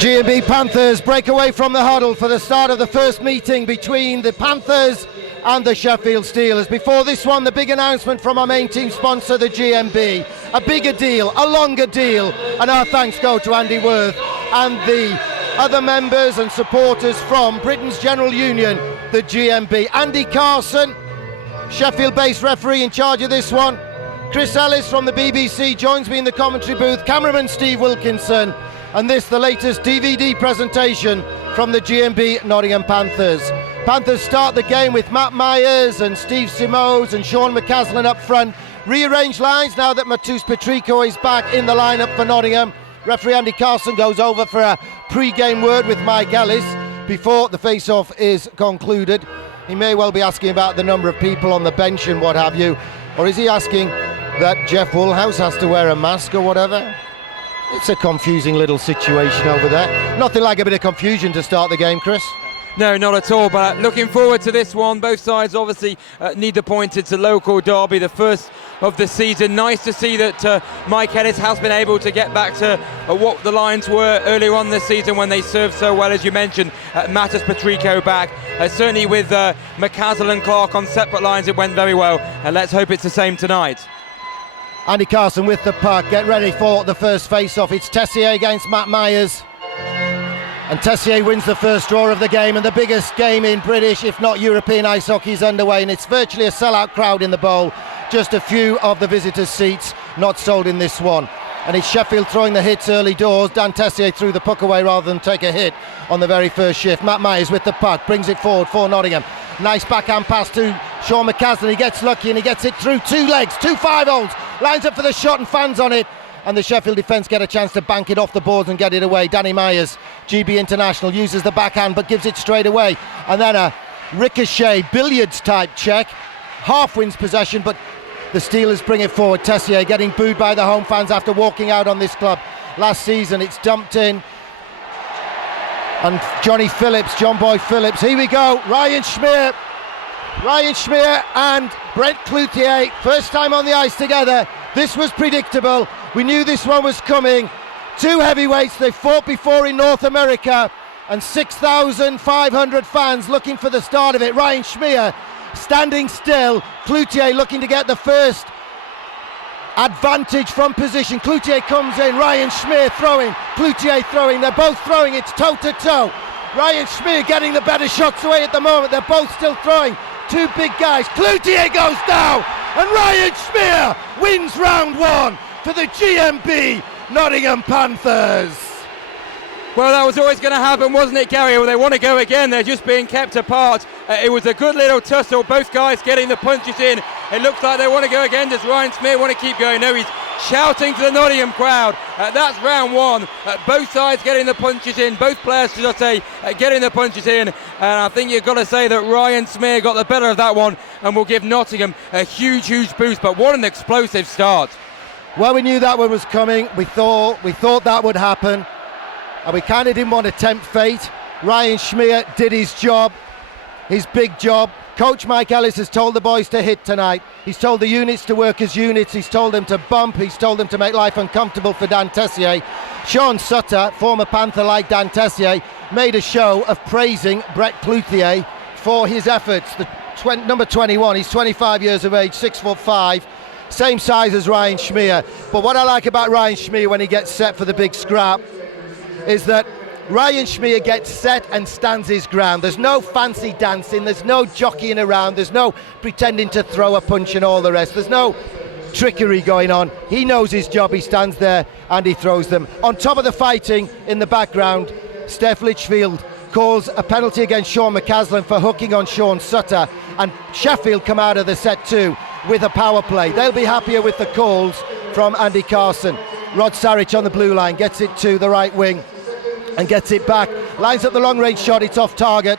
G&B Panthers break away from the huddle for the start of the first meeting between the Panthers and the Sheffield Steelers. Before this one, the big announcement from our main team sponsor, the G&B. A bigger deal, a longer deal, and our thanks go to Andy Worth and the other members and supporters from Britain's General Union, the G&B. Andy Carson, Sheffield-based referee, in charge of this one. Chris Ellis from the BBC joins me in the commentary booth. Cameraman Steve Wilkinson. And this, the latest DVD presentation from the G&B Nottingham Panthers. Panthers start the game with Matt Myers and Steve Simoes and Sean McCaslin up front. Rearranged lines now that Matus Petrico is back in the lineup for Nottingham. Referee Andy Carson goes over for a pre-game word with Mike Ellis before the face-off is concluded. He may well be asking about the number of people on the bench and what have you. Or is he asking that Jeff Woolhouse has to wear a mask or whatever? It's a confusing little situation over there. Nothing like a bit of confusion to start the game, Chris. No, not at all, but looking forward to this one. Both sides obviously need the points. It's a local derby, the first of the season. Nice to see that Mike Ellis has been able to get back to what the lines were earlier on this season when they served so well, as you mentioned. Matus Petrico back. Certainly with McCaslin and Clark on separate lines, it went very well, and let's hope it's the same tonight. Andy Carson with the puck, get ready for the first face-off. It's Tessier against Matt Myers. And Tessier wins the first draw of the game, and the biggest game in British, if not European ice hockey is underway, and it's virtually a sellout crowd in the bowl. Just a few of the visitors' seats not sold in this one. And it's Sheffield throwing the hits early doors. Dan Tessier threw the puck away rather than take a hit on the very first shift. Matt Myers with the puck, brings it forward for Nottingham. Nice backhand pass to Sean McCaslin. He gets lucky and he gets it through two legs, 2 5-holes. Lines up for the shot and fans on it. And the Sheffield defence get a chance to bank it off the boards and get it away. Danny Myers, GB International, uses the backhand but gives it straight away. And then a ricochet billiards type check. Half wins possession, but the Steelers bring it forward. Tessier getting booed by the home fans after walking out on this club last season. It's dumped in. And John Boy Phillips, here we go. Ryan Schmier and Brent Cloutier, first time on the ice together. This was predictable. We knew this one was coming. Two heavyweights, they fought before in North America, and 6,500 fans looking for the start of it. Ryan Schmier standing still, Cloutier looking to get the first advantage from position. Cloutier comes in, Ryan Schmier throwing, Cloutier throwing, they're both throwing, it's toe to toe. Ryan Schmier getting the better shots away at the moment, they're both still throwing. Two big guys, Cloutier goes down, and Ryan Schmier wins round one for the G&B Nottingham Panthers. Well, that was always going to happen, wasn't it, Gary? Well, they want to go again. They're just being kept apart. It was a good little tussle. Both guys getting the punches in. It looks like they want to go again. Does Ryan Schmier want to keep going? No, he's shouting to the Nottingham crowd. That's round one. Both sides getting the punches in. Both players, should I say, getting the punches in. And I think you've got to say that Ryan Schmier got the better of that one and will give Nottingham a huge, huge boost. But what an explosive start. Well, we knew that one was coming. We thought that would happen. And we kind of didn't want to tempt fate. Ryan Schmier did his job, his big job. Coach Mike Ellis has told the boys to hit tonight. He's told the units to work as units. He's told them to bump. He's told them to make life uncomfortable for Dan Tessier. Sean Sutter, former Panther like Dan Tessier, made a show of praising Brett Cloutier for his efforts. Number 21, he's 25 years of age, 6'5", same size as Ryan Schmier. But what I like about Ryan Schmier when he gets set for the big scrap is that Ryan Schmier gets set and stands his ground. There's no fancy dancing, there's no jockeying around, there's no pretending to throw a punch and all the rest. There's no trickery going on. He knows his job, he stands there and he throws them. On top of the fighting in the background, Steph Litchfield calls a penalty against Sean McCaslin for hooking on Sean Sutter, and Sheffield come out of the set too with a power play. They'll be happier with the calls from Andy Carson. Rod Sarich on the blue line, gets it to the right wing and gets it back. Lines up the long range shot, it's off target.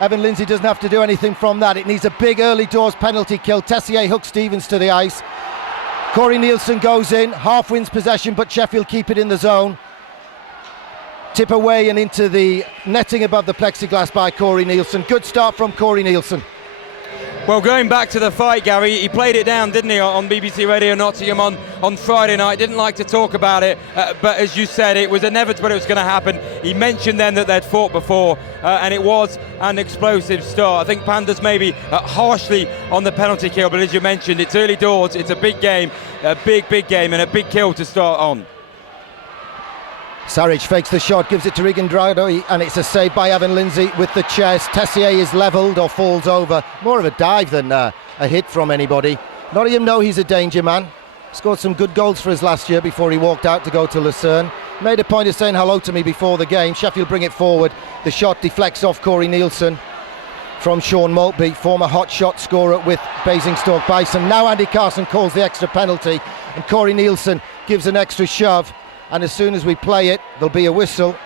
Evan Lindsay doesn't have to do anything from that. It needs a big early doors penalty kill. Tessier hooks Stevens to the ice. Corey Nielsen goes in, half wins possession, but Sheffield keep it in the zone. Tip away and into the netting above the plexiglass by Corey Nielsen. Good start from Corey Nielsen. Well, going back to the fight, Gary, he played it down, didn't he, on BBC Radio Nottingham on Friday night. Didn't like to talk about it, but as you said, it was inevitable it was going to happen. He mentioned then that they'd fought before, and it was an explosive start. I think Panthers maybe harshly on the penalty kill, but as you mentioned, it's early doors, it's a big game, a big game, and a big kill to start on. Sarich fakes the shot, gives it to Regan Drado, and it's a save by Evan Lindsay with the chest. Tessier is levelled or falls over. More of a dive than a hit from anybody. Nottingham know he's a danger man. Scored some good goals for us last year before he walked out to go to Lucerne. Made a point of saying hello to me before the game. Sheffield bring it forward. The shot deflects off Corey Nielsen from Sean Maltby, former hot shot scorer with Basingstoke Bison. Now Andy Carson calls the extra penalty, and Corey Nielsen gives an extra shove. And as soon as we play it, there'll be a whistle.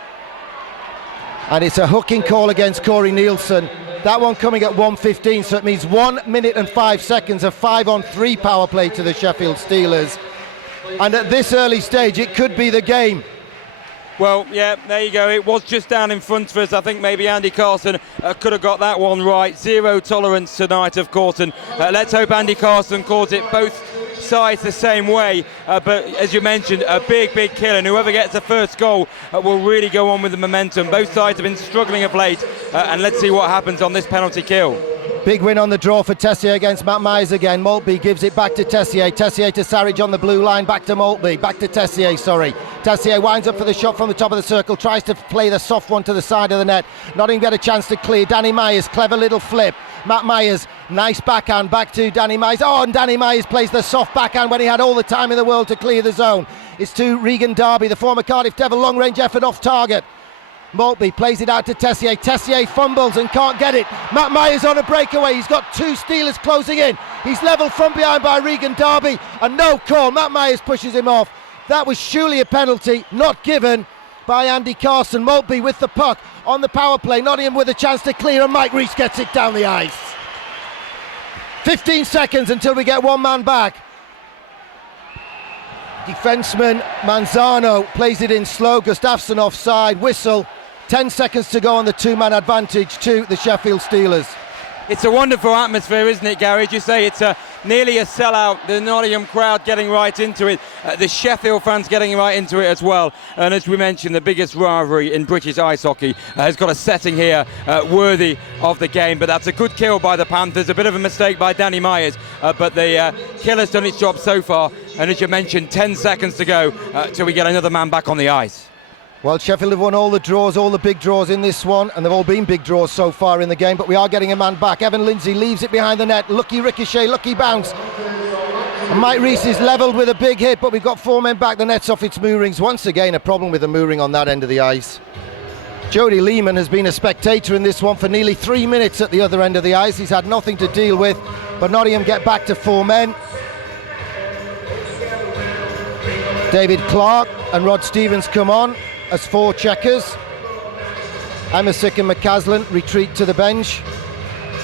And it's a hooking call against Corey Nielsen. That one coming at 1:15, so it means 1 minute and 5 seconds of 5-on-3 power play to the Sheffield Steelers. And at this early stage, it could be the game. Well, yeah, there you go. It was just down in front of us. I think maybe Andy Carson could have got that one right. Zero tolerance tonight, of course, and let's hope Andy Carson calls it both sides the same way, but as you mentioned, a big kill, and whoever gets the first goal will really go on with the momentum. Both sides have been struggling of late, and let's see what happens on this penalty kill. Big win on the draw for Tessier against Matt Myers again. Maltby gives it back to Tessier. Tessier to Sarich on the blue line, back to Maltby, back to Tessier, sorry. Tessier winds up for the shot from the top of the circle, tries to play the soft one to the side of the net. Nottingham get a chance to clear. Danny Myers, clever little flip. Matt Myers, nice backhand back to Danny Myers. Oh, and Danny Myers plays the soft backhand when he had all the time in the world to clear the zone. It's to Regan Darby, the former Cardiff Devil, long range effort off target. Maltby plays it out to Tessier. Tessier fumbles and can't get it. Matt Myers on a breakaway. He's got two Steelers closing in. He's levelled from behind by Regan Darby, and no call. Matt Myers pushes him off. That was surely a penalty, not given by Andy Carson. Maltby with the puck on the power play. Nottingham with a chance to clear, and Mike Rees gets it down the ice. 15 seconds until we get one man back. Defenseman Manzano plays it in slow. Gustafsson offside, whistle. 10 seconds to go on the two-man advantage to the Sheffield Steelers. It's a wonderful atmosphere, isn't it, Gary? As you say, it's nearly a sellout. The Nottingham crowd getting right into it. The Sheffield fans getting right into it as well. And as we mentioned, the biggest rivalry in British ice hockey has got a setting here worthy of the game. But that's a good kill by the Panthers. A bit of a mistake by Danny Myers. But the kill has done its job so far. And as you mentioned, 10 seconds to go till we get another man back on the ice. Well, Sheffield have won all the draws, all the big draws in this one, and they've all been big draws so far in the game, but we are getting a man back. Evan Lindsay leaves it behind the net. Lucky ricochet, lucky bounce. And Mike Rees is levelled with a big hit, but we've got four men back. The net's off its moorings. Once again, a problem with the mooring on that end of the ice. Jody Lehman has been a spectator in this one for nearly 3 minutes at the other end of the ice. He's had nothing to deal with, but Nottingham get back to four men. David Clark and Rod Stevens come on as four checkers. Emersick and McCaslin retreat to the bench.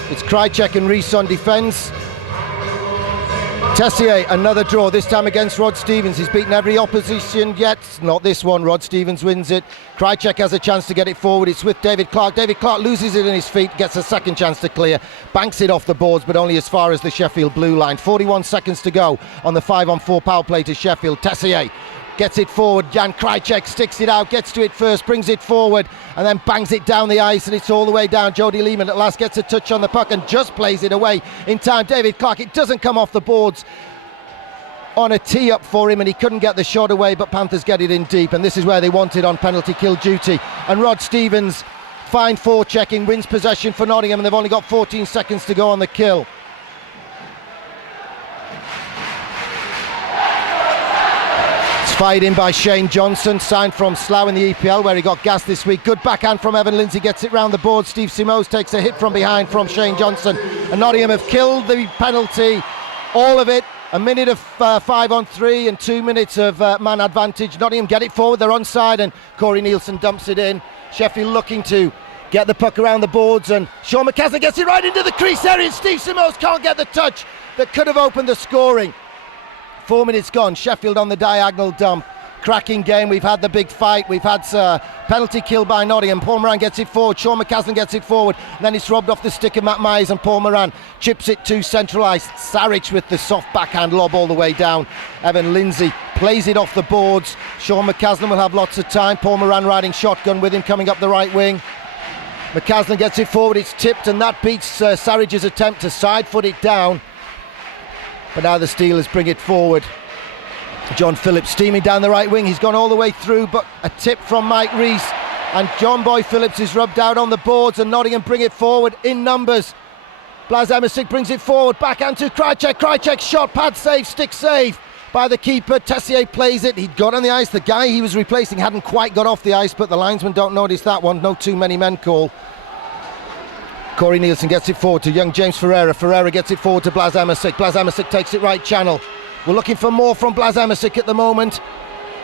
It's Krycek and Rees on defence. Tessier, another draw, this time against Rod Stevens. He's beaten every opposition yet. Not this one, Rod Stevens wins it. Krycek has a chance to get it forward. It's with David Clark. David Clark loses it in his feet, gets a second chance to clear. Banks it off the boards, but only as far as the Sheffield blue line. 41 seconds to go on the 5-on-4 power play to Sheffield. Tessier gets it forward. Jan Krycek sticks it out, gets to it first, brings it forward, and then bangs it down the ice, and it's all the way down. Jody Lehman at last gets a touch on the puck and just plays it away in time. David Clark, it doesn't come off the boards on a tee up for him, and he couldn't get the shot away, but Panthers get it in deep, and this is where they want it on penalty kill duty. And Rod Stevens, fine forechecking, wins possession for Nottingham, and they've only got 14 seconds to go on the kill. Fired in by Shane Johnson, signed from Slough in the EPL where he got gassed this week. Good backhand from Evan Lindsay, gets it round the board. Steve Simos takes a hit from behind from Shane Johnson, and Nottingham have killed the penalty, all of it. A minute of 5-on-3 and 2 minutes of man advantage. Nottingham get it forward, they're onside, and Corey Nielsen dumps it in. Sheffield looking to get the puck around the boards, and Sean McCaslin gets it right into the crease area, and Steve Simos can't get the touch that could have opened the scoring. 4 minutes gone, Sheffield on the diagonal dump. cracking game. We've had the big fight. We've had penalty kill by Nottingham. Paul Moran gets it forward. Sean McCaslin gets it forward. And then it's robbed off the stick of Matt Myers, and Paul Moran chips it to central ice. Sarich with the soft backhand lob all the way down. Evan Lindsay plays it off the boards. Sean McCaslin will have lots of time. Paul Moran riding shotgun with him coming up the right wing. McCaslin gets it forward. It's tipped, and that beats Sarich's attempt to side foot it down. But now the Steelers bring it forward. John Phillips steaming down the right wing. He's gone all the way through, but a tip from Mike Rees, and John Boy Phillips is rubbed out on the boards, and Nottingham bring it forward in numbers. Blas Emersic brings it forward, backhand to Krajcek. Krajcek's shot, pad save, stick save by the keeper. Tessier plays it. He'd got on the ice. The guy he was replacing hadn't quite got off the ice, but the linesmen don't notice that one. No too many men call. Corey Nielsen gets it forward to young James Ferreira. Ferreira gets it forward to Blas Emersic. Blas Emersic takes it right channel. We're looking for more from Blas Emersic at the moment.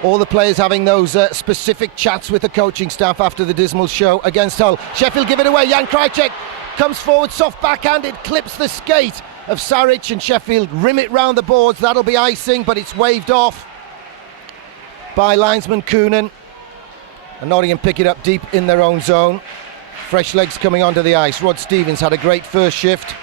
All the players having those specific chats with the coaching staff after the dismal show against Hull. Sheffield give it away. Jan Krajcek comes forward, soft backhand. It clips the skate of Sarich, and Sheffield rim it round the boards. That'll be icing, but it's waved off by linesman Coonan. And Nottingham pick it up deep in their own zone. Fresh legs coming onto the ice. Rod Stevens had a great first shift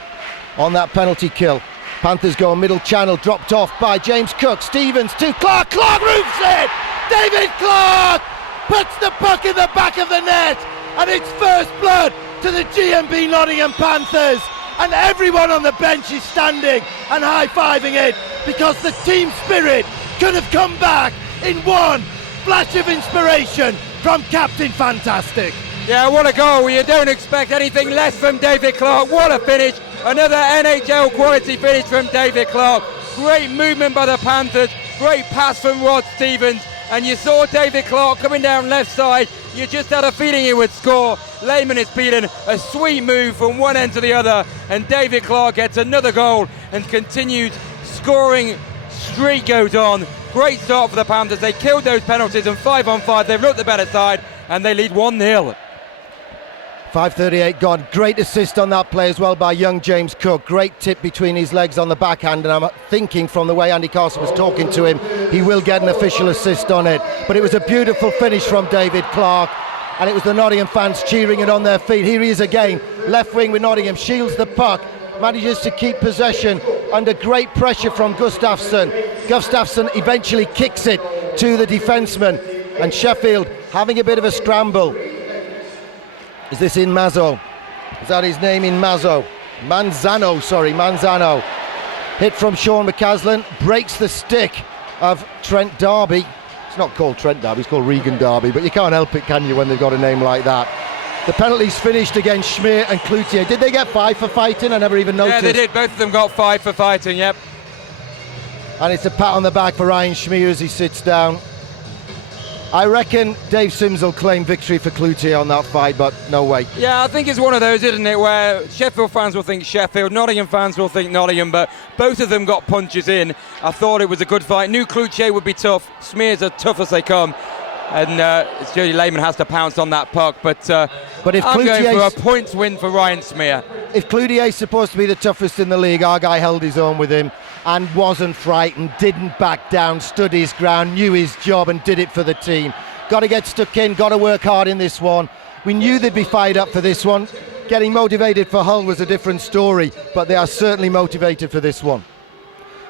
on that penalty kill. Panthers go middle channel, dropped off by James Cook. Stevens to Clark. Clark roofs it! David Clark puts the puck in the back of the net, and it's first blood to the GMB Nottingham Panthers. And everyone on the bench is standing and high-fiving it, because the team spirit could have come back in one flash of inspiration from Captain Fantastic. Yeah, what a goal. You don't expect anything less from David Clark. What a finish. Another NHL quality finish from David Clark. Great movement by the Panthers. Great pass from Rod Stevens. And you saw David Clark coming down left side. You just had a feeling he would score. Lehman is beaten. A sweet move from one end to the other. And David Clark gets another goal, and continued scoring streak goes on. Great start for the Panthers. They killed those penalties, and 5-on-5 they've looked the better side, and they lead 1-0. 5:38 gone. Great assist on that play as well by young James Cook. Great tip between his legs on the backhand, and I'm thinking from the way Andy Carson was talking to him, he will get an official assist on it. But it was a beautiful finish from David Clark, and it was the Nottingham fans cheering it on their feet. Here he is again, left wing with Nottingham, shields the puck, manages to keep possession under great pressure from Gustafsson. Gustafsson eventually kicks it to the defenseman, and Sheffield having a bit of a scramble. Is this in Mazzo? Is that his name, in Mazzo? Manzano. Hit from Sean McCaslin, breaks the stick of Trent Darby. It's not called Trent Darby, it's called Regan Darby, but you can't help it, can you, when they've got a name like that? The penalty's finished against Schmier and Cloutier. Did they get 5 for fighting? I never even noticed. Yeah, they did. Both of them got 5 for fighting, yep. And it's a pat on the back for Ryan Schmier as he sits down. I reckon Dave Sims will claim victory for Cloutier on that fight, but no way. Yeah, I think it's one of those, isn't it, where Sheffield fans will think Sheffield, Nottingham fans will think Nottingham, but both of them got punches in. I thought it was a good fight. Knew Cloutier would be tough. Smears are tough as they come, and Jody Lehman has to pounce on that puck, but if I'm going for a points win for Ryan Smear. If Cloutier's supposed to be the toughest in the league, our guy held his own with him and wasn't frightened, didn't back down, stood his ground, knew his job and did it for the team. Got to get stuck in, got to work hard in this one. We knew they'd be fired up for this one. Getting motivated for Hull was a different story, but they are certainly motivated for this one.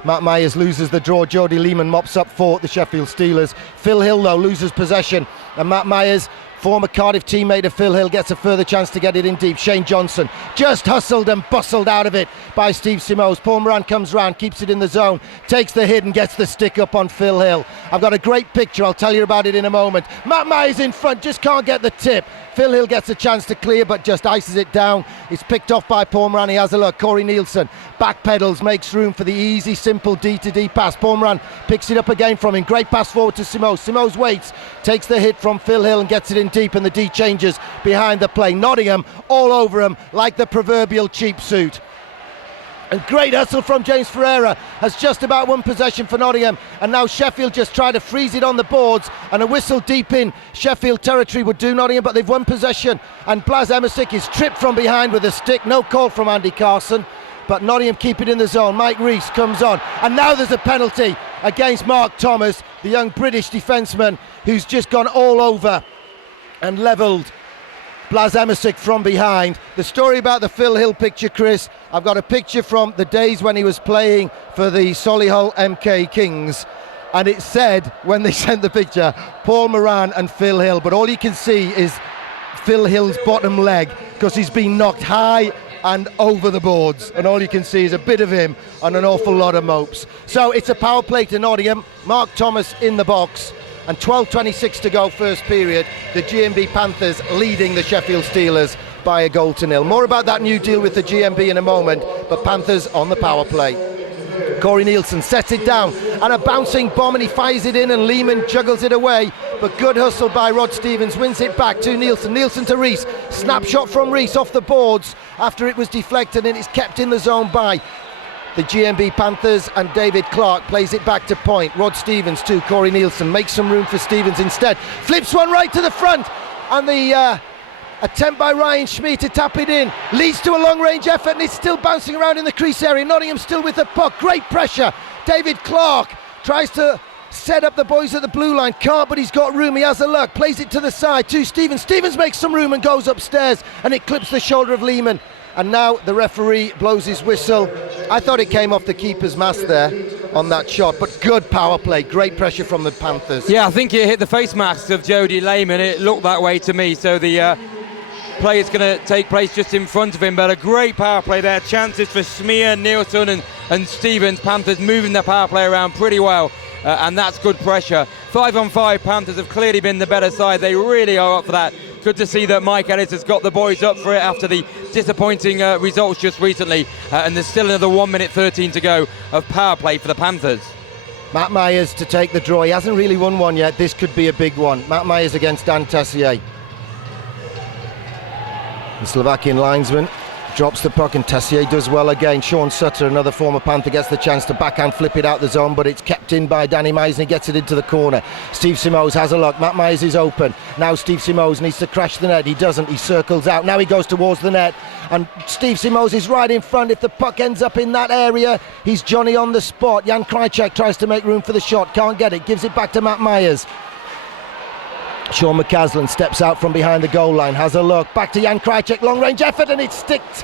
Matt Myers loses the draw. Jody Lehman mops up for the Sheffield Steelers. Phil Hill, though, loses possession, and Matt Myers, former Cardiff teammate of Phil Hill, gets a further chance to get it in deep. Shane Johnson just hustled and bustled out of it by Steve Simos. Paul Moran comes round, keeps it in the zone, takes the hit and gets the stick up on Phil Hill. I've got a great picture, I'll tell you about it in a moment. Matt Myers in front, just can't get the tip. Phil Hill gets a chance to clear, but just ices it down. It's picked off by Paul Moran. He has a look. Corey Nielsen backpedals, makes room for the easy, simple D-to-D pass. Paul Moran picks it up again from him. Great pass forward to Simos. Simos waits, takes the hit from Phil Hill and gets it in deep, and the D changes behind the play. Nottingham all over him like the proverbial cheap suit. And great hustle from James Ferreira has just about won possession for Nottingham, and now Sheffield just try to freeze it on the boards, and a whistle deep in Sheffield territory would do Nottingham, but they've won possession, and Blas Emersic is tripped from behind with a stick. No call from Andy Carson. but Nottingham keep it in the zone. Mike Rees comes on, and now there's a penalty against Mark Thomas, the young British defenceman who's just gone all over and levelled Blas Emmersic from behind. The story about the Phil Hill picture, Chris, I've got a picture from the days when he was playing for the Solihull MK Kings, and it said, when they sent the picture, Paul Moran and Phil Hill, but all you can see is Phil Hill's bottom leg because he's been knocked high and over the boards, and all you can see is a bit of him and an awful lot of mopes. So it's a power play to Nottingham. Mark Thomas in the box, and 12:26 to go first period. The GMB Panthers leading the Sheffield Steelers by 1-0. More about that new deal with the GMB in a moment, but Panthers on the power play. Corey Nielsen sets it down, and a bouncing bomb, and he fires it in, and Lehman juggles it away, but good hustle by Rod Stevens, wins it back to Nielsen. Nielsen to Rees, snapshot from Rees off the boards after it was deflected, and it's kept in the zone by the GMB Panthers, and David Clark plays it back to point. Rod Stevens to Corey Nielsen, makes some room for Stevens instead, flips one right to the front, and the attempt by Ryan Schmie to tap it in leads to a long-range effort, and it's still bouncing around in the crease area. Nottingham still with the puck, great pressure. David Clark tries to set up the boys at the blue line, can't, but he's got room, he has a look, plays it to the side to Stevens. Stevens makes some room and goes upstairs, and it clips the shoulder of Lehman. And now the referee blows his whistle. I thought it came off the keeper's mask there on that shot, but good power play, great pressure from the Panthers. Yeah, I think it hit the face mask of Jody Lehman. It looked that way to me, so the play is going to take place just in front of him, but a great power play there. Chances for Schmier, Nielsen and Stevens. Panthers moving the power play around pretty well, and that's good pressure. 5-on-5, Panthers have clearly been the better side. They really are up for that. Good to see that Mike Ellis has got the boys up for it after the disappointing results just recently, and there's still another 1 minute 13 to go of power play for the Panthers. Matt Myers to take the draw. He hasn't really won one yet. This could be a big one. Matt Myers against Dan Tessier. The Slovakian linesman drops the puck, and Tessier does well again. Sean Sutter, another former Panther, gets the chance to backhand flip it out the zone, but it's kept in by Danny Myers, and he gets it into the corner. Steve Simoes has a look. Matt Myers is open. Now Steve Simoes needs to crash the net. He doesn't. He circles out. Now he goes towards the net, and Steve Simoes is right in front. If the puck ends up in that area, he's Johnny on the spot. Jan Krajcek tries to make room for the shot. Can't get it. Gives it back to Matt Myers. Sean McCaslin steps out from behind the goal line, has a look, back to Jan Krajcek, long range effort, and it's sticked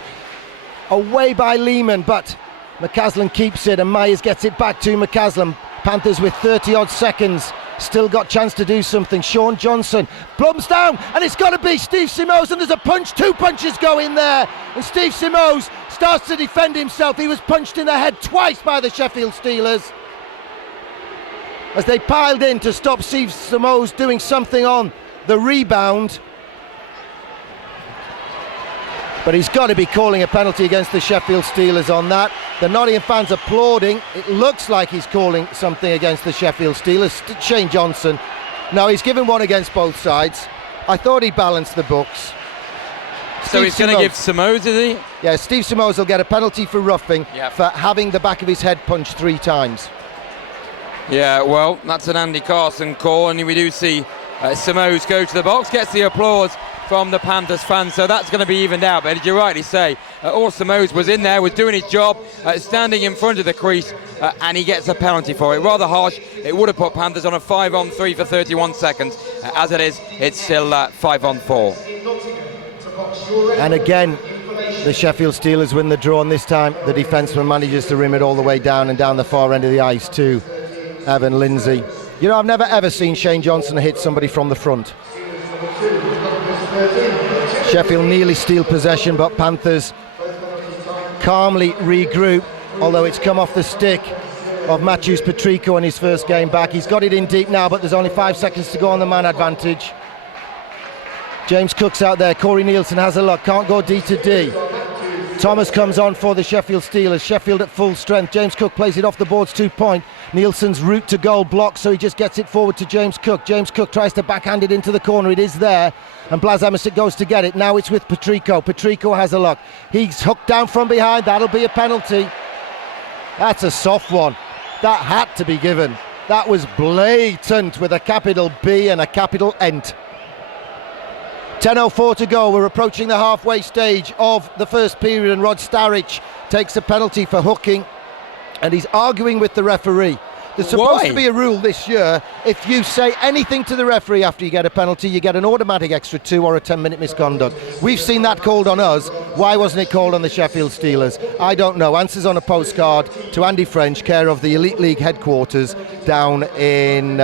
away by Lehman, but McCaslin keeps it, and Myers gets it back to McCaslin. Panthers with 30 odd seconds, still got chance to do something. Sean Johnson plumps down, and it's got to be Steve Simoes, and there's a punch, two punches go in there, and Steve Simoes starts to defend himself. He was punched in the head twice by the Sheffield Steelers as they piled in to stop Steve Simoes doing something on the rebound. But he's got to be calling a penalty against the Sheffield Steelers on that. The Nottingham fans applauding. It looks like he's calling something against the Sheffield Steelers. Shane Johnson. No, he's given one against both sides. I thought he balanced the books. So he's going to give Simoes, is he? Yeah, Steve Simoes will get a penalty for roughing, for having the back of his head punched 3 times. Yeah, well, that's an Andy Carson call, and we do see Simoes go to the box, gets the applause from the Panthers fans, so that's going to be evened out. But as you rightly say, all Simoes was in there, was doing his job, standing in front of the crease, and he gets a penalty for it. Rather harsh. It would have put Panthers on a 5-on-3 for 31 seconds. As it is, it's still 5-on-4. And again, the Sheffield Steelers win the draw, and this time the defenseman manages to rim it all the way down and down the far end of the ice to Evan Lindsay. You know, I've never ever seen Shane Johnson hit somebody from the front. Sheffield nearly steal possession, but Panthers calmly regroup, although it's come off the stick of Matthews Patrico in his first game back. He's got it in deep now, but there's only 5 seconds to go on the man advantage. James Cook's out there. Corey Nielsen has a look, can't go D to D. Thomas comes on for the Sheffield Steelers. Sheffield at full strength. James Cook plays it off the boards, 2 point. Nielsen's route to goal blocked, so he just gets it forward to James Cook. James Cook tries to backhand it into the corner. It is there, and Blas Emmersic goes to get it. Now it's with Patrico. Patrico has a look. He's hooked down from behind. That'll be a penalty. That's a soft one. That had to be given. That was blatant with a capital B and a capital Ent. 10:04 to go. We're approaching the halfway stage of the first period, and Rod Starrich takes a penalty for hooking, and he's arguing with the referee. There's supposed to be a rule this year. If you say anything to the referee after you get a penalty, you get an automatic extra 2 or a 10-minute misconduct. We've seen that called on us. Why wasn't it called on the Sheffield Steelers? I don't know. Answers on a postcard to Andy French, care of the Elite League headquarters down in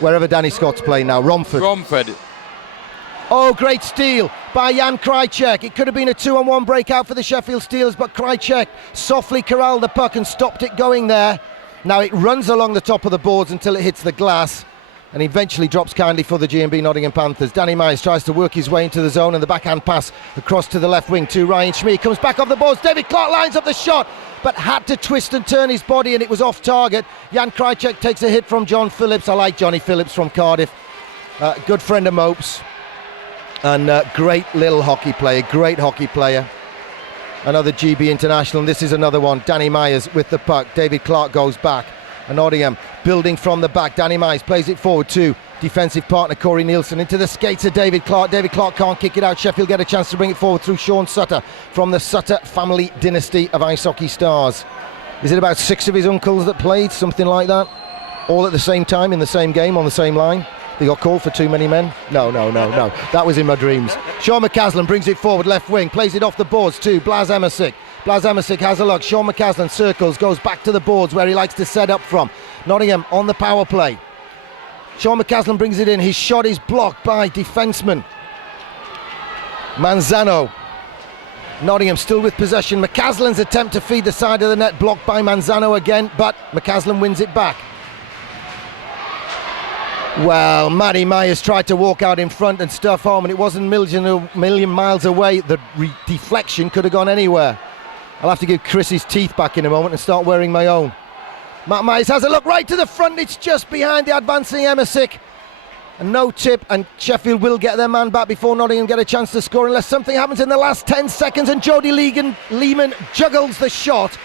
wherever Danny Scott's playing now, Romford. Oh, great steal by Jan Krajicek. It could have been a 2-on-1 breakout for the Sheffield Steelers, but Krajicek softly corralled the puck and stopped it going there. Now it runs along the top of the boards until it hits the glass and eventually drops kindly for the GMB Nottingham Panthers. Danny Myers tries to work his way into the zone, and the backhand pass across to the left wing to Ryan Schmee. Comes back off the boards. David Clark lines up the shot, but had to twist and turn his body, and it was off target. Jan Krajicek takes a hit from John Phillips. I like Johnny Phillips from Cardiff. Good friend of Mopes. And great little hockey player. Another GB international, and this is another one. Danny Myers with the puck. David Clark goes back. And Nottingham building from the back. Danny Myers plays it forward to defensive partner Corey Nielsen. Into the skates of David Clark. David Clark can't kick it out. Sheffield get a chance to bring it forward through Sean Sutter from the Sutter family dynasty of ice hockey stars. Is it about 6 of his uncles that played? Something like that? All at the same time, in the same game, on the same line? They got called for too many men? No. That was in my dreams. Sean McCaslin brings it forward, left wing, plays it off the boards to Blas Emersic. Blas Emersic has a look. Sean McCaslin circles, goes back to the boards where he likes to set up from. Nottingham on the power play. Sean McCaslin brings it in. His shot is blocked by defenseman Manzano. Nottingham still with possession. McCaslin's attempt to feed the side of the net blocked by Manzano again, but McCaslin wins it back. Well, Matty Myers tried to walk out in front and stuff home, and it wasn't a million miles away. The deflection could have gone anywhere. I'll have to give Chris his teeth back in a moment and start wearing my own. Matt Myers has a look right to the front. It's just behind the advancing Emersic. And no tip, and Sheffield will get their man back before Nottingham get a chance to score unless something happens in the last 10 seconds, and Jody Lehman juggles the shot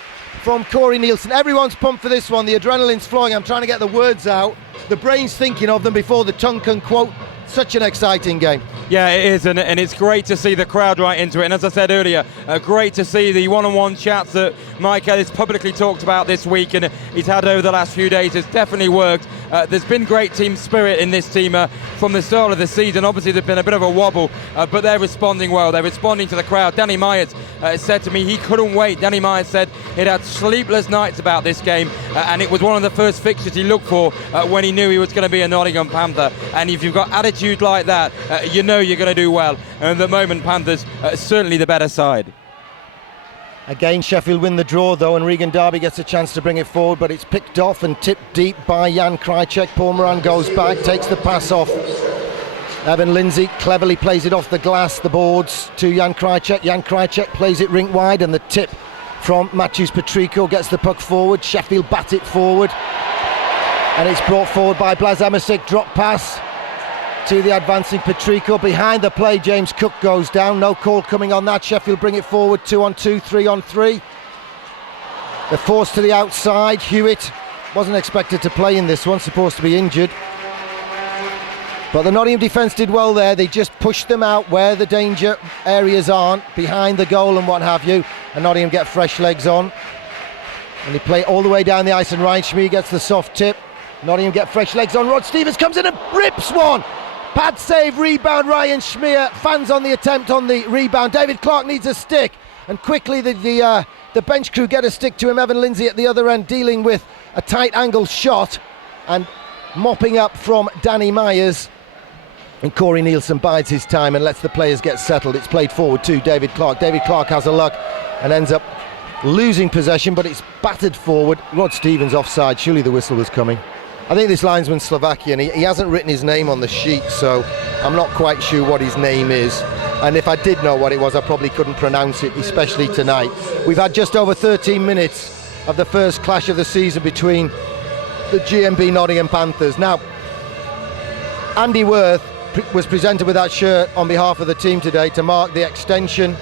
from Corey Nielsen. Everyone's pumped for this one. The adrenaline's flowing. I'm trying to get the words out. The brain's thinking of them before the tongue can quote. Such an exciting game. Yeah, it is, and it's great to see the crowd right into it. And as I said earlier, great to see the one-on-one chats that Mike Ellis publicly talked about this week, and he's had over the last few days. It's definitely worked. There's been great team spirit in this team from the start of the season. Obviously, there's been a bit of a wobble, but they're responding well. They're responding to the crowd. Danny Myers said to me he couldn't wait. Danny Myers said he'd had sleepless nights about this game, and it was one of the first fixtures he looked for when he knew he was going to be a Nottingham Panther. And if you've got attitude like that, you know you're going to do well. And at the moment, Panthers certainly the better side. Again, Sheffield win the draw though, and Regan Darby gets a chance to bring it forward, but it's picked off and tipped deep by Jan Krajicek. Paul Moran goes back, takes the pass off. Evan Lindsay cleverly plays it off the glass, the boards, to Jan Krajicek. Jan Krajicek plays it rink wide, and the tip from Matthews Patrico gets the puck forward. Sheffield bat it forward, and it's brought forward by Blas Emersic. Drop pass to the advancing Patrico. Behind the play, James Cook goes down. No call coming on that. Sheffield bring it forward, 2-on-2, 3-on-3. They're forced to the outside. Hewitt wasn't expected to play in this one, supposed to be injured. But the Nottingham defence did well there. They just pushed them out where the danger areas aren't, behind the goal and what have you. And Nottingham get fresh legs on. And they play all the way down the ice, and Ryan Schmee gets the soft tip. Nottingham get fresh legs on. Rod Stevens comes in and rips one. Pad save, rebound, Ryan Schmee. Fans on the attempt on the rebound. David Clark needs a stick, and quickly the bench crew get a stick to him. Evan Lindsay at the other end dealing with a tight angle shot and mopping up from Danny Myers. And Corey Nielsen bides his time and lets the players get settled. It's played forward to David Clark. David Clark has a luck and ends up losing possession, but it's battered forward. Rod Stevens offside. Surely the whistle was coming. I think this linesman's Slovakian. He hasn't written his name on the sheet, so I'm not quite sure what his name is. And if I did know what it was, I probably couldn't pronounce it, especially tonight. We've had just over 13 minutes of the first clash of the season between the GMB Nottingham Panthers. Now, Andy Worth was presented with that shirt on behalf of the team today to mark the extension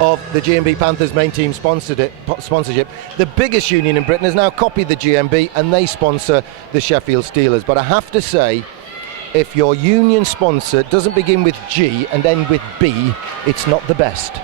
of the GMB Panthers main team sponsorship. The biggest union in Britain has now copied the GMB, and they sponsor the Sheffield Steelers. But I have to say, if your union sponsor doesn't begin with G and end with B, it's not the best.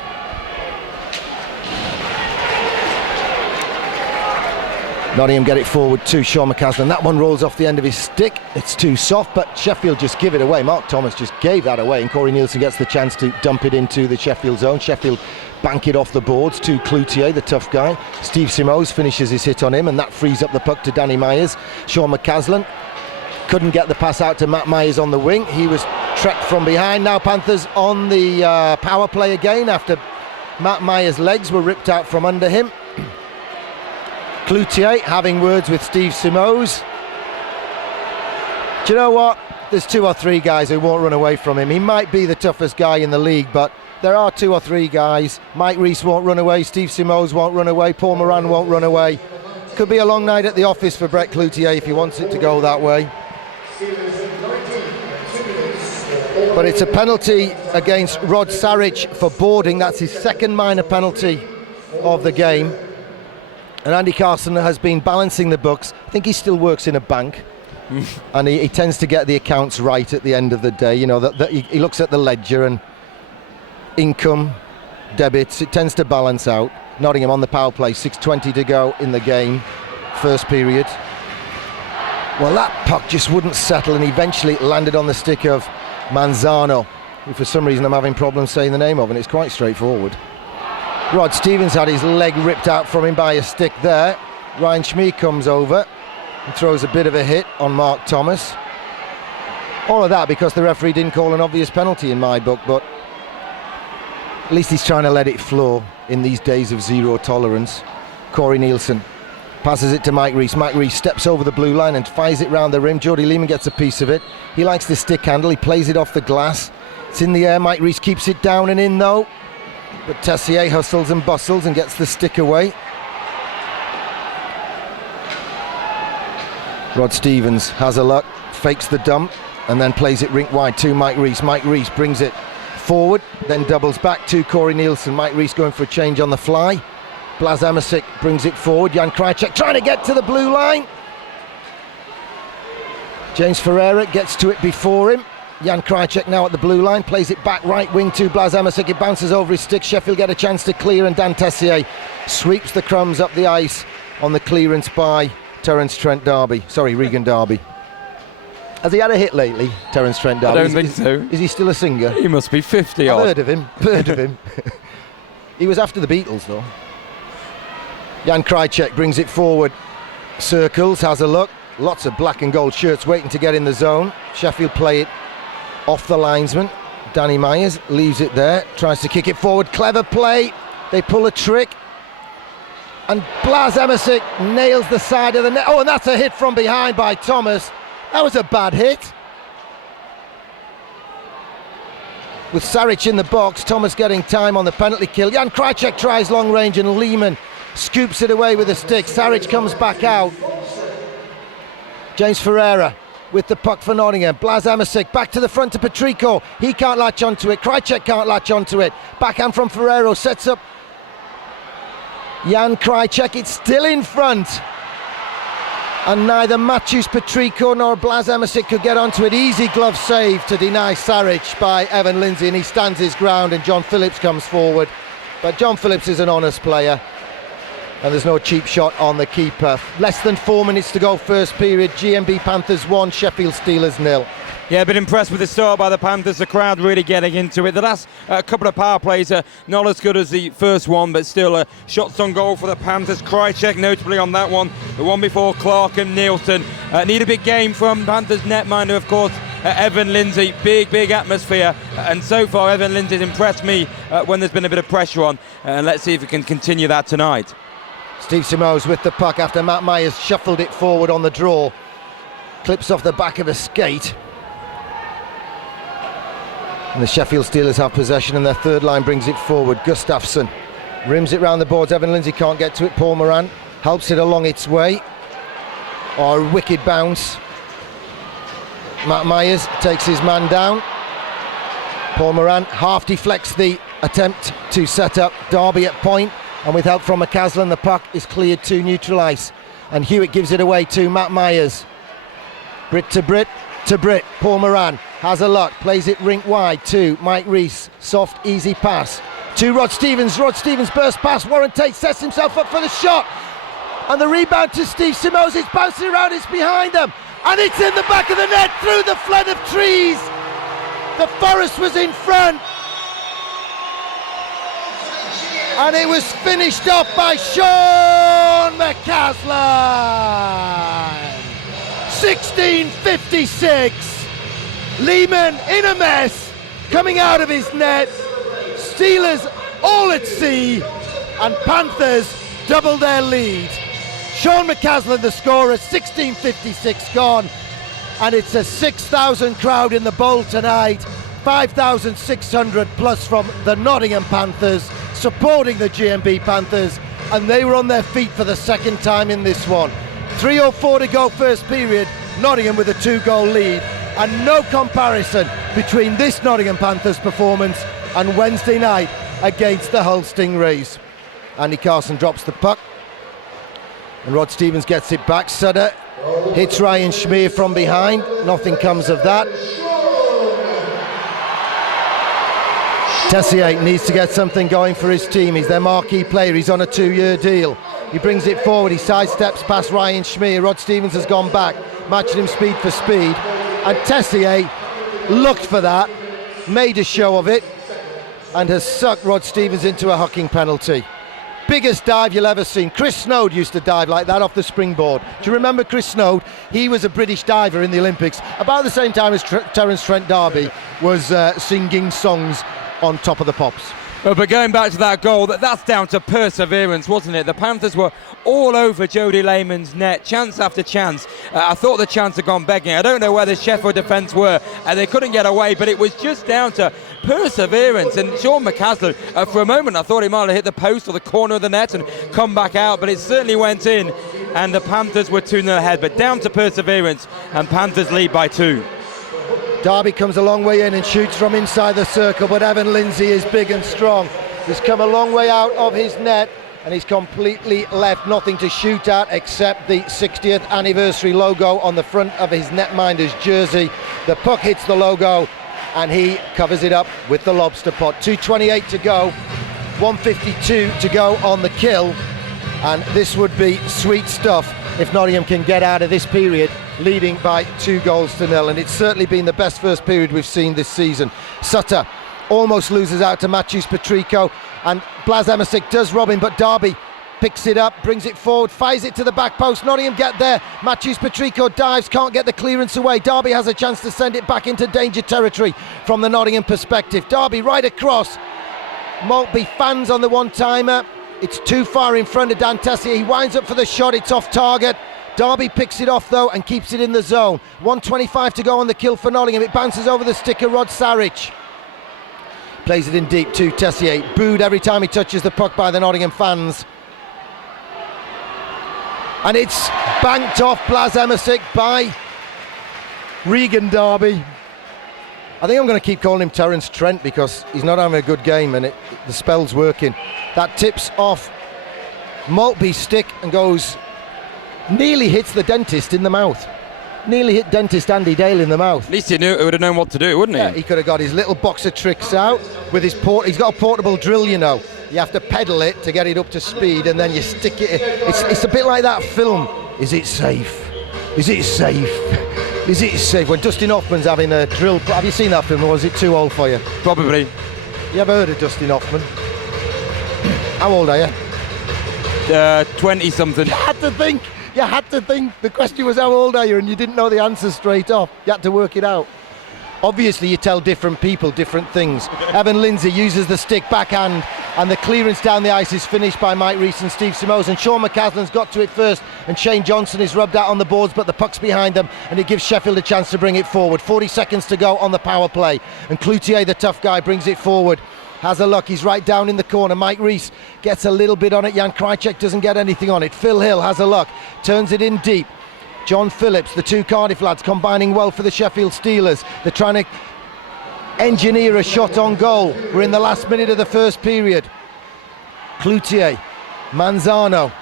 Nottingham get it forward to Sean McCaslin. That one rolls off the end of his stick. It's too soft, but Sheffield just give it away. Mark Thomas just gave that away, and Corey Nielsen gets the chance to dump it into the Sheffield zone. Sheffield bank it off the boards to Cloutier, the tough guy. Steve Simoes finishes his hit on him, and that frees up the puck to Danny Myers. Sean McCaslin couldn't get the pass out to Matt Myers on the wing. He was tracked from behind. Now Panthers on the power play again after Matt Myers' legs were ripped out from under him. Cloutier having words with Steve Simoes. Do you know what? There's 2 or 3 guys who won't run away from him. He might be the toughest guy in the league, but there are 2 or 3 guys. Mike Rees won't run away, Steve Simoes won't run away, Paul Moran won't run away. Could be a long night at the office for Brett Cloutier if he wants it to go that way. But it's a penalty against Rod Sarich for boarding. That's his second minor penalty of the game. And Andy Carson has been balancing the books. I think he still works in a bank. And he tends to get the accounts right at the end of the day. You know, that he looks at the ledger and income, debits. It tends to balance out. Nottingham on the power play, 6:20 to go in the game, first period. Well, that puck just wouldn't settle, and eventually it landed on the stick of Manzano, who for some reason I'm having problems saying the name of, and it's quite straightforward. Rod Stevens had his leg ripped out from him by a stick there. Ryan Schmee comes over and throws a bit of a hit on Mark Thomas. All of that because the referee didn't call an obvious penalty in my book, but at least he's trying to let it flow in these days of zero tolerance. Corey Nielsen passes it to Mike Rees. Mike Rees steps over the blue line and fires it round the rim. Jody Lehman gets a piece of it. He likes the stick handle. He plays it off the glass. It's in the air. Mike Rees keeps it down and in though. But Tessier hustles and bustles and gets the stick away. Rod Stevens has a look, fakes the dump, and then plays it rink wide to Mike Rees. Mike Rees brings it forward, then doubles back to Corey Nielsen. Mike Rees going for a change on the fly. Blas Amasic brings it forward. Jan Krajicek trying to get to the blue line. James Ferreira gets to it before him. Jan Krajicek now at the blue line, plays it back right wing to Blas Amasic. It bounces over his stick. Sheffield get a chance to clear, and Dan Tessier sweeps the crumbs up the ice on the clearance by Regan Darby. Has he had a hit lately, Terence Trent Darby? I don't think so. Is he still a singer? He must be 50 odd. I've heard of him. He was after the Beatles though. Jan Krajicek brings it forward, circles, has a look. Lots of black and gold shirts waiting to get in the zone. Sheffield play it off the linesman. Danny Myers leaves it there, tries to kick it forward. Clever play. They pull a trick. And Blas Amasic nails the side of the net. Oh, and that's a hit from behind by Thomas. That was a bad hit. With Sarich in the box, Thomas getting time on the penalty kill. Jan Krajicek tries long range and Lehman scoops it away with a stick. Sarich comes back out. James Ferreira with the puck for Nottingham. Blas Amasic back to the front to Patrico. He can't latch onto it. Krajicek can't latch onto it. Backhand from Ferrero sets up Jan Krajicek. It's still in front. And neither Matthews Patrico nor Blas Amasic could get onto it. Easy glove save to deny Sarich by Evan Lindsay, and he stands his ground, and John Phillips comes forward. But John Phillips is an honest player, and there's no cheap shot on the keeper. Less than 4 minutes to go, first period. GMB Panthers 1, Sheffield Steelers 0. Yeah, been impressed with the start by the Panthers. The crowd really getting into it. The last couple of power plays are not as good as the first one, but still shots on goal for the Panthers. Krajicek notably on that one. The one before, Clark and Nielsen. Need a big game from Panthers netminder, of course, Evan Lindsay. Big atmosphere. And so far, Evan Lindsay's impressed me when there's been a bit of pressure on. And let's see if we can continue that tonight. Steve Simoes with the puck after Matt Myers shuffled it forward on the draw. Clips off the back of a skate. And the Sheffield Steelers have possession, and their third line brings it forward. Gustafsson rims it round the boards. Evan Lindsay can't get to it. Paul Moran helps it along its way. Oh, a wicked bounce. Matt Myers takes his man down. Paul Moran half deflects the attempt to set up Darby at point, and with help from McCaslin, the puck is cleared to neutral ice. And Hewitt gives it away to Matt Myers. Brit to Brit. to Britt. Paul Moran has a look, plays it rink wide to Mike Rees. Soft, easy pass to Rod Stevens. Rod Stevens burst past. Warren Tate sets himself up for the shot. And the rebound to Steve Simos. It's bouncing around, it's behind them. And it's in the back of the net through the flood of trees. The Forest was in front. And it was finished off by Sean McCaslin. 16:56. Lehman in a mess, coming out of his net. Steelers all at sea, and Panthers double their lead. Sean McCaslin the scorer, 16:56 gone, and it's a 6,000 crowd in the bowl tonight. 5,600 plus from the Nottingham Panthers supporting the GMB Panthers, and they were on their feet for the second time in this one. 3:04 to go first period, Nottingham with a 2-goal lead, and no comparison between this Nottingham Panthers performance and Wednesday night against the Hull Stingrays. Andy Carson drops the puck and Rod Stevens gets it back. Sutter hits Ryan Schmier from behind, nothing comes of that. Tessier needs to get something going for his team. He's their marquee player, he's on a 2-year deal. He brings it forward, he sidesteps past Ryan Schmier. Rod Stevens has gone back, matching him speed for speed, and Tessier looked for that, made a show of it, and has sucked Rod Stevens into a hucking penalty. Biggest dive you'll ever seen. Chris Snowd used to dive like that off the springboard. Do you remember Chris Snowd? He was a British diver in the Olympics about the same time as Terence Trent D'Arby was singing songs on top of the pops. But going back to that goal, that's down to perseverance, wasn't it? The Panthers were all over Jody Lehman's net, chance after chance. I thought the chance had gone begging. I don't know where the Sheffield defence were, and they couldn't get away, but it was just down to perseverance. And Sean McCaslin, for a moment, I thought he might have hit the post or the corner of the net and come back out, but it certainly went in, and the Panthers were 2-0 ahead. But down to perseverance, and Panthers lead by 2. Darby comes a long way in and shoots from inside the circle, but Evan Lindsay is big and strong. He's come a long way out of his net, and he's completely left nothing to shoot at except the 60th anniversary logo on the front of his netminder's jersey. The puck hits the logo and he covers it up with the lobster pot. 2:28 to go, 1:52 to go on the kill, and this would be sweet stuff if Nottingham can get out of this period leading by 2-0, and it's certainly been the best first period we've seen this season. Sutter almost loses out to Matthews Patrico, and Blas Emmersick does rob him, but Darby picks it up, brings it forward, fires it to the back post. Nottingham get there, Matthews Patrico dives, can't get the clearance away. Darby has a chance to send it back into danger territory from the Nottingham perspective. Darby right across, Maltby fans on the one-timer. It's too far in front of Dan Tessier. He winds up for the shot, it's off target. Darby picks it off though and keeps it in the zone. 1:25 to go on the kill for Nottingham. It bounces over the stick of Rod Sarich. Plays it in deep to Tessier. Booed every time he touches the puck by the Nottingham fans. And it's banked off Blas Emmersick by Regan Darby. I think I'm going to keep calling him Terence Trent because he's not having a good game, and the spell's working. That tips off Maltby's stick and goes, nearly hits the dentist in the mouth. Nearly hit dentist Andy Dale in the mouth. At least he would have known what to do, wouldn't he? Yeah, he could have got his little box of tricks out with his he's got a portable drill, you know. You have to pedal it to get it up to speed, and then you stick it in. It's a bit like that film, Is It Safe? Is it safe? Is it safe? When Dustin Hoffman's having a drill. Have you seen that film, or is it too old for you? Probably. You ever heard of Dustin Hoffman? How old are you? 20-something. You had to think. The question was how old are you, and you didn't know the answer straight off. You had to work it out. Obviously you tell different people different things. Evan Lindsay uses the stick backhand, and the clearance down the ice is finished by Mike Rees and Steve Simos, and Sean McCaslin's got to it first, and Shane Johnson is rubbed out on the boards, but the puck's behind them, and it gives Sheffield a chance to bring it forward. 40 seconds to go on the power play, and Cloutier, the tough guy, brings it forward. Has a look, he's right down in the corner. Mike Rees gets a little bit on it. Jan Krajcek doesn't get anything on it. Phil Hill has a look, turns it in deep. John Phillips, the two Cardiff lads, combining well for the Sheffield Steelers. They're trying to engineer a shot on goal. We're in the last minute of the first period. Cloutier, Manzano.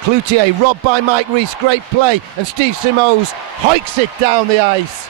Cloutier robbed by Mike Rees, great play, and Steve Simos hikes it down the ice.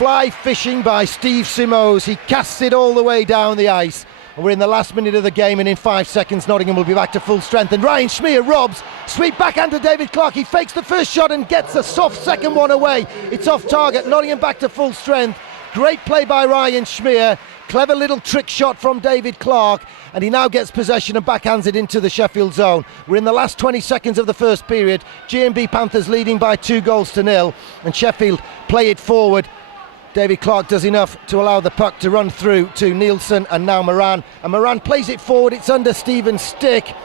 fly fishing by Steve Simos. He casts it all the way down the ice. And we're in the last minute of the game, and in 5 seconds Nottingham will be back to full strength. And Ryan Schmier robs. Sweet backhand to David Clarke. He fakes the first shot and gets a soft second one away. It's off target. Nottingham back to full strength. Great play by Ryan Schmier. Clever little trick shot from David Clarke. And he now gets possession and backhands it into the Sheffield zone. We're in the last 20 seconds of the first period. G&B Panthers leading by 2-0. And Sheffield play it forward. David Clarke does enough to allow the puck to run through to Nielsen and now Moran. And Moran plays it forward, it's under Stevens' stick.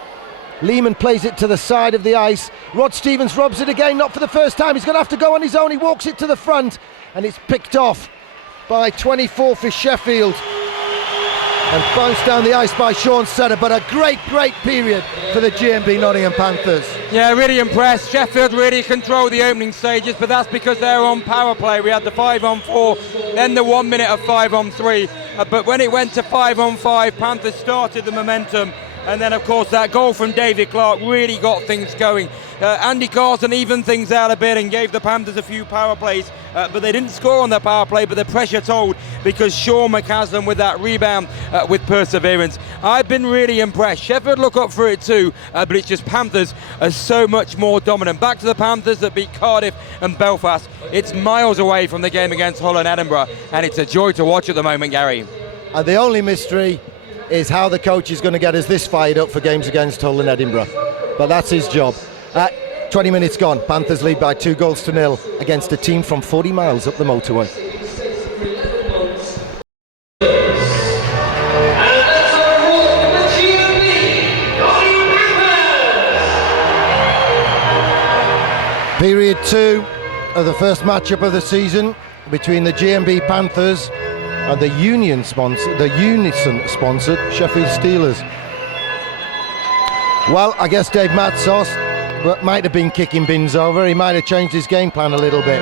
Lehman plays it to the side of the ice. Rod Stevens robs it again, not for the first time. He's going to have to go on his own. He walks it to the front and it's picked off by 24 for Sheffield. And bounced down the ice by Sean Sutter, but a great period for the G&B Nottingham Panthers. Yeah, really impressed. Sheffield really controlled the opening stages, but that's because they're on power play. We had the 5-on-4, then the 1 minute of 5-on-3. But when it went to 5-on-5, Panthers started the momentum. And then, of course, that goal from David Clarke really got things going. Andy Carson evened things out a bit and gave the Panthers a few power plays, but they didn't score on the power play, but the pressure told because Sean McCaslin with that rebound with perseverance. I've been really impressed. Sheffield look up for it too, but it's just Panthers are so much more dominant. Back to the Panthers that beat Cardiff and Belfast. It's miles away from the game against Hull and Edinburgh, and it's a joy to watch at the moment, Gary. And the only mystery is how the coach is going to get us this fired up for games against Hull and Edinburgh. But that's his job. 20 minutes gone. Panthers lead by 2-0 against a team from 40 miles up the motorway. Period 2 of the first matchup of the season between the G&B Panthers and the Unison sponsored Sheffield Steelers. Well, I guess Dave Matsos might have been kicking bins over. He might have changed his game plan a little bit.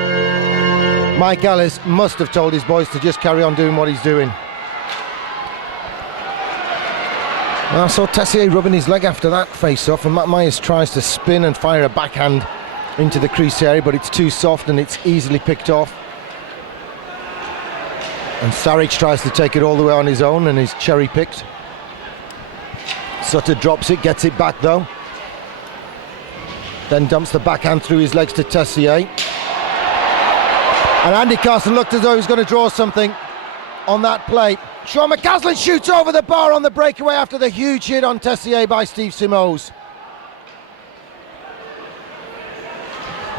Mike Ellis must have told his boys to just carry on doing what he's doing. I saw Tessier rubbing his leg after that face-off, and Matt Myers tries to spin and fire a backhand into the crease area, but it's too soft and it's easily picked off. And Saric tries to take it all the way on his own and is cherry-picked. Sutter drops it, gets it back though. Then dumps the backhand through his legs to Tessier. And Andy Carson looked as though he was going to draw something on that play. Sean McCaslin shoots over the bar on the breakaway after the huge hit on Tessier by Steve Simos.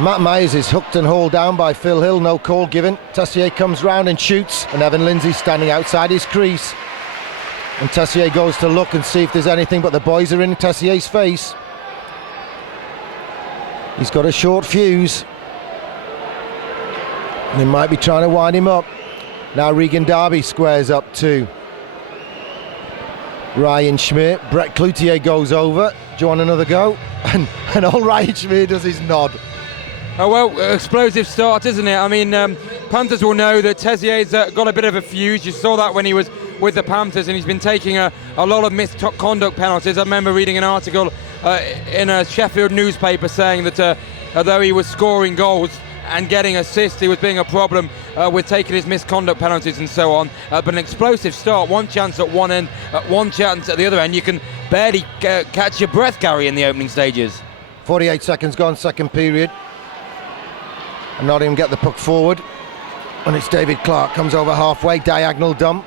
Matt Myers is hooked and hauled down by Phil Hill, no call given. Tessier comes round and shoots, and Evan Lindsay standing outside his crease. And Tessier goes to look and see if there's anything, but the boys are in Tessier's face. He's got a short fuse. They might be trying to wind him up. Now Regan Darby squares up to Ryan Schmier. Brett Cloutier goes over. Do you want another go? And all Ryan Schmier does is nod. Oh well, explosive start, isn't it? I mean, Panthers will know that Tessier's got a bit of a fuse. You saw that when he was with the Panthers, and he's been taking a lot of misconduct penalties. I remember reading an article in a Sheffield newspaper saying that although he was scoring goals and getting assists, he was being a problem with taking his misconduct penalties and so on. But an explosive start, one chance at one end, one chance at the other end. You can barely catch your breath, Gary, in the opening stages. 48 seconds gone, second period. And Nottingham get the puck forward, and it's David Clarke, comes over halfway, diagonal dump,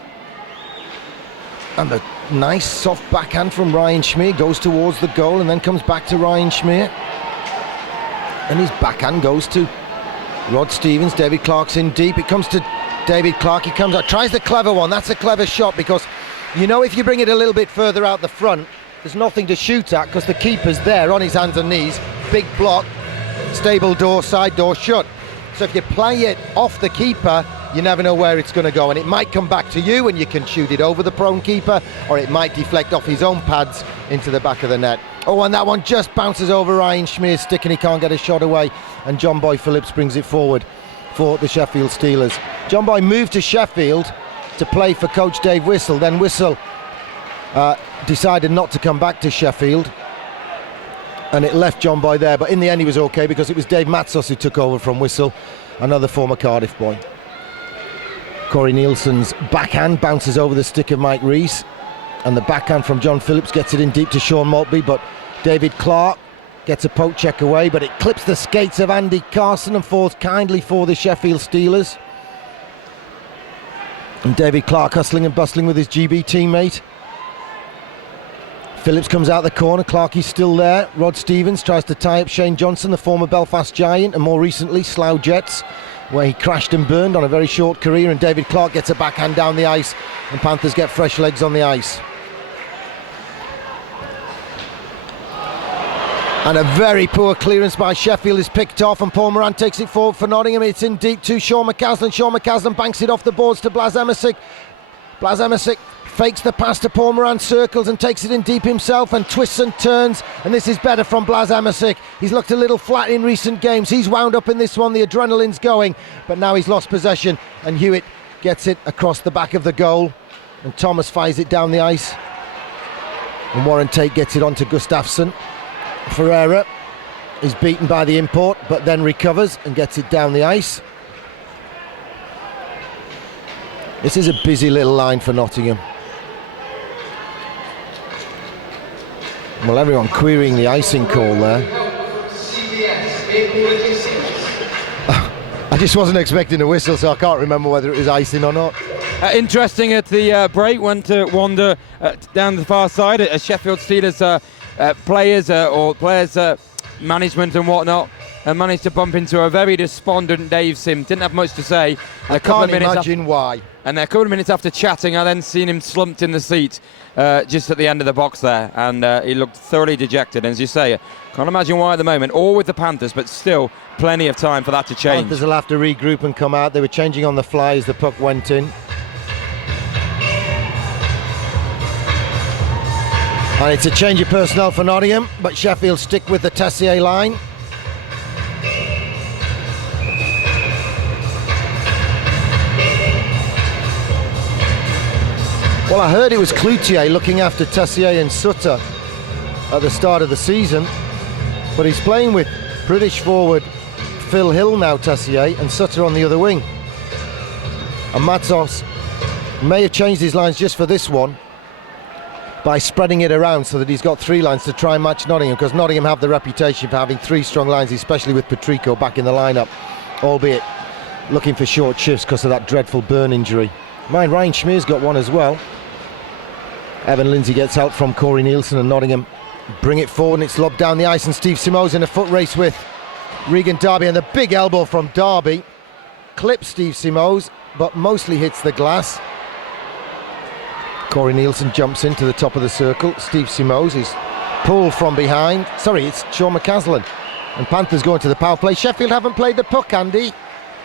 and the nice soft backhand from Ryan Schmier goes towards the goal and then comes back to Ryan Schmier, and his backhand goes to Rod Stevens. David Clarke's in deep, it comes to David Clarke, he comes out, tries the clever one. That's a clever shot, because you know if you bring it a little bit further out the front, there's nothing to shoot at because the keeper's there on his hands and knees, big block, stable door, side door shut. So if you play it off the keeper, you never know where it's going to go, and it might come back to you and you can shoot it over the prone keeper, or it might deflect off his own pads into the back of the net. Oh, and that one just bounces over Ryan Schmier's stick and he can't get a shot away, and John Boy Phillips brings it forward for the Sheffield Steelers. John Boy moved to Sheffield to play for coach Dave Whistle, then Whistle decided not to come back to Sheffield, and it left John Boy there, but in the end he was okay because it was Dave Matsos who took over from Whistle, another former Cardiff boy. Corey Nielsen's backhand bounces over the stick of Mike Rees, and the backhand from John Phillips gets it in deep to Sean Maltby, but David Clark gets a poke check away, but it clips the skates of Andy Carson and falls kindly for the Sheffield Steelers. And David Clark hustling and bustling with his GB teammate. Phillips comes out the corner, Clarkie's still there. Rod Stevens tries to tie up Shane Johnson, the former Belfast Giant, and more recently Slough Jets, where he crashed and burned on a very short career, and David Clark gets a backhand down the ice, and Panthers get fresh legs on the ice. And a very poor clearance by Sheffield is picked off, and Paul Moran takes it forward for Nottingham. It's in deep to Sean McCaslin. Sean McCaslin banks it off the boards to Blas Emmersic. Blas Emmersic fakes the pass to Paul Moran, circles and takes it in deep himself and twists and turns, and this is better from Blas Emmersic. He's looked a little flat in recent games. He's wound up in this one, the adrenaline's going, but now he's lost possession, and Hewitt gets it across the back of the goal, and Thomas fires it down the ice, and Warren Tate gets it onto Gustafsson. Ferreira is beaten by the import, but then recovers and gets it down the ice. This is a busy little line for Nottingham. Well, everyone querying the icing call there. I just wasn't expecting a whistle, so I can't remember whether it was icing or not. Interesting at the break, went to wander down the far side. Sheffield Steelers players, management and whatnot, and managed to bump into a very despondent Dave Sim. Didn't have much to say. I can't imagine why. And a couple of minutes after chatting, I then seen him slumped in the seat just at the end of the box there, and he looked thoroughly dejected. And as you say, can't imagine why at the moment, all with the Panthers, but still plenty of time for that to change. Panthers will have to regroup and come out. They were changing on the fly as the puck went in. And it's a change of personnel for Nottingham, but Sheffield stick with the Tessier line. Well, I heard it was Cloutier looking after Tessier and Sutter at the start of the season, but he's playing with British forward Phil Hill now, Tessier, and Sutter on the other wing. And Matzos may have changed his lines just for this one by spreading it around so that he's got three lines to try and match Nottingham, because Nottingham have the reputation for having three strong lines, especially with Patrico back in the lineup, albeit looking for short shifts because of that dreadful burn injury. Mind, Ryan Schmeer's got one as well. Evan Lindsay gets help from Corey Nielsen, and Nottingham bring it forward, and it's lobbed down the ice, and Steve Simoes in a foot race with Regan Darby, and the big elbow from Darby clips Steve Simoes but mostly hits the glass. Corey Nielsen jumps into the top of the circle. Steve Simoes is pulled from behind. Sorry, it's Sean McCaslin. And Panthers going to the power play. Sheffield haven't played the puck, Andy.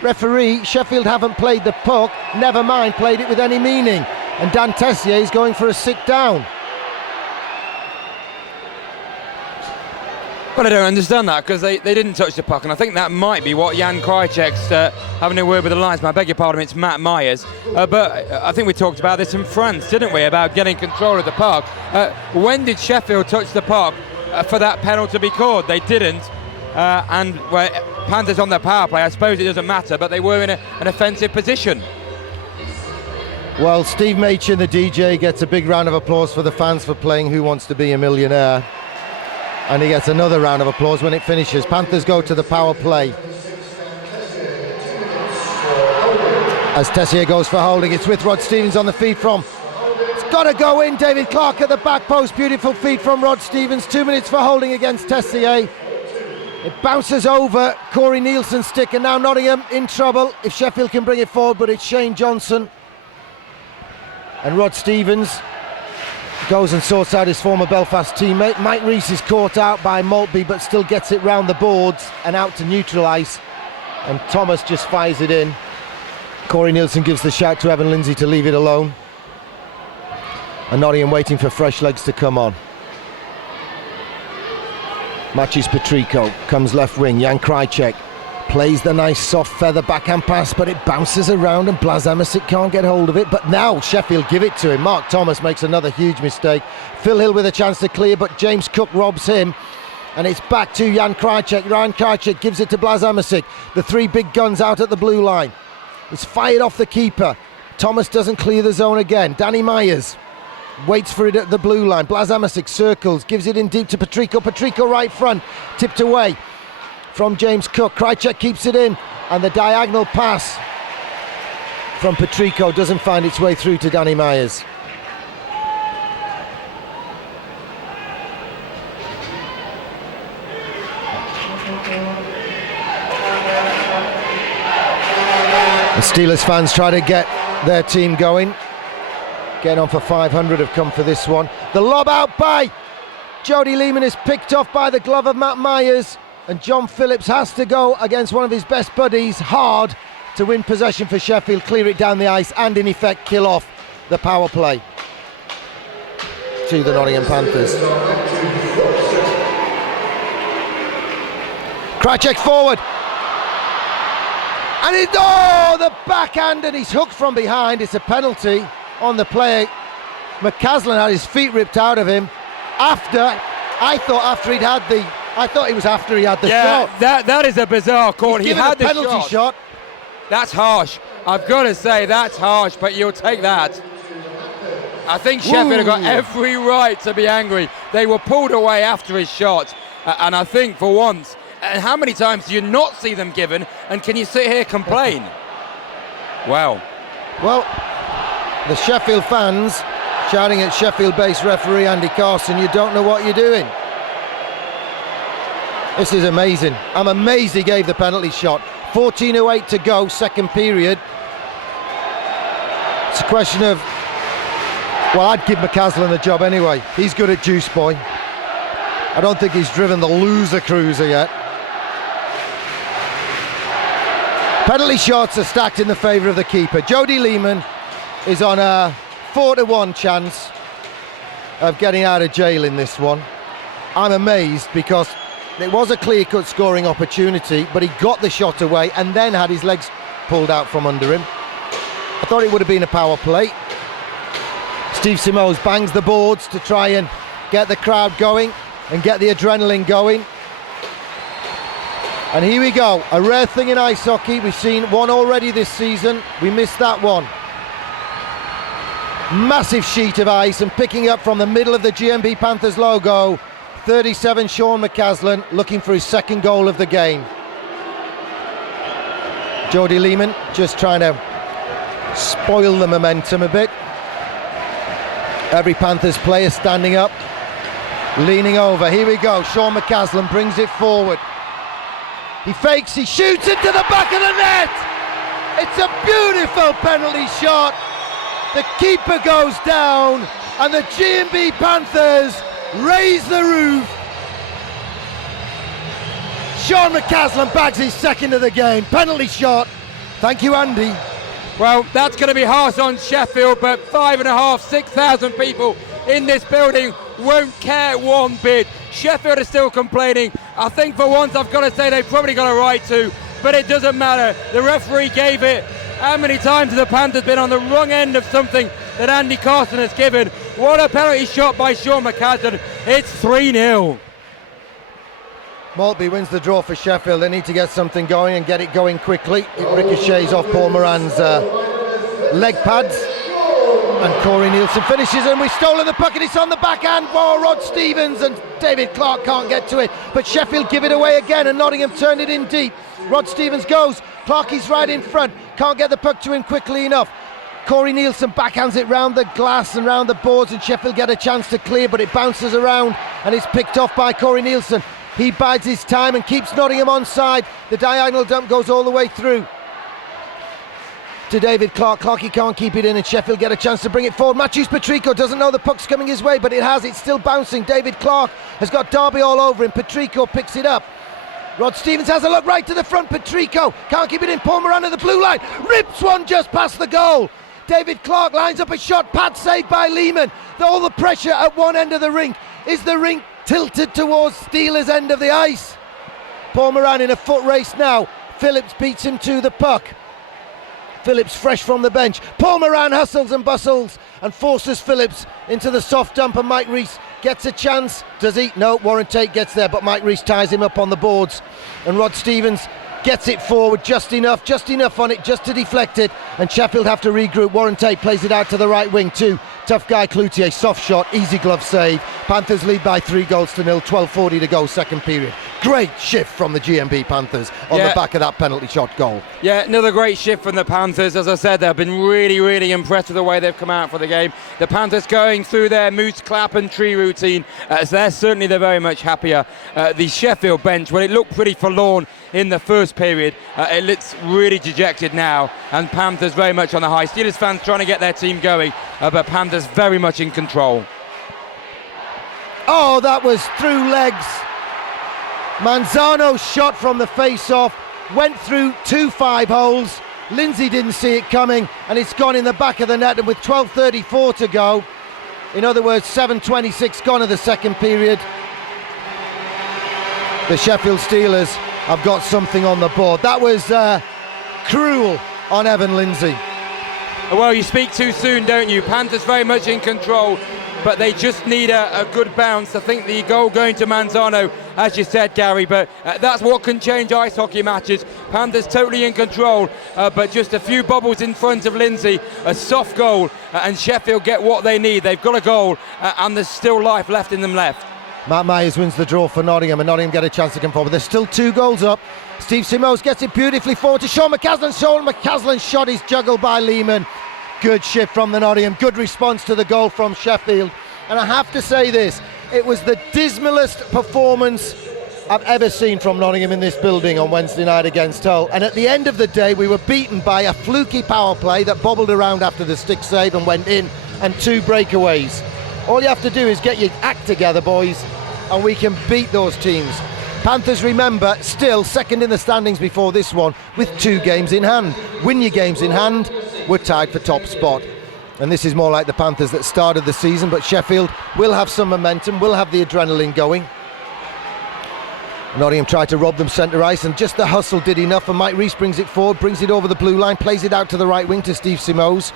Referee, Sheffield haven't played the puck. Never mind, played it with any meaning. And Dan Tessier is going for a sit down. But I don't understand that, because they didn't touch the puck, and I think that might be what Jan Krajcek's having a word with the linesman. I beg your pardon, it's Matt Myers. But I think we talked about this in France, didn't we, about getting control of the puck. When did Sheffield touch the puck for that penalty to be called? They didn't. And Panthers on their power play, I suppose it doesn't matter, but they were in an offensive position. Well, Steve Machin, the DJ, gets a big round of applause for the fans for playing Who Wants to Be a Millionaire. And he gets another round of applause when it finishes. Panthers go to the power play. As Tessier goes for holding, it's with Rod Stevens on the feed from. It's got to go in. David Clark at the back post. Beautiful feed from Rod Stevens. 2 minutes for holding against Tessier. It bounces over Corey Nielsen's stick, and now Nottingham in trouble if Sheffield can bring it forward, but it's Shane Johnson. And Rod Stevens goes and sorts out his former Belfast teammate. Mike Rees is caught out by Maltby, but still gets it round the boards and out to neutral ice. And Thomas just fires it in. Corey Nielsen gives the shout to Evan Lindsay to leave it alone. And Nottingham waiting for fresh legs to come on. Matches Patrico, comes left wing. Jan Krajcek plays the nice soft feather backhand pass, but it bounces around and Blas Emmersic can't get hold of it. But now Sheffield give it to him. Mark Thomas makes another huge mistake. Phil Hill with a chance to clear, but James Cook robs him. And it's back to Jan Krajcek. Ryan Krajcek gives it to Blas Emmersic. The three big guns out at the blue line. It's fired off the keeper. Thomas doesn't clear the zone again. Danny Myers waits for it at the blue line. Blazamasic circles, gives it in deep to Patrico. Patrico right front, tipped away from James Cook. Krajcek keeps it in, and the diagonal pass from Patrico doesn't find its way through to Danny Myers. The Steelers fans try to get their team going. Getting on for 500 have come for this one. The lob out by Jody Lehman is picked off by the glove of Matt Myers, and John Phillips has to go against one of his best buddies hard to win possession for Sheffield, clear it down the ice, and in effect kill off the power play to the Nottingham Panthers. Krajcek forward. And the backhand, and he's hooked from behind. It's a penalty on the player. McCaslin had his feet ripped out of him after he had the shot. That is a bizarre call. He had the penalty shot. That's harsh. I've got to say, that's harsh, but you'll take that. I think Sheffield have got every right to be angry. They were pulled away after his shot, and I think for once, and how many times do you not see them given, and can you sit here complain? Wow. Well, the Sheffield fans shouting at Sheffield-based referee Andy Carson, you don't know what you're doing. This is amazing. I'm amazed he gave the penalty shot. 14:08 to go, second period. It's a question of, well, I'd give McCaslin the job anyway. He's good at Juice Boy. I don't think he's driven the loser cruiser yet. Penalty shots are stacked in the favour of the keeper. Jody Lehman is on a 4-1 chance of getting out of jail in this one. I'm amazed because it was a clear-cut scoring opportunity, but he got the shot away and then had his legs pulled out from under him. I thought it would have been a power play. Steve Simoes bangs the boards to try and get the crowd going and get the adrenaline going. And here we go, a rare thing in ice hockey. We've seen one already this season. We missed that one. Massive sheet of ice, and picking up from the middle of the GMB Panthers logo, 37 Sean McCaslin, looking for his second goal of the game. Jody Lehman just trying to spoil the momentum a bit. Every Panthers player standing up, leaning over. Here we go, Sean McCaslin brings it forward. He fakes, he shoots into the back of the net! It's a beautiful penalty shot. The keeper goes down, and the G&B Panthers raise the roof. Sean McCaslin bags his second of the game. Penalty shot. Thank you, Andy. Well, that's going to be harsh on Sheffield, but 5,500, 6,000 people in this building won't care one bit. Sheffield is still complaining. I think for once I've got to say they've probably got a right to, but it doesn't matter. The referee gave it. How many times has the Panthers been on the wrong end of something that Andy Carson has given? What a penalty shot by Sean McCaslin. It's 3-0. Maltby wins the draw for Sheffield. They need to get something going and get it going quickly. It ricochets off Paul Moran's leg pads. And Corey Nielsen finishes, and we've stolen the puck, and it's on the backhand for Rod Stevens, and David Clark can't get to it. But Sheffield give it away again, and Nottingham turn it in deep. Rod Stevens goes, Clark is right in front, can't get the puck to him quickly enough. Corey Nielsen backhands it round the glass and round the boards, and Sheffield get a chance to clear, but it bounces around, and it's picked off by Corey Nielsen. He bides his time and keeps Nottingham onside. The diagonal dump goes all the way through to David Clark. Clarkey can't keep it in, and Sheffield get a chance to bring it forward. Matthews Patrico doesn't know the puck's coming his way, but it has. It's still bouncing. David Clark has got Derby all over him. Patrico picks it up. Rod Stevens has a look right to the front. Patrico can't keep it in. Paul Moran at the blue line. Rips one just past the goal. David Clark lines up a shot. Pad saved by Lehman. All the pressure at one end of the rink. Is the rink tilted towards Steelers' end of the ice? Paul Moran in a foot race now. Phillips beats him to the puck. Phillips fresh from the bench. Paul Moran hustles and bustles and forces Phillips into the soft dump, and Mike Rees gets a chance. Does he? No, Warren Tate gets there, but Mike Rees ties him up on the boards, and Rod Stevens gets it forward just enough on it just to deflect it, and Sheffield have to regroup. Warren Tate plays it out to the right wing to tough guy Cloutier, soft shot, easy glove save. Panthers lead by 3-0, 12:40 to go, second period. Great shift from the GMB Panthers on the back of that penalty shot goal. Yeah, another great shift from the Panthers. As I said, they've been really impressed with the way they've come out for the game. The Panthers going through their moose clap and tree routine, so they're very much happier. The Sheffield bench, well, it looked pretty forlorn in the first period. It looks really dejected now, and Panthers very much on the high. Steelers fans trying to get their team going, but Panthers very much in control. Oh, that was through legs. Manzano's shot from the face-off went through 2 5-holes. Lindsay didn't see it coming, and it's gone in the back of the net, and with 12:34 to go, in other words 7:26 gone of the second period, the Sheffield Steelers have got something on the board. That was cruel on Evan Lindsay. Well, you speak too soon, don't you? Panthers very much in control, but they just need a good bounce. I think the goal going to Manzano, as you said, Gary, but that's what can change ice hockey matches. Panthers totally in control, but just a few bubbles in front of Lindsay, a soft goal, and Sheffield get what they need. They've got a goal, and there's still life left in them left. Matt Myers wins the draw for Nottingham, and Nottingham get a chance to come forward. There's still 2 goals up. Steve Simos gets it beautifully forward to Sean McCaslin. Sean McCaslin's shot is juggled by Lehman. Good shift from the Nottingham, good response to the goal from Sheffield. And I have to say this, it was the dismalest performance I've ever seen from Nottingham in this building on Wednesday night against Hull. And at the end of the day, we were beaten by a fluky power play that bobbled around after the stick save and went in, and 2 breakaways. All you have to do is get your act together, boys, and we can beat those teams. Panthers, remember, still second in the standings before this one with 2 games in hand. Win your games in hand, we're tied for top spot. And this is more like the Panthers that started the season, but Sheffield will have some momentum, will have the adrenaline going. Nottingham tried to rob them centre ice, and just the hustle did enough, and Mike Rees brings it forward, brings it over the blue line, plays it out to the right wing to Steve Simos.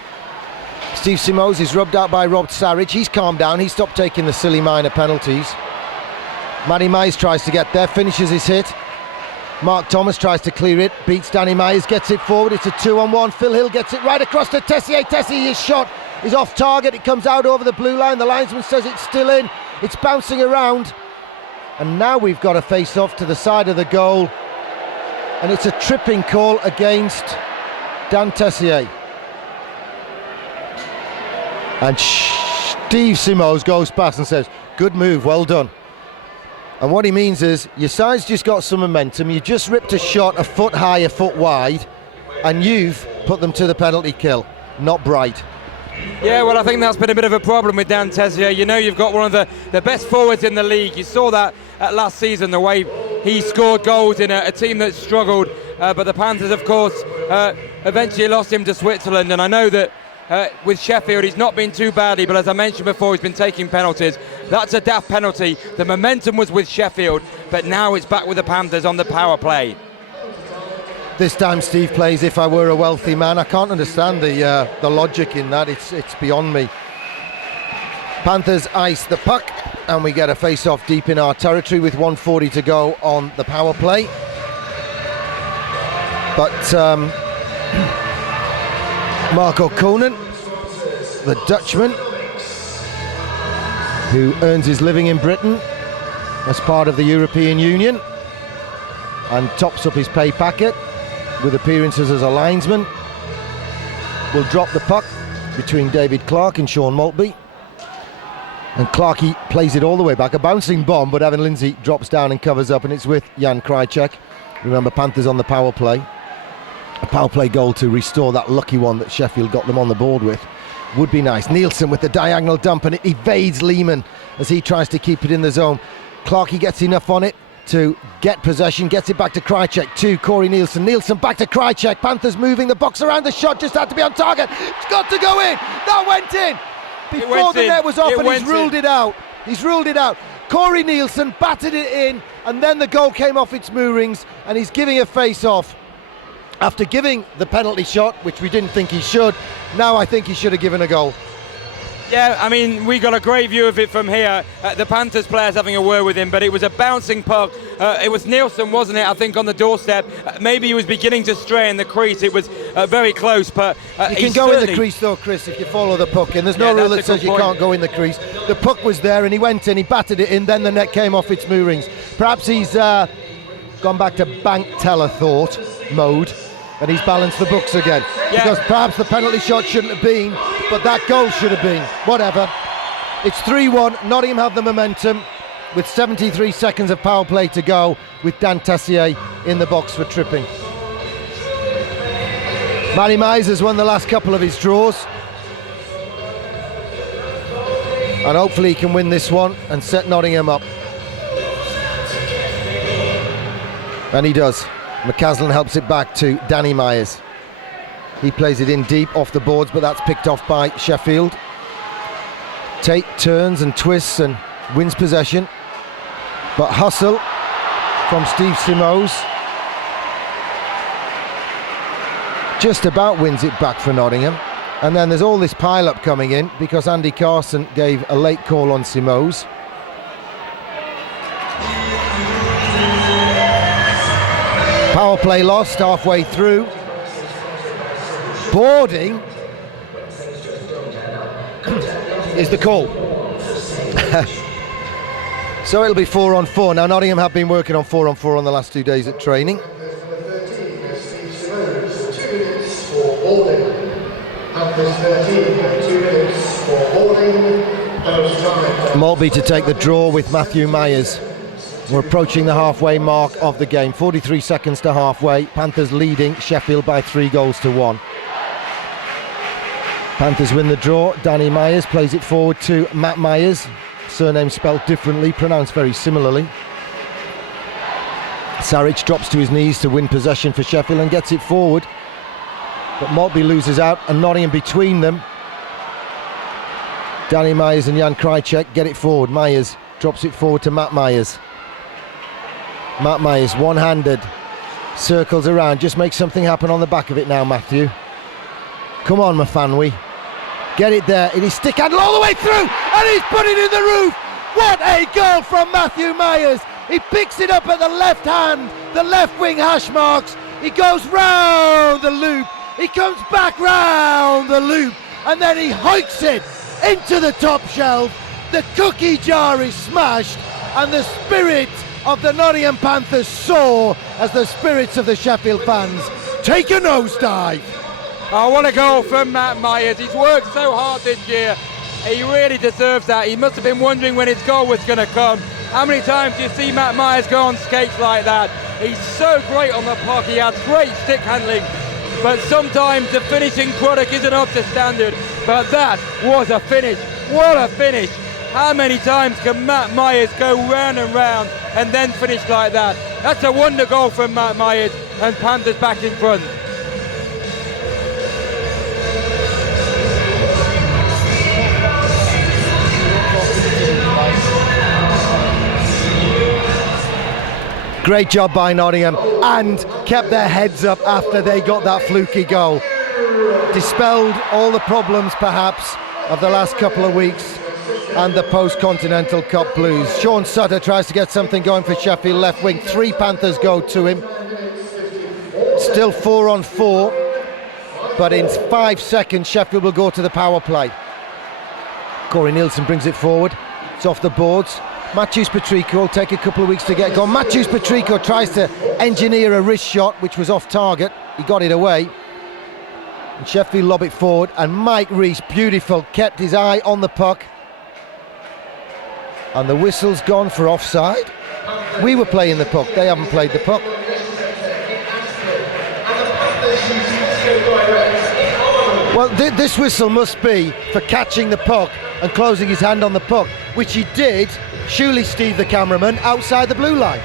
Steve Simos is rubbed out by Rob Sarridge. He's calmed down, he stopped taking the silly minor penalties. Matty Myers tries to get there, finishes his hit. Mark Thomas tries to clear it, beats Danny Myers, gets it forward, it's a 2-on-1. Phil Hill gets it right across to Tessier. Tessier's shot is off target, it comes out over the blue line. The linesman says it's still in, it's bouncing around. And now we've got a face-off to the side of the goal, and it's a tripping call against Dan Tessier. And Steve Simos goes past and says, good move, well done. And what he means is, your side's just got some momentum, you just ripped a shot a foot high, a foot wide, and you've put them to the penalty kill. Not bright. Yeah, well, I think that's been a bit of a problem with Dan Tessier. You know, you've got one of the best forwards in the league. You saw that last season, the way he scored goals in a team that struggled. But the Panthers, of course, eventually lost him to Switzerland. And I know that with Sheffield, he's not been too badly, but as I mentioned before, he's been taking penalties. That's a daft penalty. The momentum was with Sheffield, but now it's back with the Panthers on the power play. This time Steve plays if I were a wealthy man. I can't understand the logic in that. It's beyond me. Panthers ice the puck, and we get a face-off deep in our territory with 1:40 to go on the power play. But Marco Koenen, the Dutchman, who earns his living in Britain as part of the European Union and tops up his pay packet with appearances as a linesman, will drop the puck between David Clarke and Sean Maltby. And Clarkey plays it all the way back, a bouncing bomb, but Evan Lindsay drops down and covers up, and it's with Jan Krajcek. Remember, Panthers on the power play. A power play goal to restore that lucky one that Sheffield got them on the board with. Would be nice. Nielsen with the diagonal dump, and it evades Lehman as he tries to keep it in the zone. Clarkey gets enough on it to get possession, gets it back to Krajcek, to Corey Nielsen. Nielsen back to Krajcek. Panthers moving the box around, the shot just had to be on target. It's got to go in. That went in before the net was off, and he's ruled it out. He's ruled it out. Corey Nielsen batted it in, and then the goal came off its moorings, and he's giving a face-off. After giving the penalty shot, which we didn't think he should, now I think he should have given a goal. Yeah, I mean, we got a great view of it from here. The Panthers players having a word with him, but it was a bouncing puck. It was Nielsen, wasn't it, I think, on the doorstep. Maybe he was beginning to stray in the crease. It was very close, but you can go in the crease though, Chris, if you follow the puck in. There's no rule that says you can't go in the crease. The puck was there and he went in, he batted it in, then the net came off its moorings. Perhaps he's gone back to bank teller thought mode, and he's balanced the books again. Yeah. Because perhaps the penalty shot shouldn't have been, but that goal should have been. Whatever. It's 3-1. Nottingham have the momentum with 73 seconds of power play to go, with Dan Tessier in the box for tripping. Matty Myers has won the last couple of his draws, and hopefully he can win this one and set Nottingham up. And he does. McCaslin helps it back to Danny Myers. He plays it in deep off the boards, but that's picked off by Sheffield. Tate turns and twists and wins possession, but hustle from Steve Simos just about wins it back for Nottingham. And then there's all this pile-up coming in because Andy Carson gave a late call on Simos. Power play lost halfway through. Boarding is the call. So it'll be 4-on-4. Now Nottingham have been working on 4-on-4 on the last 2 days at training. Maltby to take the draw with Matthew Myers. We're approaching the halfway mark of the game. 43 seconds to halfway. Panthers leading Sheffield by 3-1. Panthers win the draw. Danny Myers plays it forward to Matt Myers. Surname spelt differently, pronounced very similarly. Saric drops to his knees to win possession for Sheffield and gets it forward. But Maltby loses out and Nottingham between them. Danny Myers and Jan Krajcek get it forward. Myers drops it forward to Matt Myers. Matt Myers, one-handed, circles around, just make something happen on the back of it now, Matthew. Come on, Mafanwi. Get it there, it is stick handle all the way through, and he's put it in the roof. What a goal from Matthew Myers. He picks it up at the left hand, the left wing hash marks. He goes round the loop, he comes back round the loop, and then he hikes it into the top shelf. The cookie jar is smashed, and the spirit of the Nottingham Panthers soar as the spirits of the Sheffield fans take a nosedive. Oh, what a goal from Matt Myers. He's worked so hard this year. He really deserves that. He must have been wondering when his goal was going to come. How many times do you see Matt Myers go on skates like that? He's so great on the puck. He has great stick handling. But sometimes the finishing product isn't up to standard. But that was a finish. What a finish. How many times can Matt Myers go round and round and then finish like that? That's a wonder goal from Matt Myers, and Panthers back in front. Great job by Nottingham, and kept their heads up after they got that fluky goal. Dispelled all the problems perhaps of the last couple of weeks and the post-Continental Cup blues. Sean Sutter tries to get something going for Sheffield left wing. 3 Panthers go to him. Still 4-on-4, but in 5 seconds Sheffield will go to the power play. Corey Nielsen brings it forward. It's off the boards. Matthews Patrico will take a couple of weeks to get going. Matthews Patrico tries to engineer a wrist shot which was off target. He got it away. And Sheffield lob it forward, and Mike Rees, beautiful, kept his eye on the puck. And the whistle's gone for offside. We were playing the puck, they haven't played the puck. Well, this whistle must be for catching the puck and closing his hand on the puck, which he did, surely Steve the cameraman, outside the blue line.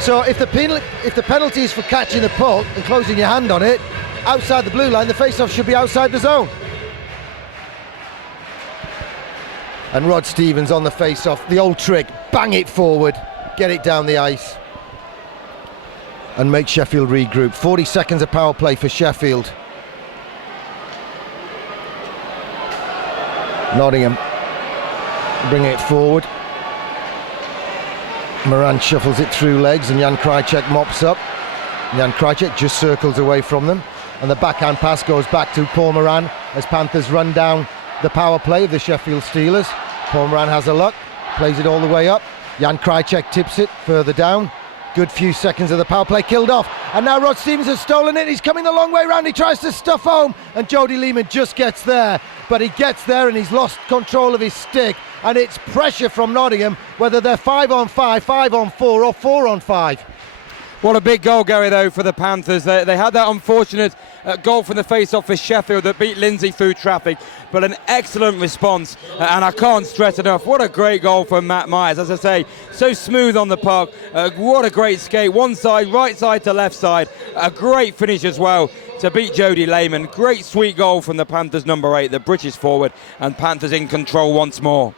So if the penalty is for catching the puck and closing your hand on it outside the blue line, the face-off should be outside the zone. And Rod Stevens on the face-off, the old trick, bang it forward, get it down the ice and make Sheffield regroup. 40 seconds of power play for Sheffield. Nottingham bringing it forward. Moran shuffles it through legs and Jan Krajcek mops up. Jan Krajcek just circles away from them, and the backhand pass goes back to Paul Moran as Panthers run down the power play of the Sheffield Steelers. Paul Moran has a look, plays it all the way up. Jan Krajcek tips it further down. Good few seconds of the power play killed off, and now Rod Stevens has stolen it. He's coming the long way round. He tries to stuff home, and Jody Lehman just gets there, but he gets there and he's lost control of his stick, and it's pressure from Nottingham, whether they're 5-on-5, 5-on-4 or 4-on-5. What a big goal, Gary, though, for the Panthers. They had that unfortunate goal from the face-off for Sheffield that beat Lindsay through traffic, but an excellent response, and I can't stress enough, what a great goal from Matt Myers. As I say, so smooth on the puck, what a great skate, one side, right side to left side, a great finish as well to beat Jody Lehman. Great sweet goal from the Panthers number 8, the British forward, and Panthers in control once more.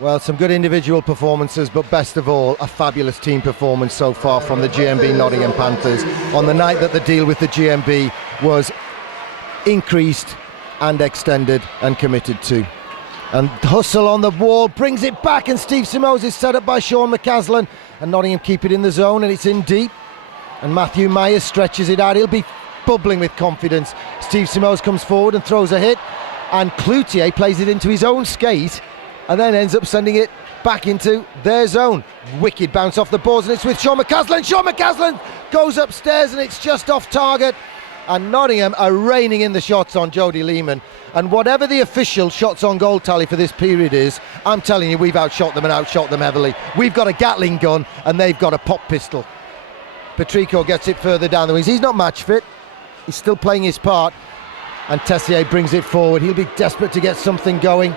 Well, some good individual performances, but best of all, a fabulous team performance so far from the GMB Nottingham Panthers on the night that the deal with the GMB was increased and extended and committed to. And hustle on the wall brings it back, and Steve Simoes is set up by Sean McCaslin, and Nottingham keep it in the zone, and it's in deep, and Matthew Myers stretches it out. He'll be bubbling with confidence. Steve Simoes comes forward and throws a hit, and Cloutier plays it into his own skate and then ends up sending it back into their zone. Wicked bounce off the boards, and it's with Sean McCaslin. Sean McCaslin goes upstairs and it's just off target, and Nottingham are raining in the shots on Jody Lehman. And whatever the official shots on goal tally for this period is, I'm telling you, we've outshot them and outshot them heavily. We've got a Gatling gun and they've got a pop pistol. Patrico gets it further down the wings. He's not match fit, he's still playing his part, and Tessier brings it forward. He'll be desperate to get something going,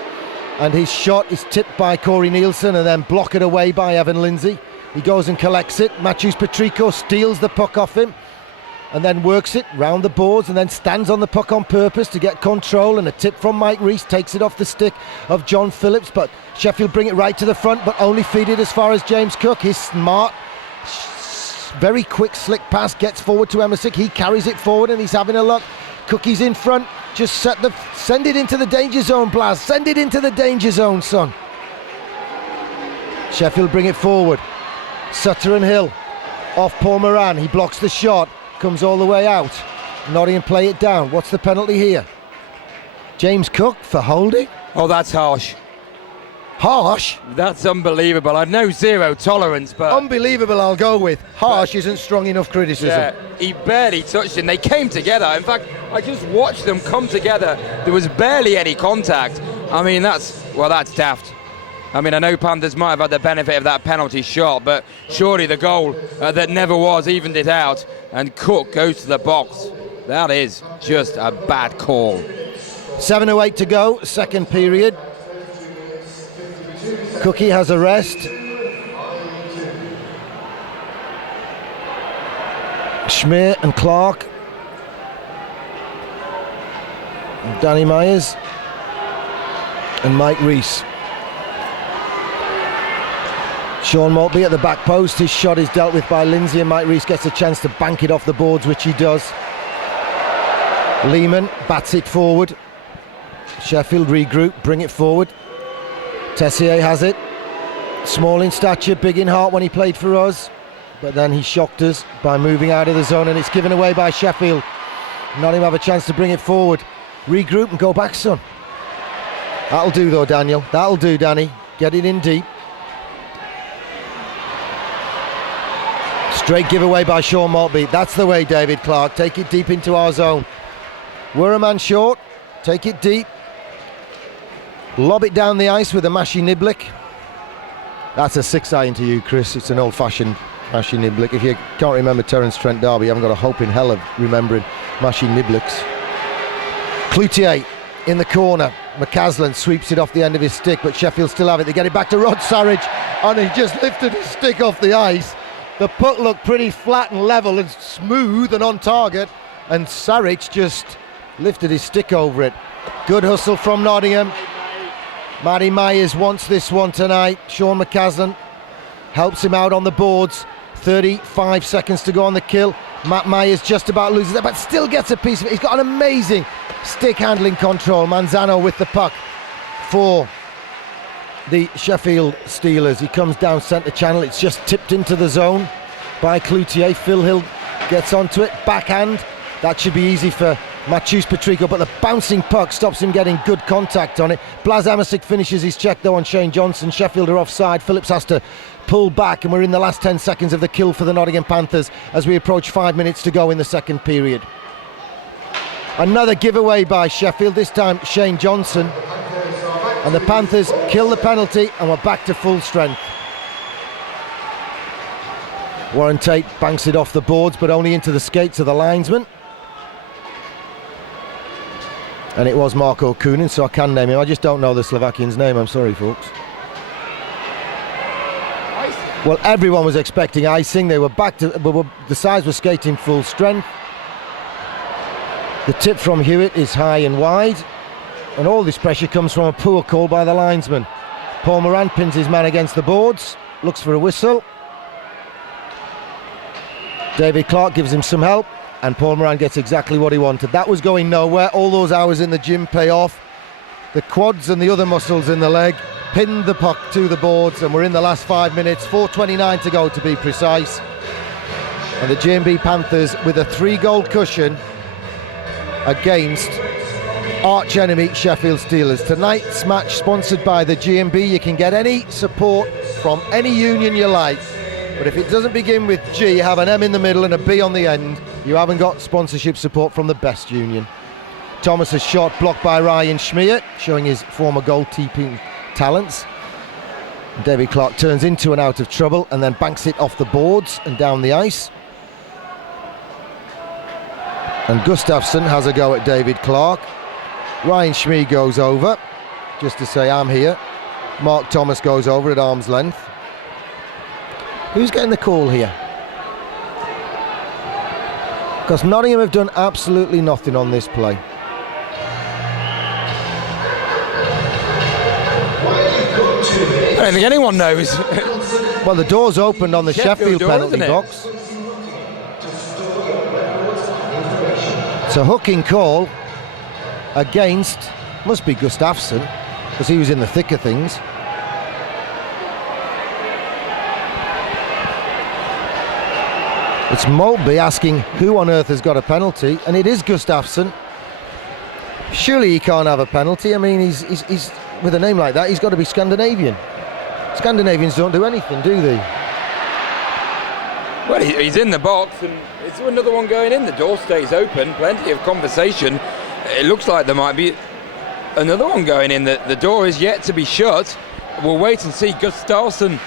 and his shot is tipped by Corey Nielsen and then blocked away by Evan Lindsay. He goes and collects it. Matthews Patrico steals the puck off him and then works it round the boards and then stands on the puck on purpose to get control, and a tip from Mike Rees takes it off the stick of John Phillips, but Sheffield bring it right to the front, but only feed it as far as James Cook. His smart, very quick slick pass gets forward to Emerson. He carries it forward and he's having a look. Cookie's in front. Just send it into the danger zone, Blas. Send it into the danger zone, son. Sheffield bring it forward. Sutter and Hill off Paul Moran. He blocks the shot, comes all the way out. Nottingham play it down. What's the penalty here? James Cook for holding? Oh, that's harsh. Harsh? That's unbelievable. I know zero tolerance, but... Unbelievable, I'll go with. Harsh isn't strong enough criticism. Yeah, he barely touched him. They came together. In fact, I just watched them come together. There was barely any contact. I mean, that's daft. I mean, I know Panthers might have had the benefit of that penalty shot, but surely the goal that never was evened it out, and Cook goes to the box. That is just a bad call. 7:08 to go, second period. Cookie has a rest. Schmier and Clark. Danny Myers and Mike Rees. Sean Maltby at the back post. His shot is dealt with by Lindsay, and Mike Rees gets a chance to bank it off the boards, which he does. Lehman bats it forward. Sheffield regroup, bring it forward. Tessier has it. Small in stature, big in heart when he played for us, but then he shocked us by moving out of the zone, and it's given away by Sheffield. Nottingham have a chance to bring it forward. Regroup and go back, son. That'll do though, Daniel. That'll do, Danny. Get it in deep. Straight giveaway by Sean Maltby. That's the way, David Clark. Take it deep into our zone. We're a man short. Take it deep. Lob it down the ice with a Mashi Niblick. That's a 6-eye into you, Chris. It's an old-fashioned Mashi Niblick. If you can't remember Terence Trent D'Arby, you haven't got a hope in hell of remembering Mashi Niblicks. Cloutier in the corner. McCaslin sweeps it off the end of his stick, but Sheffield still have it. They get it back to Rod Sarridge, and he just lifted his stick off the ice. The puck looked pretty flat and level and smooth and on target, and Sarridge just lifted his stick over it. Good hustle from Nottingham. Matty Myers wants this one tonight. Sean McCaslin helps him out on the boards. 35 seconds to go on the kill. Matt Myers just about loses that, but still gets a piece of it. He's got an amazing stick handling control. Manzano with the puck. for the Sheffield Steelers. He comes down centre channel. It's just tipped into the zone by Cloutier. Phil Hill gets onto it. Backhand. That should be easy for Matthews Patrico, but the bouncing puck stops him getting good contact on it. Blas Amasic finishes his check though on Shane Johnson. Sheffield are offside. Phillips has to pull back, and we're in the last 10 seconds of the kill for the Nottingham Panthers as we approach 5 minutes to go in the second period. Another giveaway by Sheffield, this time Shane Johnson, and the Panthers kill the penalty and we're back to full strength. Warren Tate banks it off the boards but only into the skates of the linesman. And it was Marko Kunin, so I can name him. I just don't know the Slovakian's name, I'm sorry folks. Well, everyone was expecting icing. They were back to, the sides were skating full strength. The tip from Hewitt is high and wide, and all this pressure comes from a poor call by the linesman. Paul Moran pins his man against the boards, looks for a whistle. David Clark gives him some help, and Paul Moran gets exactly what he wanted. That was going nowhere. All those hours in the gym pay off. The quads and the other muscles in the leg pinned the puck to the boards, and we're in the last 5 minutes, 4:29 to go to be precise. And the G&B Panthers with a 3-goal cushion against arch enemy Sheffield Steelers. Tonight's match sponsored by the G&B. You can get any support from any union you like, but if it doesn't begin with G, have an M in the middle and a B on the end, you haven't got sponsorship support from the best union. Thomas's shot blocked by Ryan Schmier, showing his former goalkeeping talents. David Clark turns into and out of trouble and then banks it off the boards and down the ice. And Gustafsson has a go at David Clark. Ryan Schmier goes over just to say I'm here. Mark Thomas goes over at arm's length. Who's getting the call here? Because Nottingham have done absolutely nothing on this play. I don't think anyone knows. Well, the door's opened on the Sheffield door, penalty box. It's a hooking call against, must be Gustafsson, because he was in the thick of things. It's Maltby asking who on earth has got a penalty, and it is Gustafsson. Surely he can't have a penalty. I mean, he's with a name like that, he's got to be Scandinavian. Scandinavians don't do anything, do they? Well, he's in the box, and it's another one going in. The door stays open, plenty of conversation. It looks like there might be another one going in. The door is yet to be shut. We'll wait and see. Gustafsson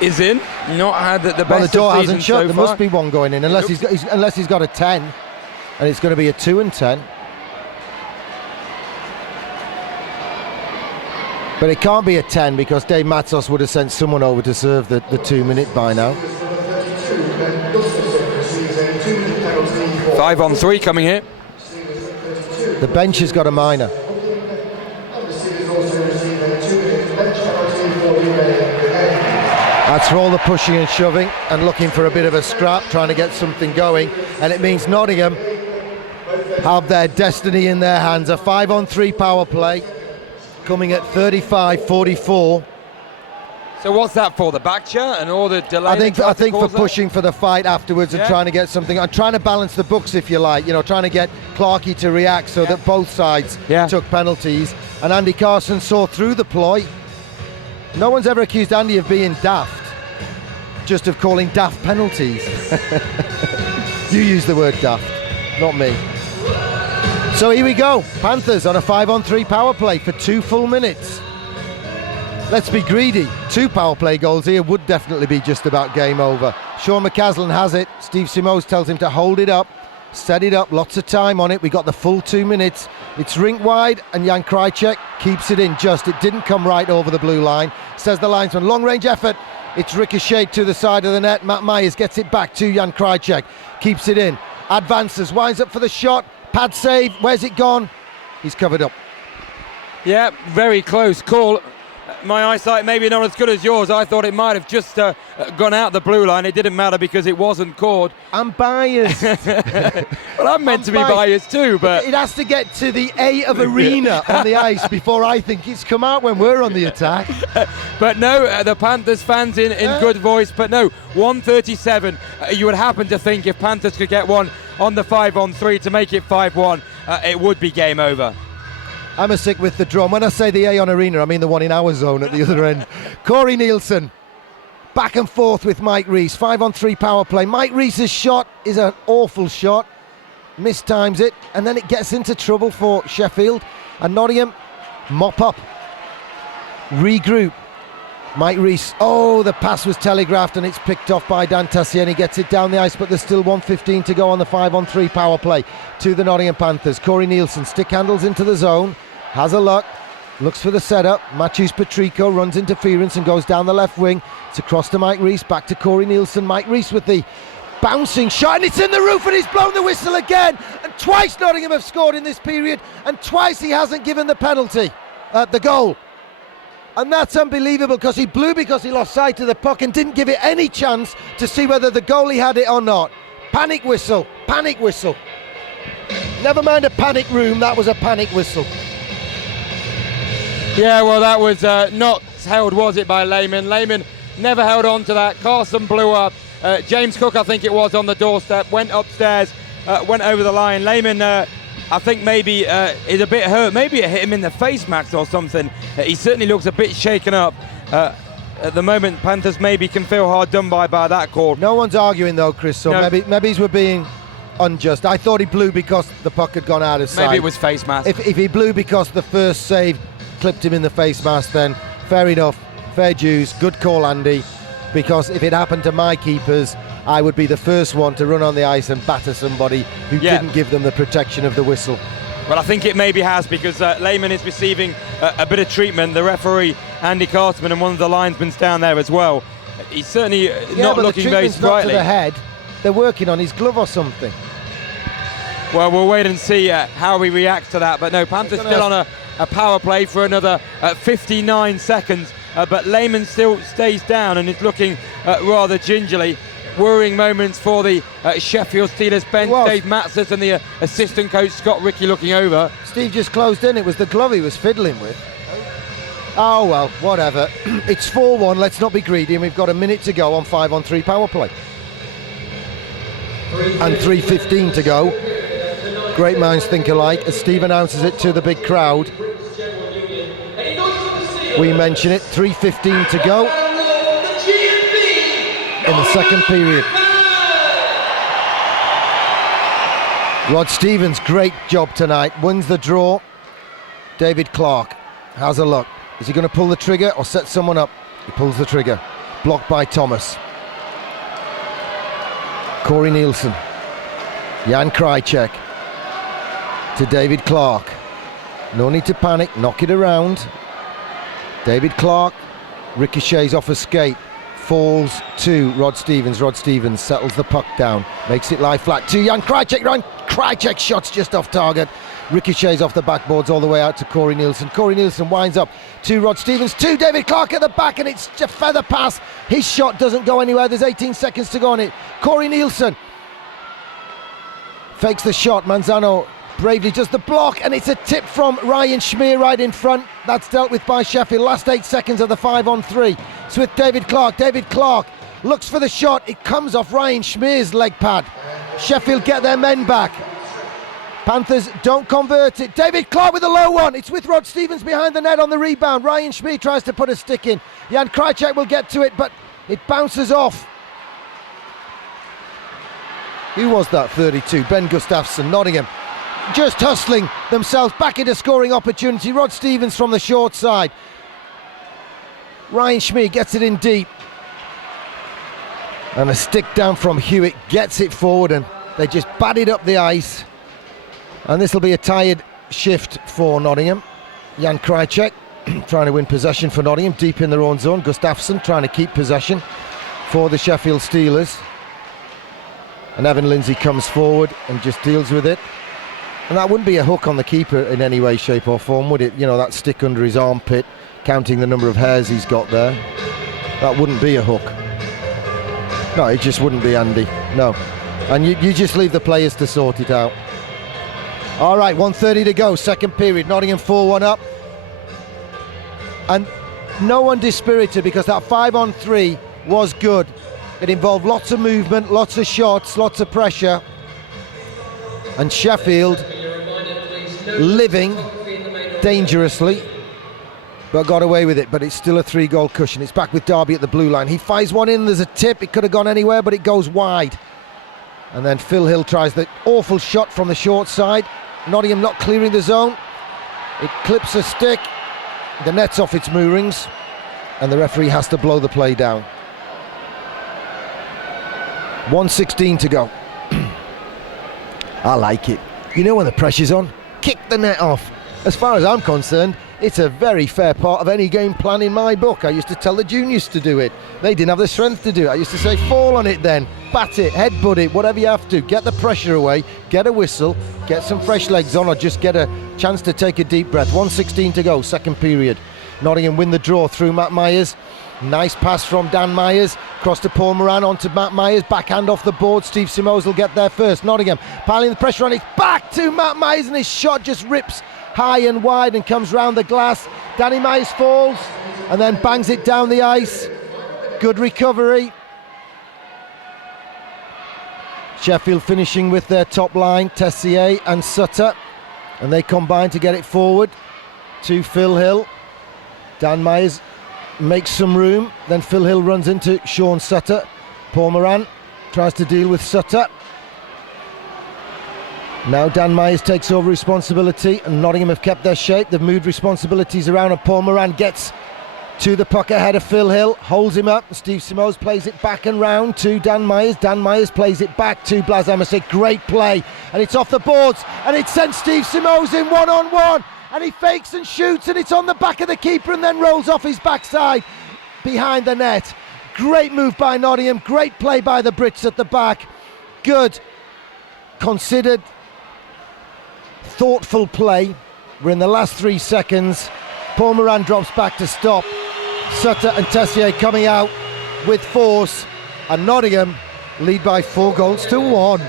is in, not had the best. Well, the door hasn't shut. So there far. Must be one going in, unless he's got a 10, and it's going to be a 2 and 10. But it can't be a 10 because Dave Matzos would have sent someone over to serve the 2 minute by now. 5-on-3 coming here. The bench has got a minor. That's for all the pushing and shoving and looking for a bit of a scrap, trying to get something going, and it means Nottingham have their destiny in their hands. A 5-on-3 power play coming at 35-44. So what's that for? The back chair and all the delay? I think for pushing for the fight afterwards and trying to get something. I'm trying to balance the books, if you like. You know, trying to get Clarkey to react so that both sides took penalties. And Andy Carson saw through the ploy. No one's ever accused Andy of being daft, just of calling daft penalties. You use the word daft, not me. So here we go. Panthers on a 5-on-3 power play for 2 full minutes. Let's be greedy. 2 power play goals here would definitely be just about game over. Sean McCaslin has it. Steve Simos tells him to hold it up, set it up, lots of time on it. We got the full 2 minutes. It's rink wide and Jan Krajcek keeps it in just. It didn't come right over the blue line, says the linesman. Long range effort. It's ricocheted to the side of the net. Matt Myers gets it back to Jan Krajcek. Keeps it in. Advances, winds up for the shot. Pad save. Where's it gone? He's covered up. Yeah, very close call. My eyesight maybe not as good as yours. I thought it might have just gone out the blue line. It didn't matter because it wasn't called. I'm biased. Well, I'm meant to be biased too, but it has to get to the A of arena on the ice before I think it's come out when we're on the attack. But no, the Panthers fans in good voice. But no, 137. You would happen to think if Panthers could get one on the 5-on-3 to make it 5-1, it would be game over. I'm a stick with the drum. When I say the A on arena, I mean the one in our zone at the other end. Corey Nielsen, back and forth with Mike Rees. 5-on-3 power play. Mike Rees' shot is an awful shot. Mistimes it, and then it gets into trouble for Sheffield. And Nottingham mop up. Regroup. Mike Rees. Oh, the pass was telegraphed and it's picked off by Dan Tassier. He gets it down the ice, but there's still 1:15 to go on the 5-on-3 power play to the Nottingham Panthers. Corey Nielsen stick handles into the zone. Has a look, looks for the setup. Matthews Patrico runs interference and goes down the left wing. It's across to Mike Rees, back to Corey Nielsen. Mike Rees with the bouncing shot, and it's in the roof, and he's blown the whistle again. And twice Nottingham have scored in this period, and twice he hasn't given the penalty, the goal. And that's unbelievable because he blew because he lost sight of the puck and didn't give it any chance to see whether the goalie had it or not. Panic whistle, panic whistle. Never mind a panic room, that was a panic whistle. Yeah, well, that was not held, was it, by Lehman? Lehman never held on to that. Carson blew up. James Cook, I think it was, on the doorstep, went upstairs, went over the line. Lehman, I think maybe is a bit hurt. Maybe it hit him in the face, Max, or something. He certainly looks a bit shaken up. At the moment, Panthers maybe can feel hard done by that call. No one's arguing, though, Chris, so no. maybe we're being unjust. I thought he blew because the puck had gone out of sight. Maybe it was face mask. If he blew because the first save clipped him in the face mask, then fair enough, fair dues, good call, Andy, because if it happened to my keepers, I would be the first one to run on the ice and batter somebody who didn't give them the protection of the whistle. Well, I think it maybe has, because Lehman is receiving a bit of treatment. The referee, Andy Cartman, and one of the linesmen down there as well. He's certainly not looking very sprightly. Not to the head. They're working on his glove or something. Well, we'll wait and see how he reacts to that. But no, Panthers still on a power play for another 59 seconds. But Lehman still stays down and is looking rather gingerly. Worrying moments for the Sheffield Steelers bench. Dave Matzes and the assistant coach Scott Rickey looking over. Steve just closed in. It was the glove he was fiddling with. Oh well, whatever. It's 4-1. Let's not be greedy, and we've got a minute to go on 5-on-3 power play. And 3:15 to go. Great minds think alike. As Steve announces it to the big crowd, we mention it. 3:15 to go in the second period. Rod Stevens, great job tonight. Wins the draw. David Clark has a look. Is he going to pull the trigger or set someone up? He pulls the trigger. Blocked by Thomas. Corey Nielsen. Jan Krajcek to David Clark. No need to panic. Knock it around. David Clark ricochets off a skate. Falls to Rod Stevens. Rod Stevens settles the puck down, makes it lie flat to Jan Krajcek. Jan Krajcek shots just off target, ricochets off the backboards all the way out to Corey Nielsen. Corey Nielsen winds up to Rod Stevens, to David Clark at the back, and it's a feather pass. His shot doesn't go anywhere. There's 18 seconds to go on it. Corey Nielsen fakes the shot. Manzano bravely does the block, and it's a tip from Ryan Schmier right in front. That's dealt with by Sheffield. Last 8 seconds of the 5-on-3. It's with David Clark. David Clark looks for the shot. It comes off Ryan Schmier's leg pad. Sheffield get their men back. Panthers don't convert it. David Clark with a low one. It's with Rod Stevens behind the net on the rebound. Ryan Schmier tries to put a stick in. Jan Krajcek will get to it, but it bounces off. Who was that 32? Ben Gustafsson, Nottingham. Just hustling themselves back into scoring opportunity. Rod Stevens from the short side. Ryan Schmier gets it in deep. And a stick down from Hewitt gets it forward, and they just batted up the ice. And this will be a tired shift for Nottingham. Jan Krajcek trying to win possession for Nottingham deep in their own zone. Gustafsson trying to keep possession for the Sheffield Steelers. And Evan Lindsay comes forward and just deals with it. And that wouldn't be a hook on the keeper in any way, shape or form, would it? You know, that stick under his armpit counting the number of hairs he's got there. That wouldn't be a hook. No, it just wouldn't be, Andy. No. And you just leave the players to sort it out. All right, 1:30 to go, second period. Nottingham 4-1 up. And no one dispirited, because that 5-on-3 was good. It involved lots of movement, lots of shots, lots of pressure. And Sheffield living dangerously, but got away with it. But it's still a 3-goal cushion. It's back with Derby at the blue line. He fires one in, there's a tip. It could have gone anywhere, but it goes wide. And then Phil Hill tries the awful shot from the short side. Nottingham not clearing the zone. It clips a stick. The net's off its moorings, and the referee has to blow the play down. 1:16 to go. I like it. You know, when the pressure's on, kick the net off. As far as I'm concerned, it's a very fair part of any game plan in my book. I used to tell the juniors to do it. They didn't have the strength to do it. I used to say, fall on it then, bat it, headbutt it, whatever you have to. Get the pressure away, get a whistle, get some fresh legs on, or just get a chance to take a deep breath. 1:16 to go, second period. Nottingham win the draw through Matt Myers. Nice pass from Dan Myers, cross to Paul Moran, onto Matt Myers, backhand off the board. Steve Simoes will get there first. Nottingham piling the pressure on, it's back to Matt Myers, and his shot just rips high and wide and comes round the glass. Danny Myers falls and then bangs it down the ice. Good recovery. Sheffield finishing with their top line, Tessier and Sutter, and they combine to get it forward to Phil Hill. Dan Myers makes some room, then Phil Hill runs into Sean Sutter. Paul Moran tries to deal with Sutter. Now Dan Myers takes over responsibility, and Nottingham have kept their shape. They've moved responsibilities around, and Paul Moran gets to the puck ahead of Phil Hill, holds him up. Steve Simoes plays it back and round to Dan Myers. Dan Myers plays it back to Blas Emerson. Great play, and it's off the boards, and it sends Steve Simoes in one-on-one, and he fakes and shoots, and it's on the back of the keeper and then rolls off his backside behind the net. Great move by Nottingham, great play by the Brits at the back. Good, considered, thoughtful play. We're in the last 3 seconds. Paul Moran drops back to stop. Sutter and Tessier coming out with force, and Nottingham lead by 4-1.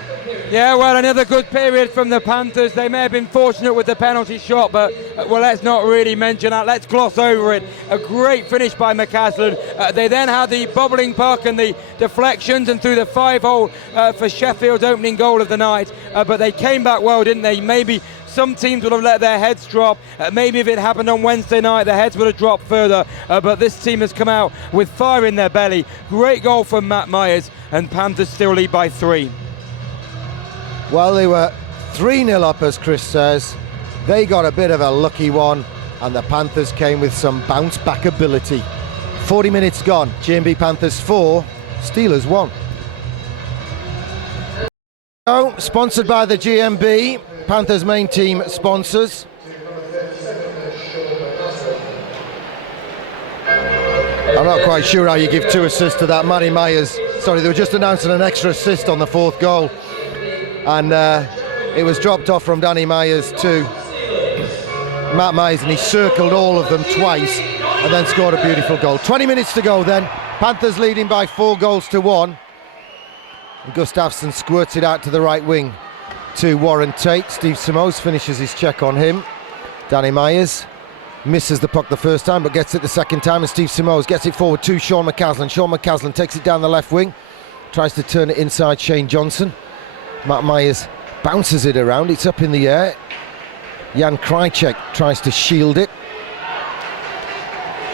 Yeah, well, another good period from the Panthers. They may have been fortunate with the penalty shot, but well, let's not really mention that. Let's gloss over it. A great finish by McCaslin. They then had the bobbling puck and the deflections, and through the 5-hole for Sheffield's opening goal of the night. But they came back well, didn't they? Maybe some teams would have let their heads drop. Maybe if it happened on Wednesday night, their heads would have dropped further. But this team has come out with fire in their belly. Great goal from Matt Myers, and Panthers still lead by 3. Well, they were 3-0 up, as Chris says. They got a bit of a lucky one, and the Panthers came with some bounce-back ability. 40 minutes gone. G&B Panthers 4, Steelers 1. So, sponsored by the GMB, Panthers main team sponsors. I'm not quite sure how you give 2 assists to that. Matty Myers, sorry, they were just announcing an extra assist on the 4th goal. And it was dropped off from Danny Myers to Matt Myers, and he circled all of them twice and then scored a beautiful goal. 20 minutes to go then. Panthers leading by 4-1. And Gustafsson squirts it out to the right wing to Warren Tate. Steve Simoes finishes his check on him. Danny Myers misses the puck the first time but gets it the second time, and Steve Simoes gets it forward to Sean McCaslin. Sean McCaslin takes it down the left wing, tries to turn it inside Shane Johnson. Matt Myers bounces it around, it's up in the air. Jan Krajcek tries to shield it,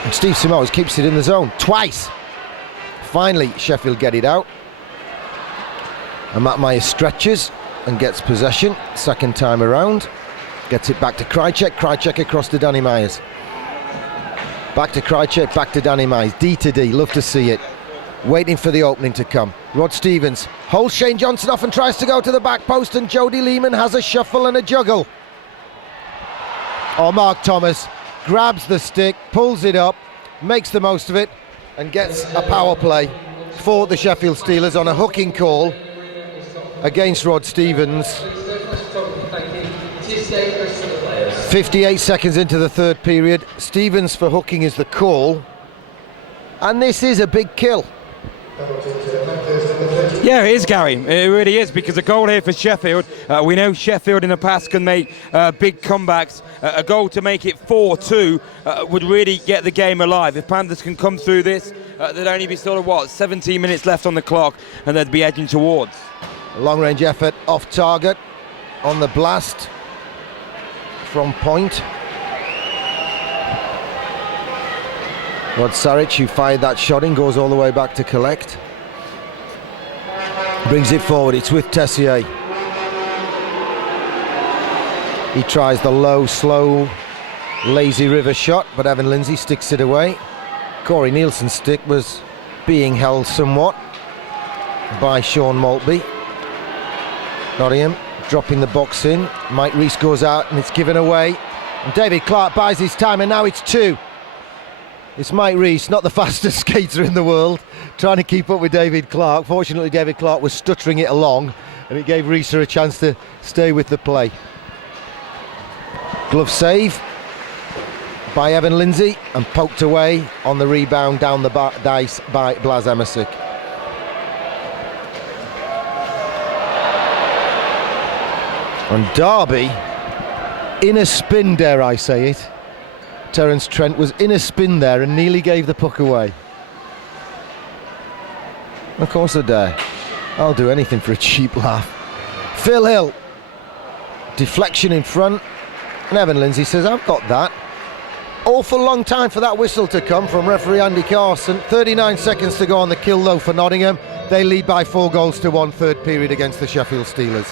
and Steve Simoes keeps it in the zone twice. Finally Sheffield get it out, and Matt Myers stretches and gets possession second time around. Gets it back to Krajcek, Krajcek across to Danny Myers. Back to Krajcek, back to Danny Myers. D to D, love to see it. Waiting for the opening to come. Rod Stevens holds Shane Johnson off and tries to go to the back post, and Jody Lehman has a shuffle and a juggle. Oh, Mark Thomas grabs the stick, pulls it up, makes the most of it, and gets a power play for the Sheffield Steelers on a hooking call against Rod Stevens. 58 seconds into the third period. Stevens for hooking is the call. And this is a big kill. Yeah, it is, Gary. It really is, because a goal here for Sheffield. We know Sheffield in the past can make big comebacks. A goal to make it 4-2 would really get the game alive. If Panthers can come through this, there'd only be 17 minutes left on the clock, and they'd be edging towards. A long-range effort off target on the blast from point. Rod Saric, who fired that shot in, goes all the way back to collect. Brings it forward, it's with Tessier. He tries the low, slow, lazy river shot, but Evan Lindsay sticks it away. Corey Nielsen's stick was being held somewhat by Sean Maltby. Nottingham dropping the box in. Mike Rees goes out and it's given away. And David Clark buys his time, and now it's 2. It's Mike Rees, not the fastest skater in the world, trying to keep up with David Clark. Fortunately, David Clark was stuttering it along, and it gave Rees a chance to stay with the play. Glove save by Evan Lindsay, and poked away on the rebound down the dice by Blas Emersic. And Derby, in a spin, dare I say it, Terence Trent was in a spin there and nearly gave the puck away. Of course I dare. I'll do anything for a cheap laugh. Phil Hill, deflection in front, and Evan Lindsay says, I've got that. Awful long time for that whistle to come from referee Andy Carson. 39 seconds to go on the kill though for Nottingham. They lead by 4-1 third period against the Sheffield Steelers.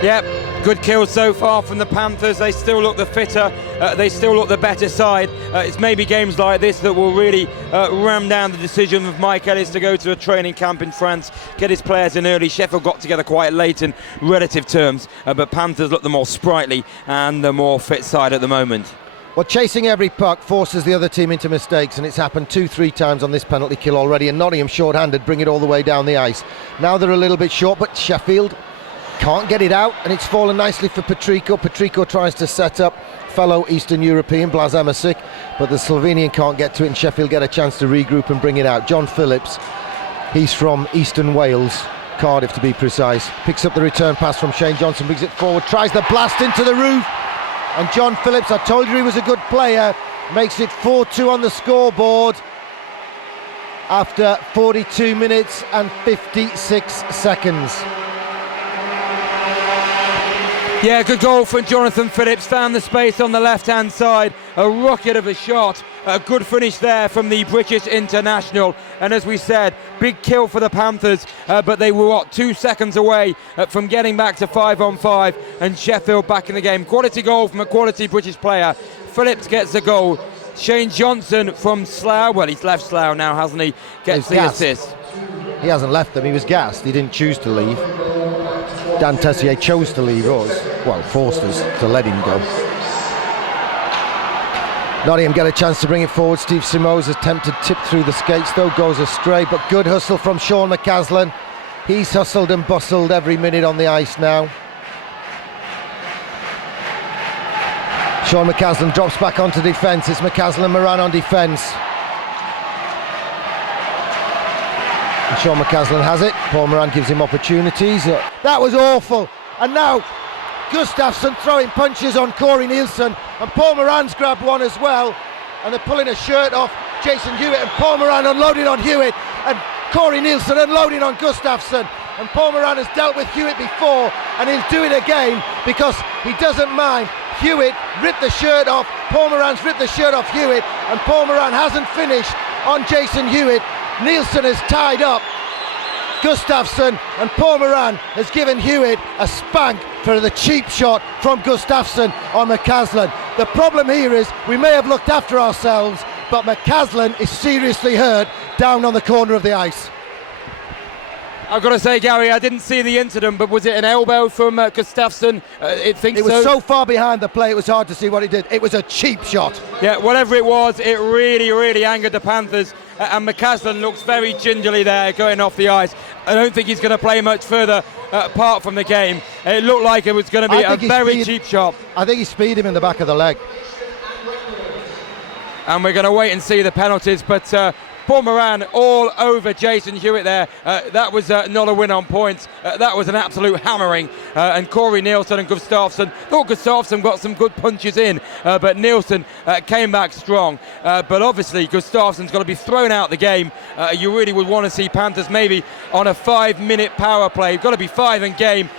Yep, good kill so far from the Panthers. They still look the fitter, they still look the better side. It's maybe games like this that will really ram down the decision of Mike Ellis to go to a training camp in France, get his players in early. Sheffield got together quite late in relative terms, but Panthers look the more sprightly and the more fit side at the moment. Well, chasing every puck forces the other team into mistakes, and it's happened 2-3 times on this penalty kill already, and Nottingham short-handed bring it all the way down the ice. Now they're a little bit short, but Sheffield can't get it out, and it's fallen nicely for Patrico. Patrico tries to set up fellow Eastern European Blas Emersic, but the Slovenian can't get to it, and Sheffield get a chance to regroup and bring it out. John Phillips, he's from Eastern Wales, Cardiff to be precise, picks up the return pass from Shane Johnson, brings it forward, tries the blast into the roof, and John Phillips, I told you he was a good player, makes it 4-2 on the scoreboard after 42 minutes and 56 seconds. Yeah, good goal from Jonathan Phillips, found the space on the left-hand side, a rocket of a shot, a good finish there from the British international, and as we said, big kill for the Panthers, but they were 2 seconds away from getting back to 5-on-5, and Sheffield back in the game. Quality goal from a quality British player. Phillips gets the goal. Shane Johnson from Slough, well, he's left Slough now, hasn't he, gets the assist. He hasn't left them, he was gassed, he didn't choose to leave. Dan Tessier chose to leave us, well, forced us to let him go. Nottingham get a chance to bring it forward. Steve Simoes attempted tip through the skates though, goes astray, but good hustle from Sean McCaslin. He's hustled and bustled every minute on the ice now. Sean McCaslin drops back onto defence. It's McCaslin and Moran on defence. And Sean McCaslin has it. Paul Moran gives him opportunities. That was awful. And now Gustafsson throwing punches on Corey Nielsen, and Paul Moran's grabbed one as well, and they're pulling a shirt off Jason Hewitt, and Paul Moran unloading on Hewitt, and Corey Nielsen unloading on Gustafsson, and Paul Moran has dealt with Hewitt before, and he'll do it again because he doesn't mind. Hewitt ripped the shirt off, Paul Moran's ripped the shirt off Hewitt, and Paul Moran hasn't finished on Jason Hewitt. Nielsen is tied up Gustafsson, and Paul Moran has given Hewitt a spank for the cheap shot from Gustafsson on McCaslin. The problem here is we may have looked after ourselves, but McCaslin is seriously hurt down on the corner of the ice. I've got to say, Gary, I didn't see the incident, but was it an elbow from Gustafsson? It was so far behind the play, it was hard to see what he did. It was a cheap shot. Yeah, whatever it was, it really, really angered the Panthers. And McCaslin looks very gingerly there going off the ice. I don't think he's going to play much further apart from the game. It looked like it was going to be a very cheap shot. I think he speed him in the back of the leg. And we're going to wait and see the penalties, but Paul Moran all over Jason Hewitt there. That was not a win on points. That was an absolute hammering. And Corey Nielsen and Gustafsson, thought Gustafsson got some good punches in, but Nielsen came back strong. But obviously Gustafsson's got to be thrown out the game. You really would want to see Panthers maybe on a 5-minute power play. You've got to be 5 in game.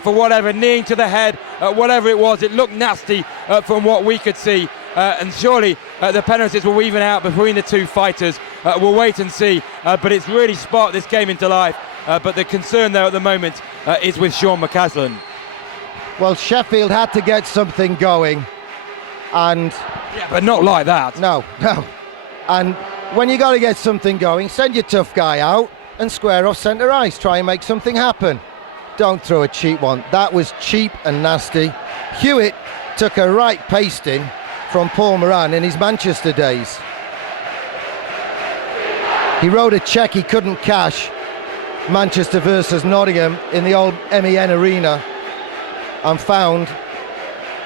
For whatever, kneeing to the head, whatever it was, it looked nasty from what we could see. And surely the penalties will even out between the two fighters. We'll wait and see, but it's really sparked this game into life. But the concern there at the moment is with Sean McCaslin. Well, Sheffield had to get something going, and yeah, but not like that. No. And when you got to get something going, send your tough guy out and square off centre ice. Try and make something happen. Don't throw a cheap one. That was cheap and nasty. Hewitt took a right pasting from Paul Moran in his Manchester days. He wrote a cheque he couldn't cash, Manchester versus Nottingham, in the old MEN arena, and found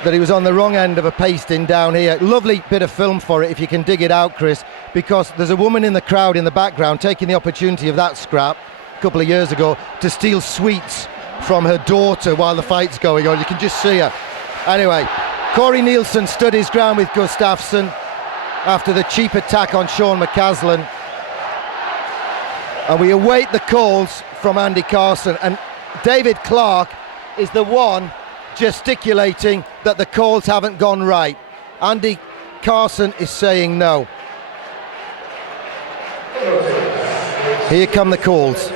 that he was on the wrong end of a pasting down here. Lovely bit of film for it if you can dig it out, Chris, because there's a woman in the crowd in the background taking the opportunity of that scrap a couple of years ago to steal sweets from her daughter while the fight's going on. You can just see her. Anyway, Corey Nielsen stood his ground with Gustafsson after the cheap attack on Sean McCaslin. And we await the calls from Andy Carson. And David Clark is the one gesticulating that the calls haven't gone right. Andy Carson is saying no. Here come the calls.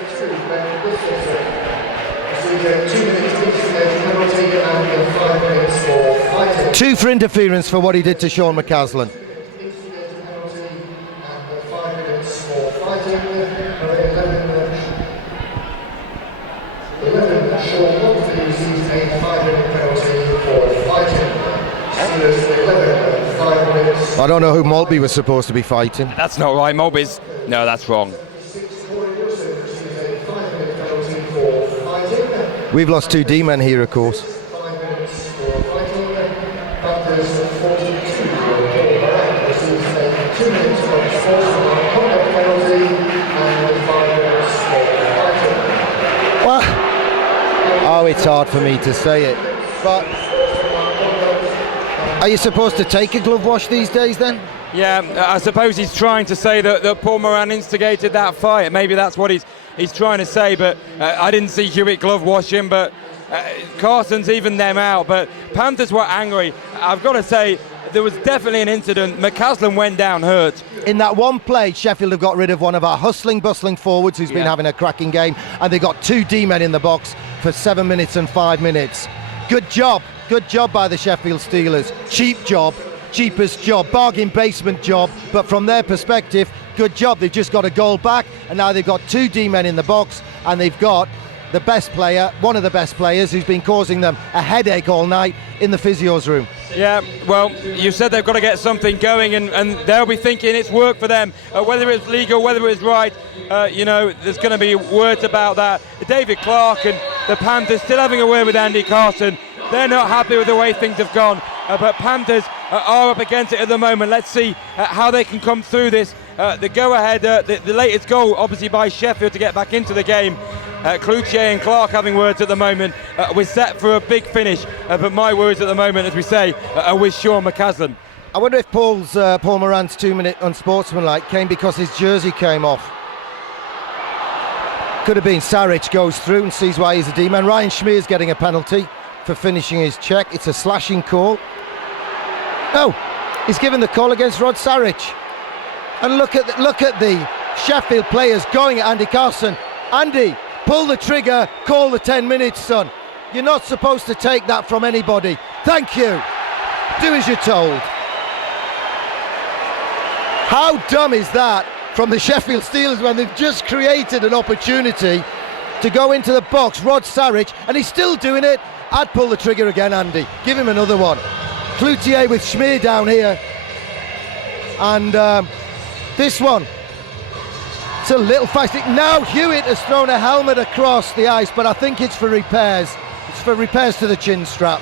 2 for interference for what he did to Sean McCaslin. I don't know who Maltby was supposed to be fighting. That's not right. Maltby's... No, that's wrong. We've lost 2 D-men here, of course. Well, oh, it's hard for me to say it, but are you supposed to take a glove wash these days then? Yeah, I suppose he's trying to say that Paul Moran instigated that fight. Maybe that's what he's trying to say, but I didn't see Hewitt glove wash him, but Carson's even them out. But Panthers were angry. I've got to say, there was definitely an incident. McCaslin went down hurt. In that one play, Sheffield have got rid of one of our hustling, bustling forwards who's been having a cracking game, and they got 2 D-men in the box for 7 minutes and 5 minutes. Good job by the Sheffield Steelers. Cheap job, cheapest job, bargain basement job, but from their perspective, good job. They've just got a goal back, and now they've got 2 D-men in the box, and they've got the best player, one of the best players, who's been causing them a headache all night in the physio's room. Yeah, well, you said they've got to get something going, and they'll be thinking it's work for them, whether it's legal, whether it's right. There's going to be words about that. David Clark and the Panthers still having a word with Andy Carson. They're not happy with the way things have gone, but Panthers are up against it at the moment. Let's see how they can come through this. The go-ahead, the latest goal, obviously by Sheffield to get back into the game. Cloutier and Clark having words at the moment. We're set for a big finish, but my words at the moment, as we say, are with Sean McCaslin. I wonder if Paul Moran's 2-minute unsportsmanlike came because his jersey came off. Could have been Saric goes through and sees why he's a D-man. Ryan Schmeer's getting a penalty for finishing his check. It's a slashing call. No, he's given the call against Rod Saric. And look at the Sheffield players going at Andy Carson. Andy, pull the trigger, call the 10 minutes, son. You're not supposed to take that from anybody. Thank you. Do as you're told. How dumb is that from the Sheffield Steelers when they've just created an opportunity to go into the box, Rod Sarich, and he's still doing it. I'd pull the trigger again, Andy. Give him another one. Cloutier with Schmier down here. And this one, it's a little feisty. Now Hewitt has thrown a helmet across the ice, but I think it's for repairs. It's for repairs to the chin strap.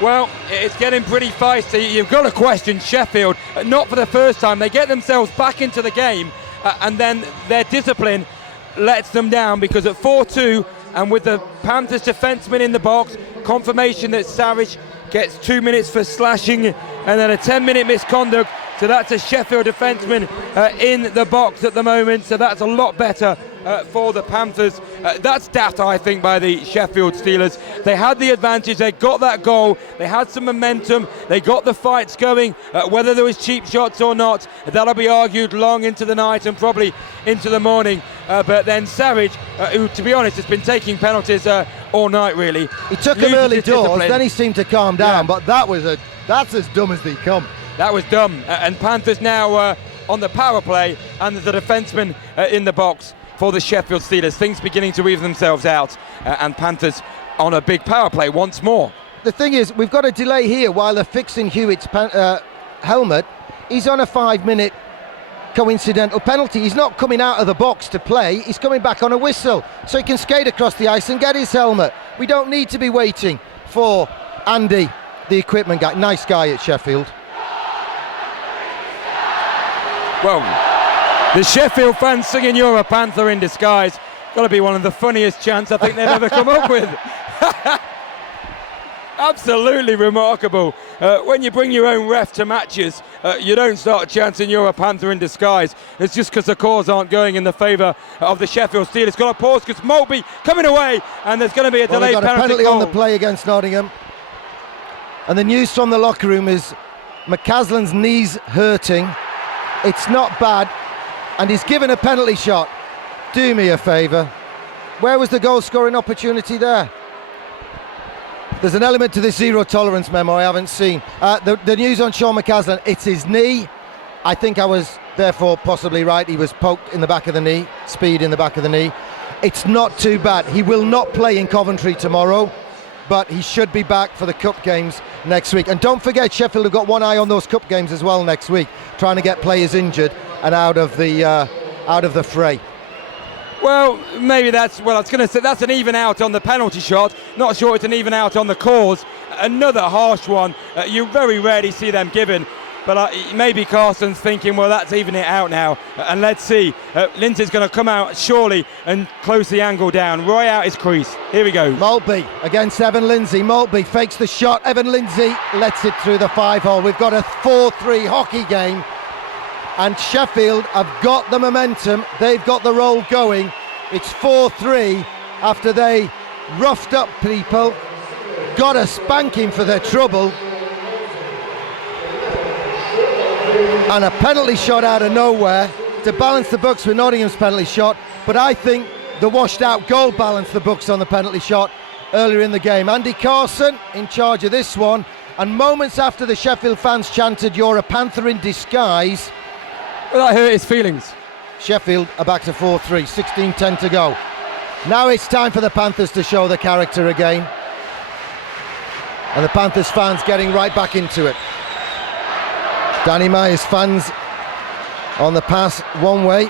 Well, it's getting pretty feisty. You've got to question Sheffield. Not for the first time. They get themselves back into the game, and then their discipline lets them down, because at 4-2, and with the Panthers defenseman in the box, confirmation that Sarich gets 2 minutes for slashing, and then a 10-minute misconduct. So that's a Sheffield defenseman in the box at the moment, so that's a lot better for the Panthers. That's daft, I think, by the Sheffield Steelers. They had the advantage, they got that goal, they had some momentum, they got the fights going. Whether there was cheap shots or not, that'll be argued long into the night and probably into the morning. But then Sarich, who, to be honest, has been taking penalties all night, really. He took him early doors, then he seemed to calm down, but that's as dumb as they come. That was dumb. And Panthers now on the power play, and there's a defenseman in the box for the Sheffield Steelers. Things beginning to weave themselves out, and Panthers on a big power play once more. The thing is, we've got a delay here while they're fixing Hewitt's helmet. He's on a 5-minute coincidental penalty. He's not coming out of the box to play, he's coming back on a whistle, so he can skate across the ice and get his helmet. We don't need to be waiting for Andy, the equipment guy. Nice guy at Sheffield. Well, the Sheffield fans singing "You're a Panther" in disguise. Got to be one of the funniest chants I think they've ever come up with. Absolutely remarkable. When you bring your own ref to matches, you don't start chanting "You're a Panther" in disguise. It's just because the calls aren't going in the favour of the Sheffield Steelers. Got to pause because Maltby coming away, and there's going to be a delayed penalty goal on the play against Nottingham. And the news from the locker room is McCaslin's knee's hurting. It's not bad, and he's given a penalty shot. Do me a favour. Where was the goal scoring opportunity there? There's an element to this zero tolerance memo I haven't seen. The news on Sean McCaslin, it's his knee. I think I was therefore possibly right. He was poked in the back of the knee, speed in the back of the knee. It's not too bad. He will not play in Coventry tomorrow, but he should be back for the cup games next week. And don't forget, Sheffield have got one eye on those cup games as well next week, trying to get players injured and out of the fray. Well, maybe I was going to say that's an even out on the penalty shot. Not sure it's an even out on the cause. Another harsh one. You very rarely see them given. But maybe Carson's thinking, well, that's even it out now. And let's see. Lindsay's going to come out surely and close the angle down. Roy out his crease. Here we go. Maltby against Evan Lindsay. Maltby fakes the shot. Evan Lindsay lets it through the 5-hole. We've got a 4-3 hockey game. And Sheffield have got the momentum. They've got the roll going. It's 4-3 after they roughed up people, got a spanking for their trouble. And a penalty shot out of nowhere to balance the books with Nottingham's penalty shot. But I think the washed out goal balanced the books on the penalty shot earlier in the game. Andy Carson in charge of this one. And moments after the Sheffield fans chanted, "You're a Panther in disguise," well, that hurt his feelings. Sheffield are back to 4-3, 16-10 to go. Now it's time for the Panthers to show their character again. And the Panthers fans getting right back into it. Danny Myers fans on the pass one way.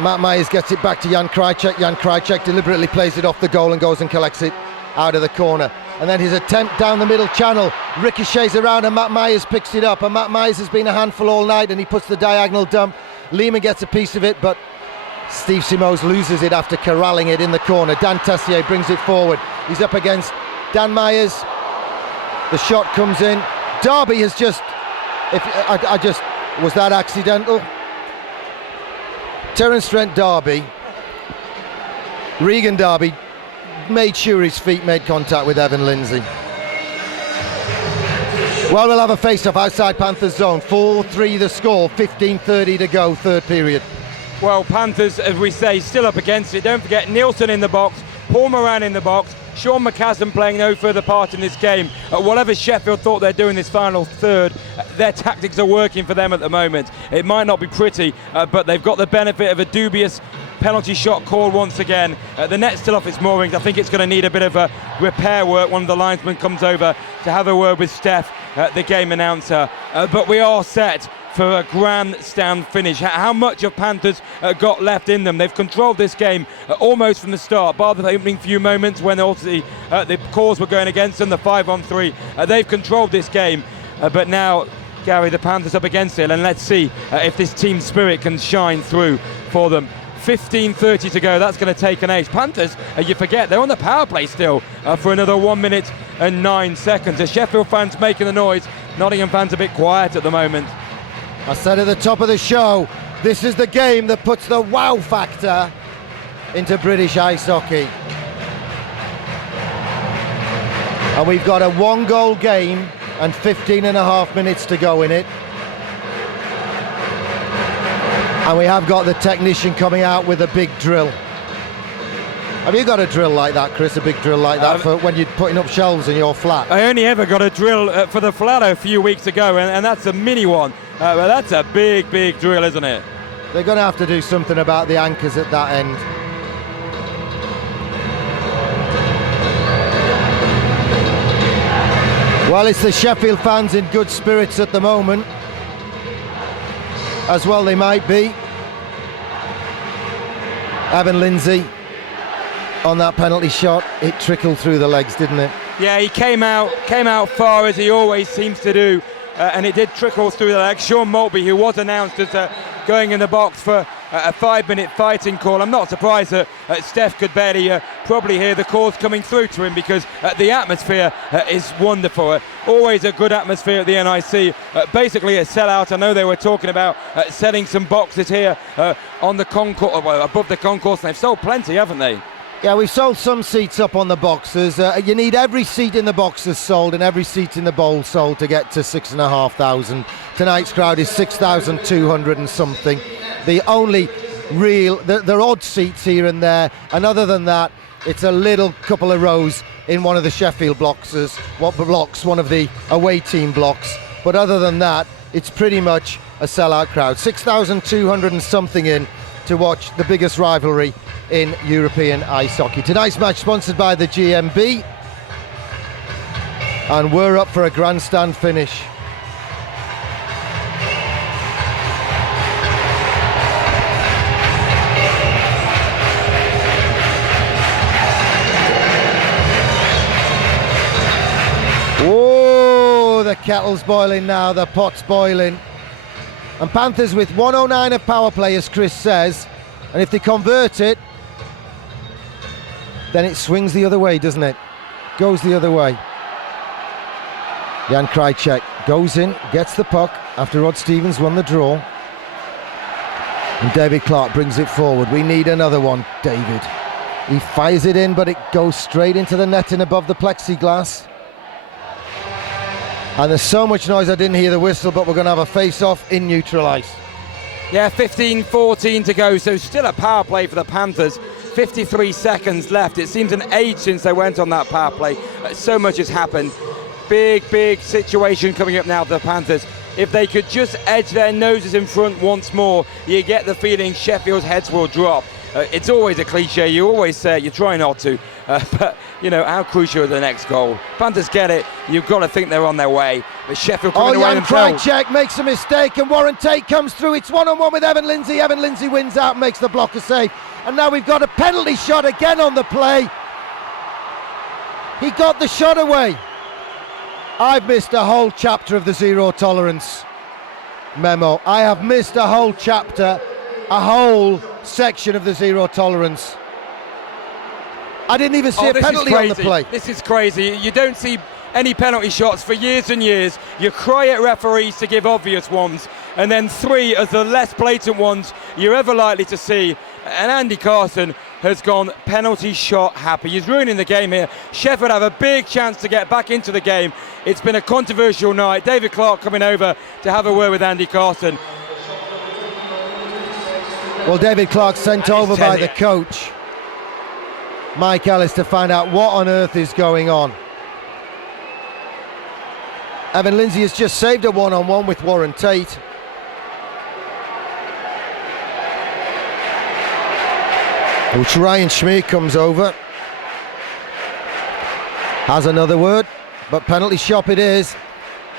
Matt Myers gets it back to Jan Krajcek. Jan Krajcek deliberately plays it off the goal and goes and collects it out of the corner. And then his attempt down the middle channel ricochets around and Matt Myers picks it up. And Matt Myers has been a handful all night and he puts the diagonal dump. Lehman gets a piece of it, but Steve Simos loses it after corralling it in the corner. Dan Tessier brings it forward. He's up against Dan Myers. The shot comes in. Darby has just... was that accidental? Terence Trent Darby, Regan Darby, made sure his feet made contact with Evan Lindsay. Well, we'll have a face-off outside Panthers zone. 4-3 the score, 15:30 to go, third period. Well, Panthers, as we say, still up against it. Don't forget Nielsen in the box, Paul Moran in the box, Sean McCaslin playing no further part in this game. Whatever Sheffield thought they're doing this final third, their tactics are working for them at the moment. It might not be pretty, but they've got the benefit of a dubious penalty shot called once again. The net's still off its moorings. I think it's going to need a bit of a repair work. One of the linesmen comes over to have a word with Steph, the game announcer. But we are set for a grandstand finish. How much of Panthers got left in them? They've controlled this game almost from the start, bar the opening few moments when obviously the calls were going against them, the 5-on-3. They've controlled this game, but now, Gary, the Panthers up against it, and let's see if this team spirit can shine through for them. 15:30 to go, that's going to take an ace. Panthers, you forget, they're on the power play still for another 1 minute and 9 seconds. The Sheffield fans making the noise, Nottingham fans a bit quiet at the moment. I said at the top of the show, this is the game that puts the wow factor into British ice hockey. And we've got a 1-goal game and 15.5 minutes to go in it. And we have got the technician coming out with a big drill. Have you got a drill like that, Chris? A big drill like that for when you're putting up shelves in your flat? I only ever got a drill for the flat a few weeks ago, and that's a mini one. But that's a big, big drill, isn't it? They're going to have to do something about the anchors at that end. Well, it's the Sheffield fans in good spirits at the moment. As well they might be. Evan Lindsay on that penalty shot, it trickled through the legs, didn't it? Yeah, he came out far as he always seems to do, and it did trickle through the legs. Sean Maltby, who was announced as going in the box for a 5-minute fighting call. I'm not surprised that Steph could barely probably hear the calls coming through to him, because the atmosphere is wonderful. Always a good atmosphere at the NIC. Basically a sellout. I know they were talking about selling some boxes here on the concourse, above the concourse, and they've sold plenty, haven't they? Yeah, we've sold some seats up on the boxes. You need every seat in the boxes sold and every seat in the bowl sold to get to 6,500. Tonight's crowd is 6,200 and something. The only real, there are odd seats here and there, and other than that, it's a little couple of rows in one of the Sheffield boxes, one of the away team blocks. But other than that, it's pretty much a sellout crowd. 6,200 and something in to watch the biggest rivalry in European ice hockey. Tonight's match sponsored by the GMB, and we're up for a grandstand finish. Oh, the kettle's boiling now, the pot's boiling. And Panthers with 109 of power play, as Chris says, and if they convert it, then it swings the other way, doesn't it? Goes the other way. Jan Krajicek goes in, gets the puck after Rod Stevens won the draw. And David Clark brings it forward. We need another one, David. He fires it in, but it goes straight into the netting above the plexiglass. And there's so much noise I didn't hear the whistle, but we're going to have a face-off in neutral ice. Yeah, 15:14 to go, so still a power play for the Panthers. 53 seconds left. It seems an age since they went on that power play. So much has happened. Big situation coming up now for the Panthers. If they could just edge their noses in front once more, you get the feeling Sheffield's heads will drop. It's always a cliche, you always say it, you try not to, but you know, how crucial is the next goal? Panthers get it, you've got to think they're on their way, but Sheffield coming away themselves. Krajicek makes a mistake and Warren Tate comes through. It's one-on-one with Evan Lindsay. Evan Lindsay wins out and makes the blocker save. And now we've got a penalty shot again on the play. He got the shot away. I've missed a whole chapter of the zero tolerance memo. I have missed a whole chapter, a whole section of the zero tolerance. I didn't even see a penalty on the play. This is crazy. You don't see any penalty shots for years and years. You cry at referees to give obvious ones, and then three as the less blatant ones you're ever likely to see. And Andy Carson has gone penalty shot happy. He's ruining the game here. Sheffield have a big chance to get back into the game. It's been a controversial night. David Clark coming over to have a word with Andy Carson. Well, David Clark sent over by the coach, Mike Ellis, to find out what on earth is going on. Evan Lindsay has just saved a one-on-one with Warren Tate. Which Ryan Schmier comes over. Has another word, but penalty shot it is.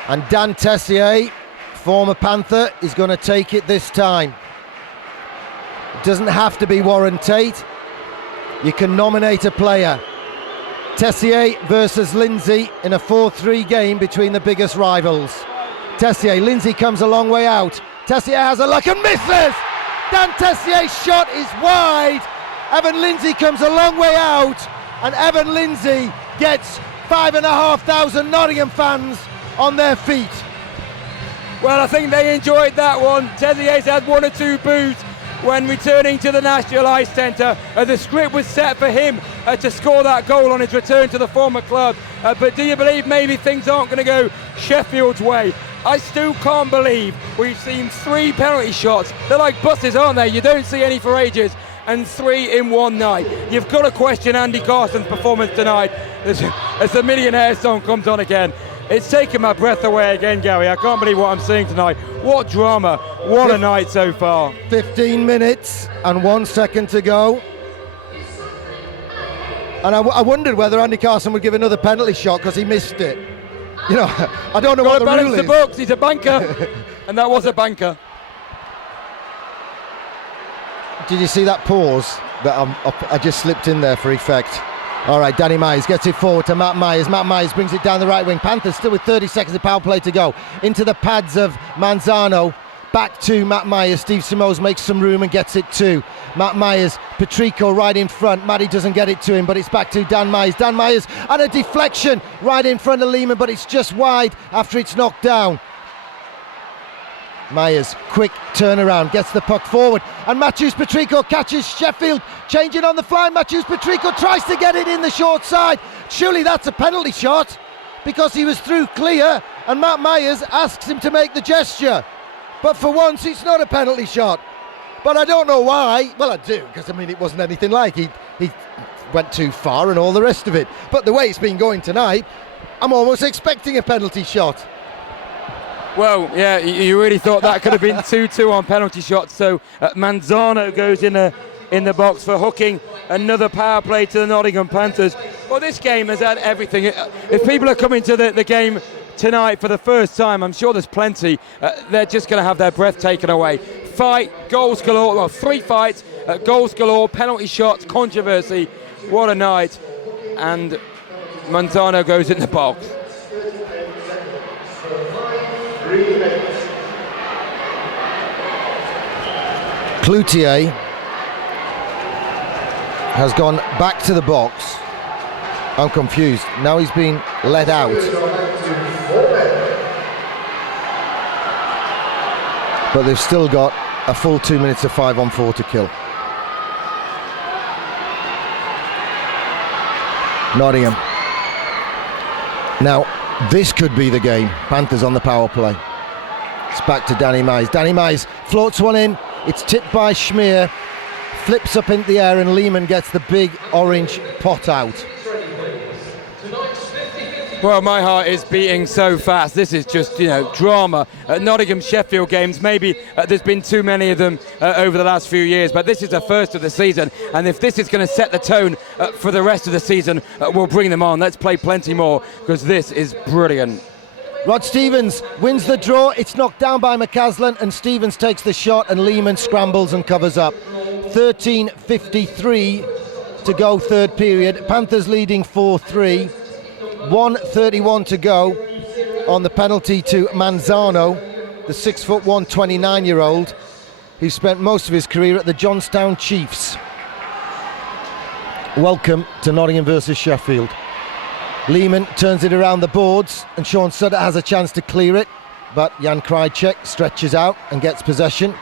And Dan Tessier, former Panther, is going to take it this time. It doesn't have to be Warren Tate. You can nominate a player. Tessier versus Lindsay in a 4-3 game between the biggest rivals. Tessier, Lindsay comes a long way out. Tessier has a look and misses! Dan Tessier's shot is wide. Evan Lindsay comes a long way out, and Evan Lindsay gets 5,500 Nottingham fans on their feet. Well, I think they enjoyed that one. Tessier's had one or two boos when returning to the National Ice Centre. The script was set for him to score that goal on his return to the former club. But do you believe maybe things aren't going to go Sheffield's way? I still can't believe we've seen 3 penalty shots. They're like buses, aren't they? You don't see any for ages. And 3 in one night. You've got to question Andy Carson's performance tonight as the Millionaire song comes on again. It's taken my breath away again, Gary. I can't believe what I'm seeing tonight. What drama, what a night so far. 15 minutes and 1 second to go. And I wondered whether Andy Carson would give another penalty shot because he missed it. You know, I don't know what the rule is. The books, he's a banker. And that was a banker. Did you see that pause that I just slipped in there for effect? All right, Danny Myers gets it forward to Matt Myers. Matt Myers brings it down the right wing. Panthers still with 30 seconds of power play to go. Into the pads of Manzano. Back to Matt Myers. Steve Simoes makes some room and gets it to Matt Myers. Patrico right in front. Matty doesn't get it to him, but it's back to Dan Myers. Dan Myers and a deflection right in front of Lehman, but it's just wide after it's knocked down. Myers, quick turnaround, gets the puck forward, and Matthews Patrico catches Sheffield, changing on the fly. Matthews Patrico tries to get it in the short side. Surely that's a penalty shot because he was through clear, and Matt Myers asks him to make the gesture. But for once, it's not a penalty shot. But I don't know why. Well, I do, because I mean, it wasn't anything like he went too far and all the rest of it. But the way it's been going tonight, I'm almost expecting a penalty shot. Well, yeah, you really thought that could have been 2-2 on penalty shots. So Manzano goes in the box for hooking another power play to the Nottingham Panthers. Well, this game has had everything. If people are coming to the game tonight for the first time, I'm sure there's plenty. They're just going to have their breath taken away. Fight, goals galore. Well, 3 fights, goals galore, penalty shots, controversy. What a night. And Manzano goes in the box. Cloutier has gone back to the box. I'm confused. Now he's been let out. But they've still got a full 2 minutes of 5-on-4 to kill. Nottingham. Now, this could be the game. Panthers on the power play. It's back to Danny Myers. Danny Myers floats one in. It's tipped by Schmier. Flips up into the air and Lehman gets the big orange pot out. Well, my heart is beating so fast. This is just, drama. Nottingham Sheffield games, maybe there's been too many of them over the last few years, but this is the first of the season, and if this is going to set the tone for the rest of the season, we'll bring them on. Let's play plenty more, because this is brilliant. Rod Stevens wins the draw. It's knocked down by McCaslin, and Stevens takes the shot, and Lehman scrambles and covers up. 13:53 to go, third period. Panthers leading 4-3. 1:31 to go on the penalty to Manzano, the 6'1", 29-year-old, who spent most of his career at the Johnstown Chiefs. Welcome to Nottingham versus Sheffield. Lehman turns it around the boards, and Sean Sutter has a chance to clear it, but Jan Krajcek stretches out and gets possession.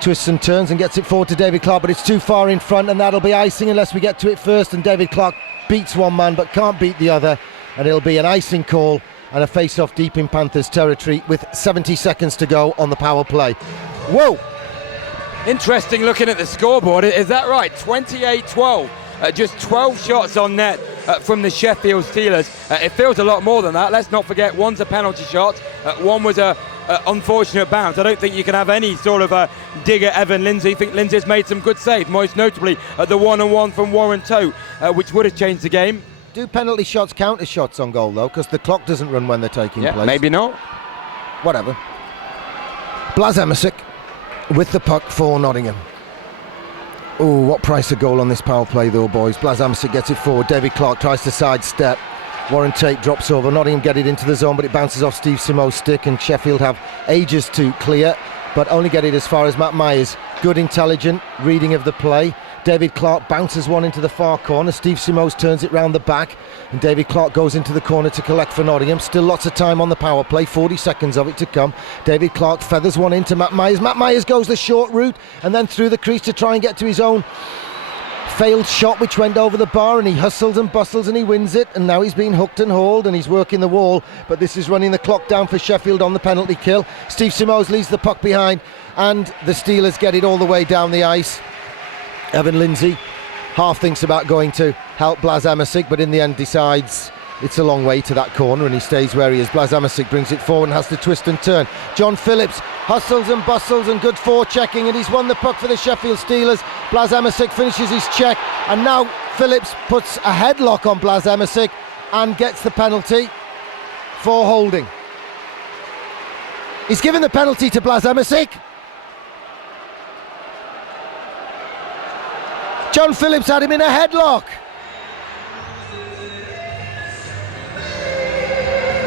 Twists and turns and gets it forward to David Clark, but it's too far in front, and that'll be icing unless we get to it first, and David Clark beats one man but can't beat the other, and it'll be an icing call and a face-off deep in Panthers territory with 70 seconds to go on the power play. Whoa! Interesting looking at the scoreboard. Is that right? 28-12. Just 12 shots on net from the Sheffield Steelers. It feels a lot more than that. Let's not forget, one's a penalty shot, one was a unfortunate bounce. I don't think you can have any sort of a dig at Evan Lindsay. I think Lindsay's made some good saves, most notably the one-on-one from Warren Tote, which would have changed the game. Do penalty shots count as shots on goal, though? Because the clock doesn't run when they're taking place. Maybe not. Whatever. Blas Emmersic with the puck for Nottingham. Oh, what price a goal on this power play, though, boys. Blas Emmersic gets it forward. David Clark tries to sidestep. Warren Tate drops over. Nottingham get it into the zone, but it bounces off Steve Simo's stick, and Sheffield have ages to clear, but only get it as far as Matt Myers. Good, intelligent reading of the play. David Clark bounces one into the far corner. Steve Simos turns it round the back, and David Clark goes into the corner to collect for Nottingham. Still lots of time on the power play, 40 seconds of it to come. David Clark feathers one into Matt Myers. Matt Myers goes the short route and then through the crease to try and get to his own failed shot, which went over the bar, and he hustles and bustles and he wins it, and now he's been hooked and hauled and he's working the wall, but this is running the clock down for Sheffield on the penalty kill. Steve Simos leaves the puck behind, and the Steelers get it all the way down the ice. Evan Lindsay half thinks about going to help Blas Emmersic, but in the end decides it's a long way to that corner, and he stays where he is. Blas Emmersic brings it forward and has to twist and turn. John Phillips hustles and bustles and good forechecking, and he's won the puck for the Sheffield Steelers. Blas Emmersic finishes his check, and now Phillips puts a headlock on Blas Emmersic and gets the penalty for holding. He's given the penalty to Blas Emmersic. John Phillips had him in a headlock.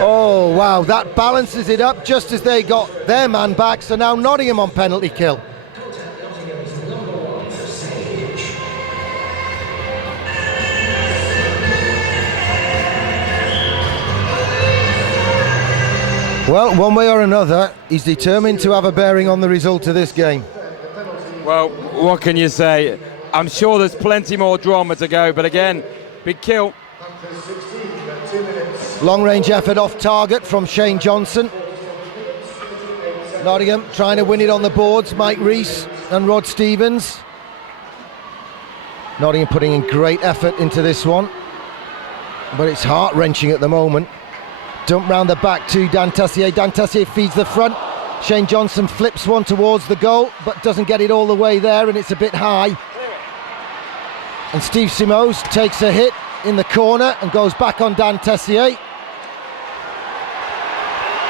Oh wow, that balances it up just as they got their man back, so now Nottingham on penalty kill. Well, one way or another, he's determined to have a bearing on the result of this game. Well, what can you say? I'm sure there's plenty more drama to go, but again, big kill. Long range effort off target from Shane Johnson. Nottingham trying to win it on the boards. Mike Rees and Rod Stevens. Nottingham putting in great effort into this one, but it's heart-wrenching at the moment. Dump round the back to Dan Tessier. Dan Tessier feeds the front. Shane Johnson flips one towards the goal, but doesn't get it all the way there, and it's a bit high. And Steve Simos takes a hit in the corner and goes back on Dan Tessier.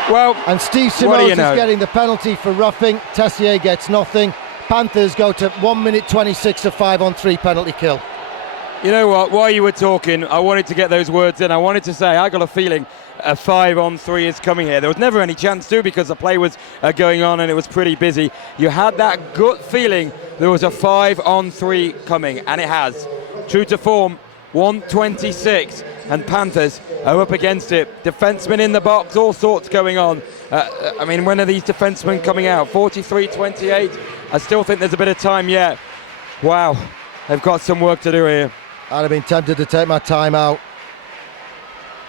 Well, and Steve Simos is getting the penalty for roughing. Tessier gets nothing. Panthers go to 1 minute 26 of 5-on-3 penalty kill. You know what, while you were talking, I wanted to get those words in. I wanted to say, I got a feeling a 5-on-3 is coming here. There was never any chance to, because the play was going on and it was pretty busy. You had that gut feeling there was a 5-on-3 coming, and it has. True to form, 126, and Panthers are up against it. Defensemen in the box, all sorts going on. I mean, when are these defensemen coming out? 43-28. I still think there's a bit of time yet. Wow, they've got some work to do here. I'd have been tempted to take my time out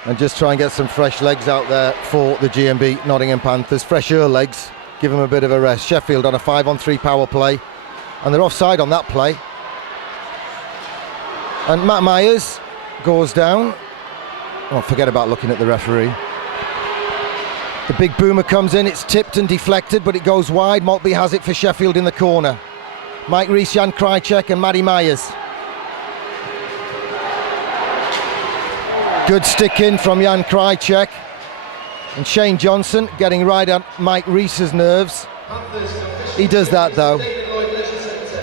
and just try and get some fresh legs out there for the GMB Nottingham Panthers. Fresher legs, give them a bit of a rest. Sheffield on a 5-on-3 power play, and they're offside on that play. And Matt Myers goes down. Oh, forget about looking at the referee. The big boomer comes in, it's tipped and deflected, but it goes wide. Maltby has it for Sheffield in the corner. Mike Rees, Jan Krajcek and Matty Myers. Good stick in from Jan Krajcek. And Shane Johnson getting right on Mike Rees's nerves. He does that though.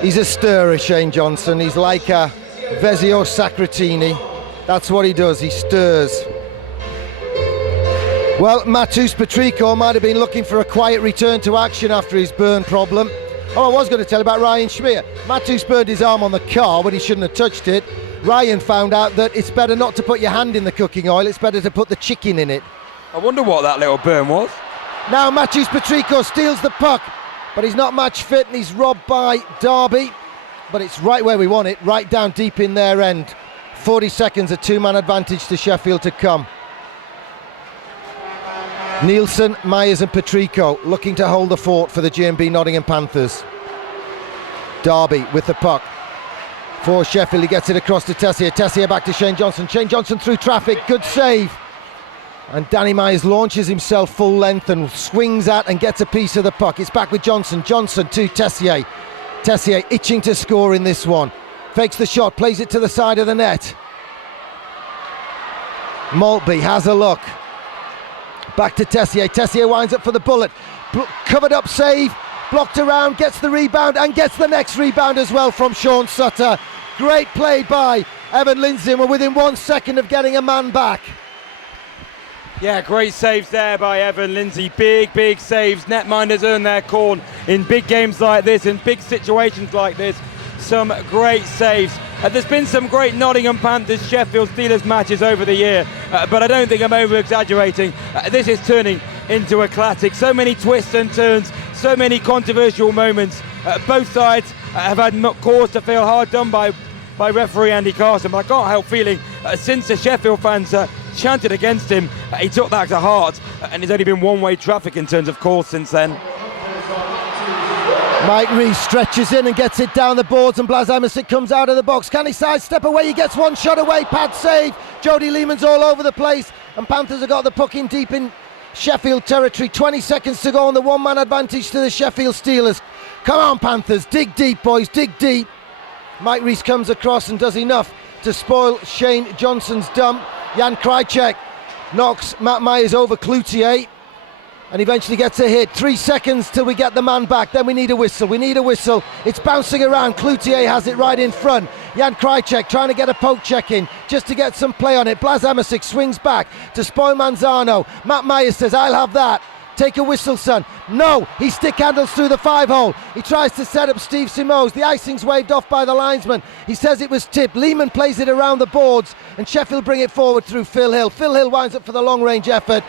He's a stirrer, Shane Johnson. He's like a Vezio Sacratini. That's what he does, he stirs. Well, Matus Petrico might have been looking for a quiet return to action after his burn problem. Oh, I was going to tell you about Ryan Schmier. Matus burned his arm on the car when he shouldn't have touched it. Ryan found out that it's better not to put your hand in the cooking oil, it's better to put the chicken in it. I wonder what that little burn was. Now Matus Petrico steals the puck, but he's not match fit and he's robbed by Derby. But it's right where we want it, right down deep in their end. 40 seconds, a two-man advantage to Sheffield to come. Nielsen, Myers and Petrico looking to hold the fort for the GMB Nottingham Panthers. Derby with the puck. for Sheffield. He gets it across to Tessier. Tessier back to Shane Johnson. Shane Johnson through traffic. Good save. And Danny Myers launches himself full length and swings at and gets a piece of the puck. It's back with Johnson. Johnson to Tessier. Tessier itching to score in this one. Fakes the shot, plays it to the side of the net. Maltby has a look. Back to Tessier. Tessier winds up for the bullet. Covered up save. Blocked around, gets the rebound and gets the next rebound as well from Sean Sutter. Great play by Evan Lindsay, and we're within 1 second of getting a man back. Yeah, great saves there by Evan Lindsay. Big saves. Netminders earn their corn in big games like this, in big situations like this. Some great saves. There's been some great Nottingham Panthers, Sheffield Steelers matches over the year, but I don't think I'm over-exaggerating. This is turning into a classic. So many twists and turns, so many controversial moments. Both sides have had cause to feel hard done by referee Andy Carson, but I can't help feeling since the Sheffield fans chanted against him, he took that to heart, and there's only been one-way traffic in terms of calls since then. Mike Rees stretches in and gets it down the boards, and Blas Emerson comes out of the box. Can he sidestep away? He gets one shot away. Pad save. Jody Lehman's all over the place, and Panthers have got the puck in deep in Sheffield territory. 20 seconds to go on the one-man advantage to the Sheffield Steelers. Come on, Panthers. Dig deep, boys. Dig deep. Mike Rees comes across and does enough to spoil Shane Johnson's dump. Jan Krajcek knocks Matt Myers over Cloutier and eventually gets a hit. 3 seconds till we get the man back. Then we need a whistle. We need a whistle. It's bouncing around. Cloutier has it right in front. Jan Krajcek trying to get a poke check in just to get some play on it. Blas Emerson swings back to spoil Manzano. Matt Myers says, I'll have that. Take a whistle, son. No, he stick handles through the 5-hole. He tries to set up Steve Simoes. The icing's waved off by the linesman. He says it was tipped. Lehman plays it around the boards, and Sheffield bring it forward through Phil Hill. Phil Hill winds up for the long-range effort.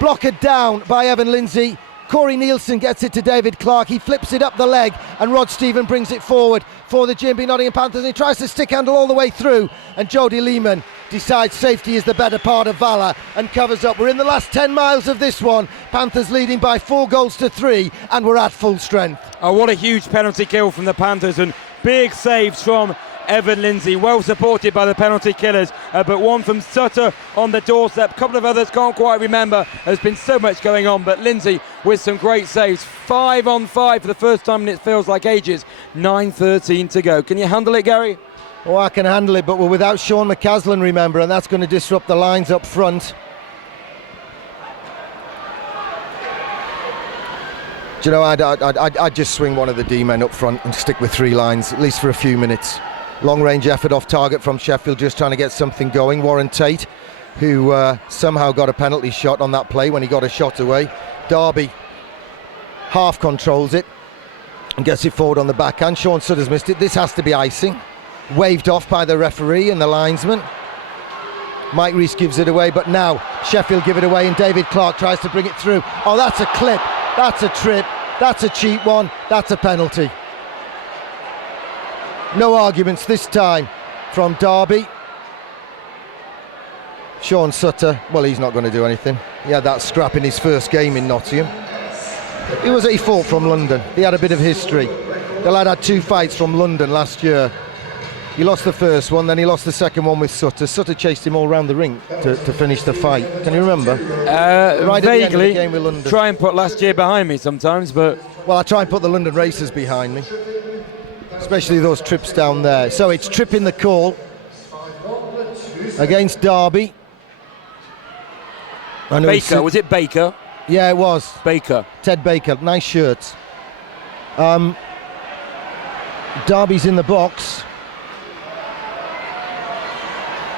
Blocked down by Evan Lindsay. Corey Nielsen gets it to David Clark. He flips it up the leg, and Rod Stephen brings it forward for the GMB Nottingham Panthers. And he tries to stick handle all the way through, and Jody Lehman decides safety is the better part of valour and covers up. We're in the last 10 miles of this one. Panthers leading by 4-3, and we're at full strength. Oh, what a huge penalty kill from the Panthers, and big saves from Evan Lindsay, well supported by the penalty killers, but one from Sutter on the doorstep. A couple of others can't quite remember. There's been so much going on, but Lindsay with some great saves. 5 on 5 for the first time in it feels like ages. 9:13 to go. Can you handle it, Gary? Oh, I can handle it, but we're without Sean McCaslin, remember, and that's going to disrupt the lines up front. Do you know, I'd just swing one of the D-men up front and stick with 3 lines, at least for a few minutes. Long-range effort off target from Sheffield, just trying to get something going. Warren Tate, who somehow got a penalty shot on that play when he got a shot away. Derby half controls it and gets it forward on the backhand. Sean Sutter's missed it. This has to be icing. Waved off by the referee and the linesman. Mike Rees gives it away, but now Sheffield give it away, and David Clark tries to bring it through. Oh, that's a clip. That's a trip. That's a cheap one. That's a penalty. No arguments this time from Derby. Sean Sutter, well, he's not going to do anything. He had that scrap in his first game in Nottingham. He fought from London. He had a bit of history. The lad had 2 fights from London last year. He lost the first one, then he lost the second one with Sutter. Sutter chased him all round the ring to finish the fight. Can you remember? Right vaguely. At the end of the game with London. Try and put last year behind me sometimes, but... Well, I try and put the London racers behind me, especially those trips down there. So it's tripping the call against Derby. Baker, was it Baker? Yeah, it was. Baker. Ted Baker, nice shirts. Derby's in the box.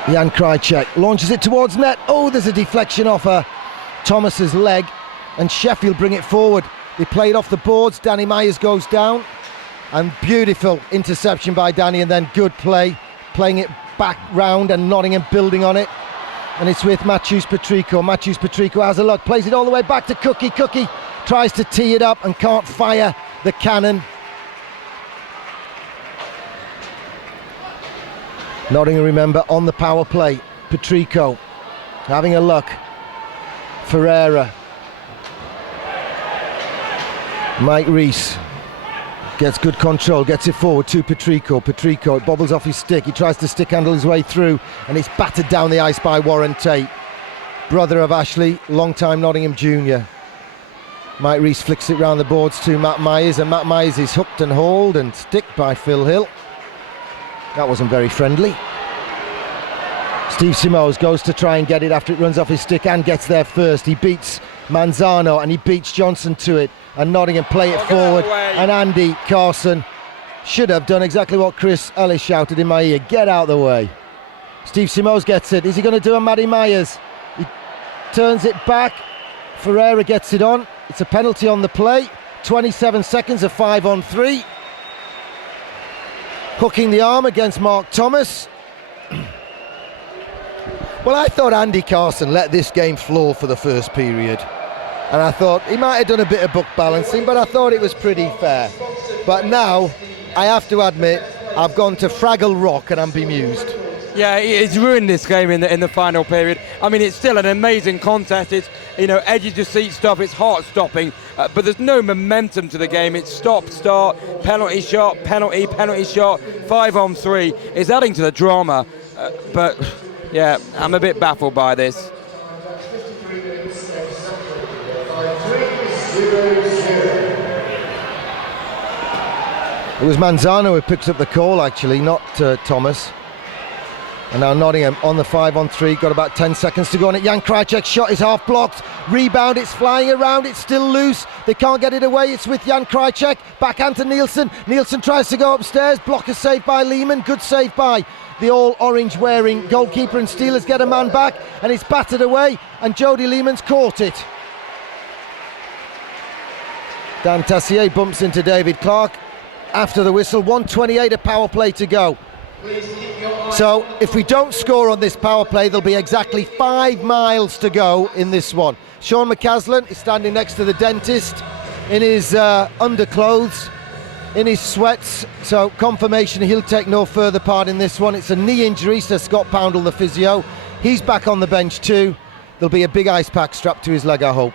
Jan Krajcek launches it towards net. Oh, there's a deflection off Thomas's leg, and Sheffield bring it forward. They play it off the boards. Danny Myers goes down, and beautiful interception by Danny, and then good play, playing it back round, and Nottingham building on it. And it's with Matthews Patrico. Matthews Patrico has a look, plays it all the way back to Cookie. Cookie tries to tee it up and can't fire the cannon. Nottingham, remember, on the power play. Patrico having a look. Ferreira. Mike Rees Gets good control, gets it forward to Patrico. Patrico, it bobbles off his stick. He tries to stick handle his way through, and it's battered down the ice by Warren Tate. Brother of Ashley, long-time Nottingham junior. Mike Rees flicks it round the boards to Matt Myers, and Matt Myers is hooked and hauled and sticked by Phil Hill. That wasn't very friendly. Steve Simoes goes to try and get it after it runs off his stick and gets there first. He beats Manzano and he beats Johnson to it, and Nottingham play it forward, and Andy Carson should have done exactly what Chris Ellis shouted in my ear: get out the way. Steve Simoes gets it. Is he going to do a Matty Myers? He turns it back. Ferreira gets it on. It's a penalty on the play. 27 seconds of 5-on-3. Hooking the arm against Mark Thomas. Well, I thought Andy Carson let this game flow for the first period, and I thought he might have done a bit of book balancing, but I thought it was pretty fair. But now, I have to admit, I've gone to Fraggle Rock and I'm bemused. Yeah, it's ruined this game in the final period. I mean, it's still an amazing contest. It's, edge of your seat stuff. It's heart-stopping, but there's no momentum to the game. It's stop, start, penalty shot, penalty shot, 5-on-3. It's adding to the drama, but yeah, I'm a bit baffled by this. It was Manzano who picks up the call, actually, not Thomas. And now Nottingham on the 5-on-3, got about 10 seconds to go on it. Jan Krajcek's shot is half blocked. Rebound, it's flying around, it's still loose. They can't get it away, it's with Jan Krajcek. Backhand to Nielsen. Nielsen tries to go upstairs. Blocker saved by Lehman. Good save by the all-orange wearing goalkeeper, and Steelers get a man back, and it's battered away, and Jody Lehman's caught it. Dan Tassier bumps into David Clark after the whistle. 1:28, a power play to go. So if we don't score on this power play, there'll be exactly 5 miles to go in this one. Sean McCaslin is standing next to the dentist in his underclothes, in his sweats, so confirmation he'll take no further part in this one. It's a knee injury, says Scott Poundle, the physio. He's back on the bench too. There'll be a big ice pack strapped to his leg, I hope.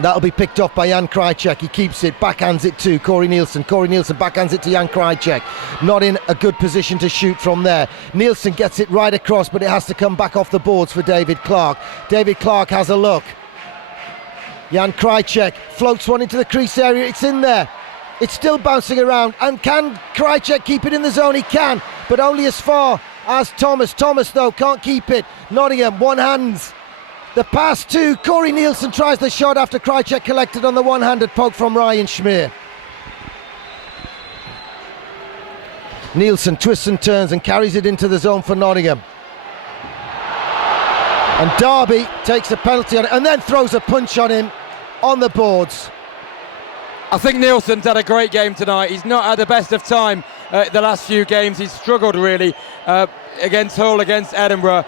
That'll be picked off by Jan Krajcek. He keeps it, backhands it to Corey Nielsen. Corey Nielsen backhands it to Jan Krajcek. Not in a good position to shoot from there. Nielsen gets it right across, but it has to come back off the boards for David Clark. David Clark has a look. Jan Krajcek floats one into the crease area. It's in there. It's still bouncing around. And can Krajcek keep it in the zone? He can, but only as far as Thomas. Thomas, though, can't keep it. Nottingham, one hands. The pass to Corey Nielsen, tries the shot after Krajcek collected on the one-handed poke from Ryan Schmier. Nielsen twists and turns and carries it into the zone for Nottingham. And Darby takes a penalty on it and then throws a punch on him on the boards. I think Nielsen's had a great game tonight. He's not had the best of time the last few games. He's struggled really against Hull, against Edinburgh.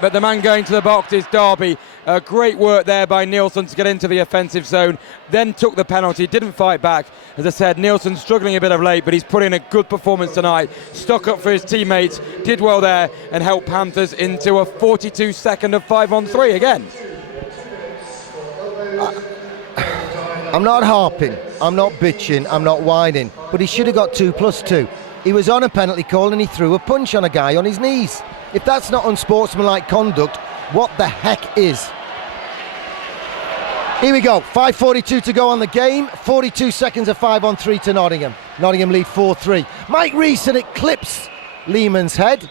But the man going to the box is Darby. Great work there by Nielsen to get into the offensive zone. Then took the penalty, didn't fight back. As I said, Nielsen's struggling a bit of late, but he's put in a good performance tonight. Stuck up for his teammates, did well there, and helped Panthers into a 42-second of 5-on-3 again. I'm not harping, I'm not bitching, I'm not whining, but he should have got 2+2. He was on a penalty call and he threw a punch on a guy on his knees. If that's not unsportsmanlike conduct, what the heck is? Here we go, 5:42 to go on the game, 42 seconds of 5-on-3 to Nottingham. Nottingham lead 4-3. Mike Rees, and it clips Lehman's head.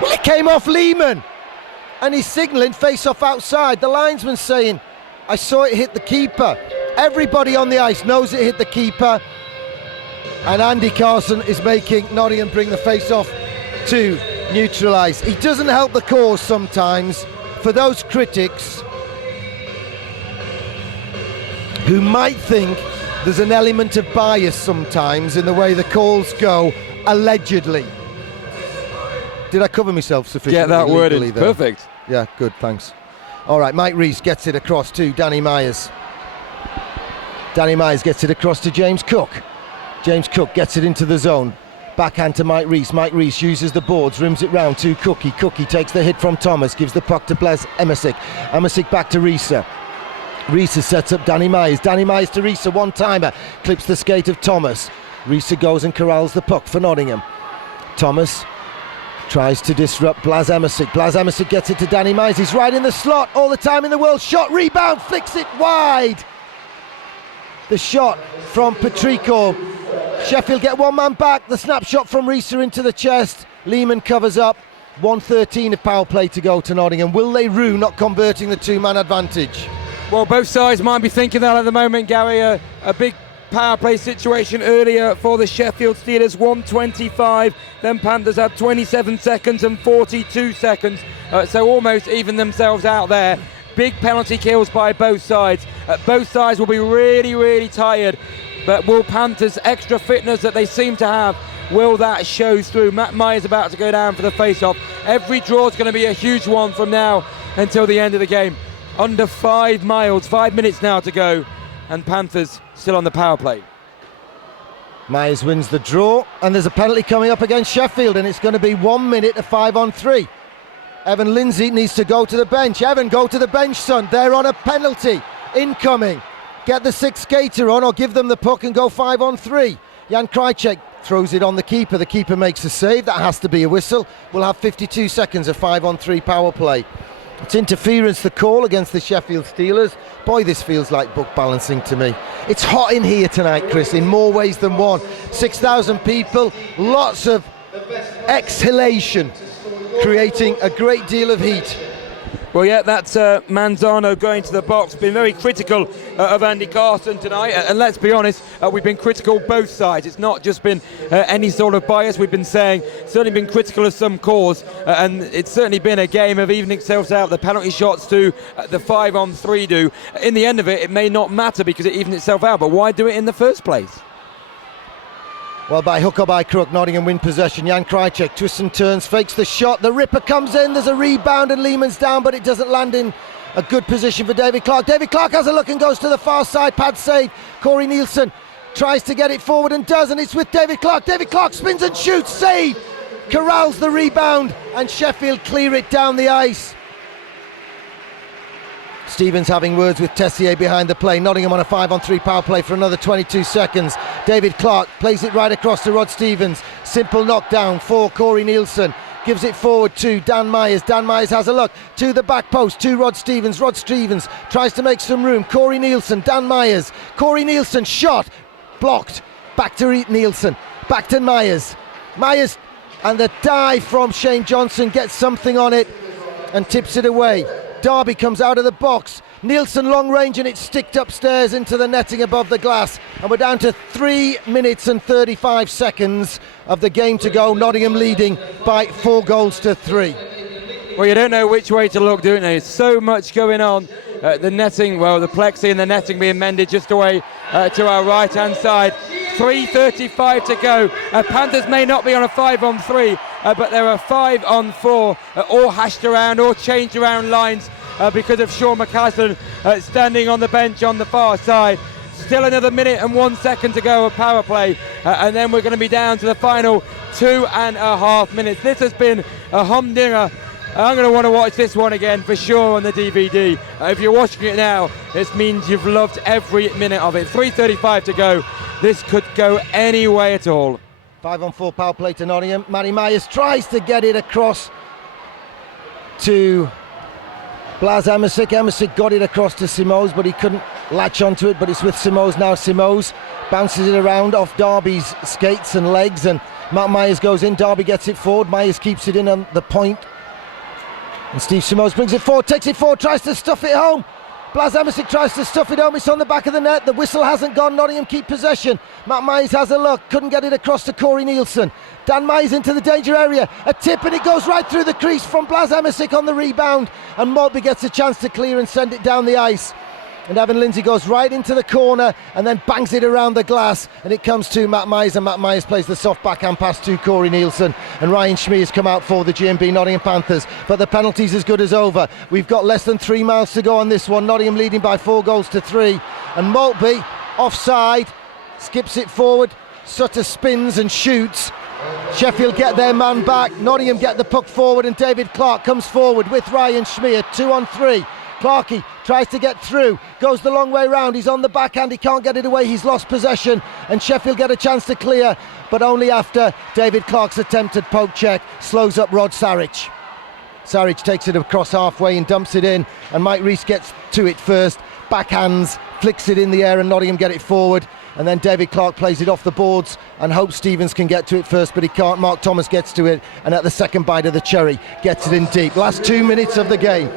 Well, it came off Lehman, and he's signalling face-off outside. The linesman's saying, I saw it hit the keeper. Everybody on the ice knows it hit the keeper. And Andy Carson is making Nottingham bring the face-off to neutralise. He doesn't help the cause sometimes. For those critics who might think there's an element of bias sometimes in the way the calls go, allegedly. Did I cover myself sufficiently? Yeah, that word is perfect. Yeah, good, thanks. All right, Mike Rees gets it across to Danny Myers. Danny Myers gets it across to James Cook. James Cook gets it into the zone. Backhand to Mike Rees. Mike Rees uses the boards, rims it round to Cookie. Cookie takes the hit from Thomas, gives the puck to Blaise Emmersic. Emmersic back to Rees. Reese sets up Danny Myers. Danny Myers to Reese, one-timer. Clips the skate of Thomas. Reese goes and corrals the puck for Nottingham. Thomas tries to disrupt Blas Emersic. Blas Emersic gets it to Danny Myers. He's right in the slot all the time in the world. Shot, rebound, flicks it wide. The shot from Patrico. Sheffield get one man back. The snapshot from Reese into the chest. Lehman covers up. 1:13 of power play to go to Nottingham. Will they rue not converting the two-man advantage? Well, both sides might be thinking that at the moment, Gary. A big power play situation earlier for the Sheffield Steelers, 1:25. Then Panthers had 27 seconds and 42 seconds, so almost even themselves out there. Big penalty kills by both sides. Both sides will be really, really tired, but will Panthers' extra fitness that they seem to have, will that show through? Matt Myers about to go down for the face-off. Every draw is going to be a huge one from now until the end of the game. Under 5 minutes now to go, and Panthers still on the power play. Myers wins the draw, and there's a penalty coming up against Sheffield, and it's going to be 1 minute of 5-on-3. Evan Lindsay needs to go to the bench. Evan, go to the bench, son. They're on a penalty. Incoming. Get the sixth skater on, or give them the puck and go 5-on-3. Jan Krajcek throws it on the keeper. The keeper makes a save. That has to be a whistle. We'll have 52 seconds of 5-on-3 power play. It's interference, the call against the Sheffield Steelers. Boy, this feels like book balancing to me. It's hot in here tonight, Chris, in more ways than one. 6,000 people, lots of exhalation, creating a great deal of heat. Well, yeah, that's Manzano going to the box. Been very critical of Andy Carson tonight, and let's be honest, we've been critical both sides. It's not just been any sort of bias. We've been saying, certainly been critical of some calls, and it's certainly been a game of evening itself out. The penalty shots do, the 5-on-3 do. In the end of it, it may not matter because it evens itself out, but why do it in the first place? Well, by hook or by crook, Nottingham win possession. Jan Krajcek twists and turns, fakes the shot. The ripper comes in, there's a rebound and Lehman's down, but it doesn't land in a good position for David Clark. David Clark has a look and goes to the far side. Pad save. Corey Nielsen tries to get it forward and does, and it's with David Clark. David Clark spins and shoots. Save. Corrals the rebound, and Sheffield clear it down the ice. Stevens having words with Tessier behind the play. Nottingham on a 5-on-3 power play for another 22 seconds. David Clark plays it right across to Rod Stevens. Simple knockdown for Corey Nielsen. Gives it forward to Dan Myers. Dan Myers has a look to the back post to Rod Stevens. Rod Stevens tries to make some room. Corey Nielsen, Dan Myers. Corey Nielsen shot. Blocked. Back to Nielsen. Back to Myers. Myers, and the dive from Shane Johnson gets something on it and tips it away. Darby comes out of the box. Nielsen long range, and it's sticked upstairs into the netting above the glass. And we're down to 3 minutes and 35 seconds of the game to go. Nottingham leading by 4-3. Well, you don't know which way to look, don't you? There's so much going on. The netting, well, the plexi and the netting being mended just away to our right-hand side. 3:35 to go. Panthers may not be on a 5-on-3, but there are 5-on-4, all hashed around, all changed around lines because of Sean McCaslin standing on the bench on the far side. Still another minute and 1 second to go of power play, and then we're going to be down to the final 2.5 minutes. This has been a humdinger. I'm going to want to watch this one again for sure on the DVD. If you're watching it now, this means you've loved every minute of it. 3:35 to go. This could go any way at all. 5-on-4 power play to Nottingham. Matty Myers tries to get it across to Blas Emersic. Emersic got it across to Simos, but he couldn't latch onto it. But it's with Simos now. Simos bounces it around off Darby's skates and legs, and Matt Myers goes in. Darby gets it forward. Myers keeps it in on the point. And Steve Simos brings it forward, takes it forward, tries to stuff it home. Blas Emersic tries to stuff it home. It's on the back of the net. The whistle hasn't gone. Nottingham keep possession. Matt Myers has a look. Couldn't get it across to Corey Nielsen. Dan Myers into the danger area. A tip, and it goes right through the crease from Blas Emersic on the rebound. And Maltby gets a chance to clear and send it down the ice. And Evan Lindsay goes right into the corner and then bangs it around the glass, and it comes to Matt Myers, and Matt Myers plays the soft backhand pass to Corey Nielsen, and Ryan Schmee has come out for the GMB Nottingham Panthers. But the penalty's as good as over. We've got less than 3 miles to go on this one. Nottingham leading by 4-3, and Maltby offside, skips it forward. Sutter spins and shoots. Sheffield get their man back. Nottingham get the puck forward, and David Clark comes forward with Ryan Schmee. 2-on-3. Clarkey tries to get through, goes the long way round, he's on the backhand, he can't get it away, he's lost possession, and Sheffield get a chance to clear, but only after David Clark's attempted poke check slows up Rod Sarich. Sarich takes it across halfway and dumps it in, and Mike Rees gets to it first, backhands, flicks it in the air, and Nottingham get it forward. And then David Clark plays it off the boards and hopes Stevens can get to it first, but he can't. Mark Thomas gets to it, and at the second bite of the cherry, gets it in deep. Last 2 minutes of the game.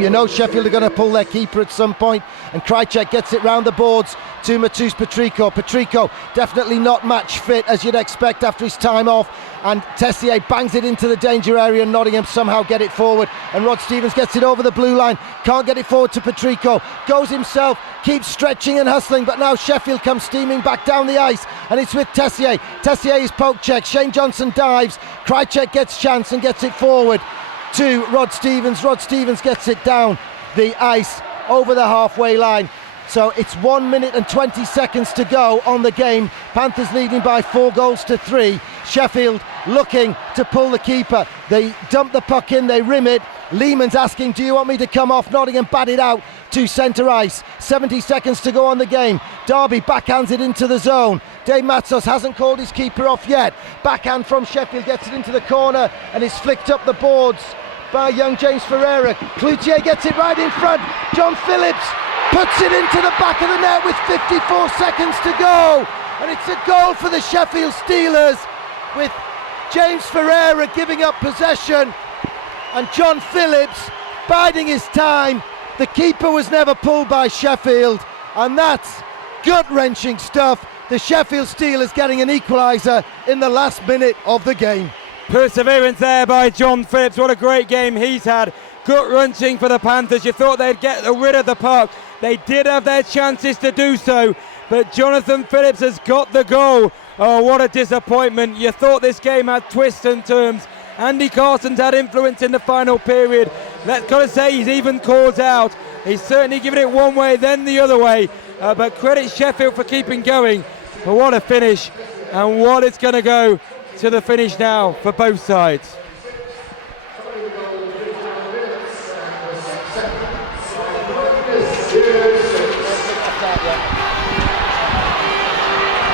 You know Sheffield are going to pull their keeper at some point, and Krajcek gets it round the boards to Matus Petrico. Petrico definitely not match fit, as you'd expect after his time off, and Tessier bangs it into the danger area, and Nottingham somehow get it forward, and Rod Stevens gets it over the blue line, can't get it forward to Petrico, goes himself, keeps stretching and hustling, but now Sheffield comes steaming back down the ice, and it's with Tessier. Tessier is poke check, Shane Johnson dives, Krajcek gets chance and gets it forward to Rod Stevens. Rod Stevens gets it down the ice over the halfway line. So it's 1 minute and 20 seconds to go on the game. Panthers leading by 4-3. Sheffield looking to pull the keeper. They dump the puck in, they rim it. Lehman's asking, do you want me to come off? Nottingham bat it out to centre ice. 70 seconds to go on the game. Derby backhands it into the zone. Dave Matsos hasn't called his keeper off yet. Backhand from Sheffield gets it into the corner and is flicked up the boards by young James Ferreira. Cloutier gets it right in front. John Phillips puts it into the back of the net with 54 seconds to go, and it's a goal for the Sheffield Steelers, with James Ferreira giving up possession and John Phillips biding his time. The keeper was never pulled by Sheffield, and that's gut-wrenching stuff. The Sheffield Steelers getting an equaliser in the last minute of the game. Perseverance there by John Phillips. What a great game he's had. Gut-wrenching for the Panthers. You thought they'd get rid of the puck. They did have their chances to do so, but Jonathan Phillips has got the goal. Oh, what a disappointment. You thought this game had twists and turns. Andy Carson's had influence in the final period. Let's gotta say he's even called out. He's certainly given it one way, then the other way. But credit Sheffield for keeping going. But what a finish, and what it's going to go to the finish now for both sides.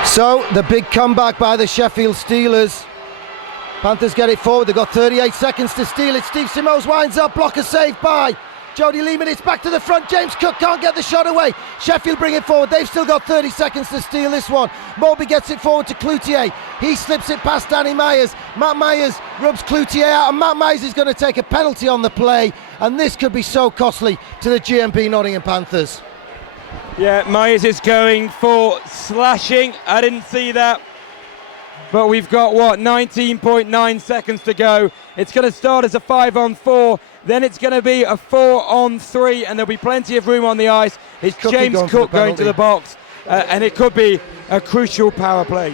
So the big comeback by the Sheffield Steelers. Panthers get it forward, they've got 38 seconds to steal it. Steve Simos winds up, blocker saved by Jody Lehman. It's back to the front, James Cook can't get the shot away. Sheffield bring it forward, they've still got 30 seconds to steal this one. Moby gets it forward to Cloutier, he slips it past Danny Myers. Matt Myers rubs Cloutier out, and Matt Myers is going to take a penalty on the play, and this could be so costly to the GMP Nottingham Panthers. Yeah, Myers is going for slashing. I didn't see that. But we've got, 19.9 seconds to go. It's going to start as a 5-on-4. Then it's going to be a 4-on-3. And there'll be plenty of room on the ice. It's James Cook going to the box. And it could be a crucial power play.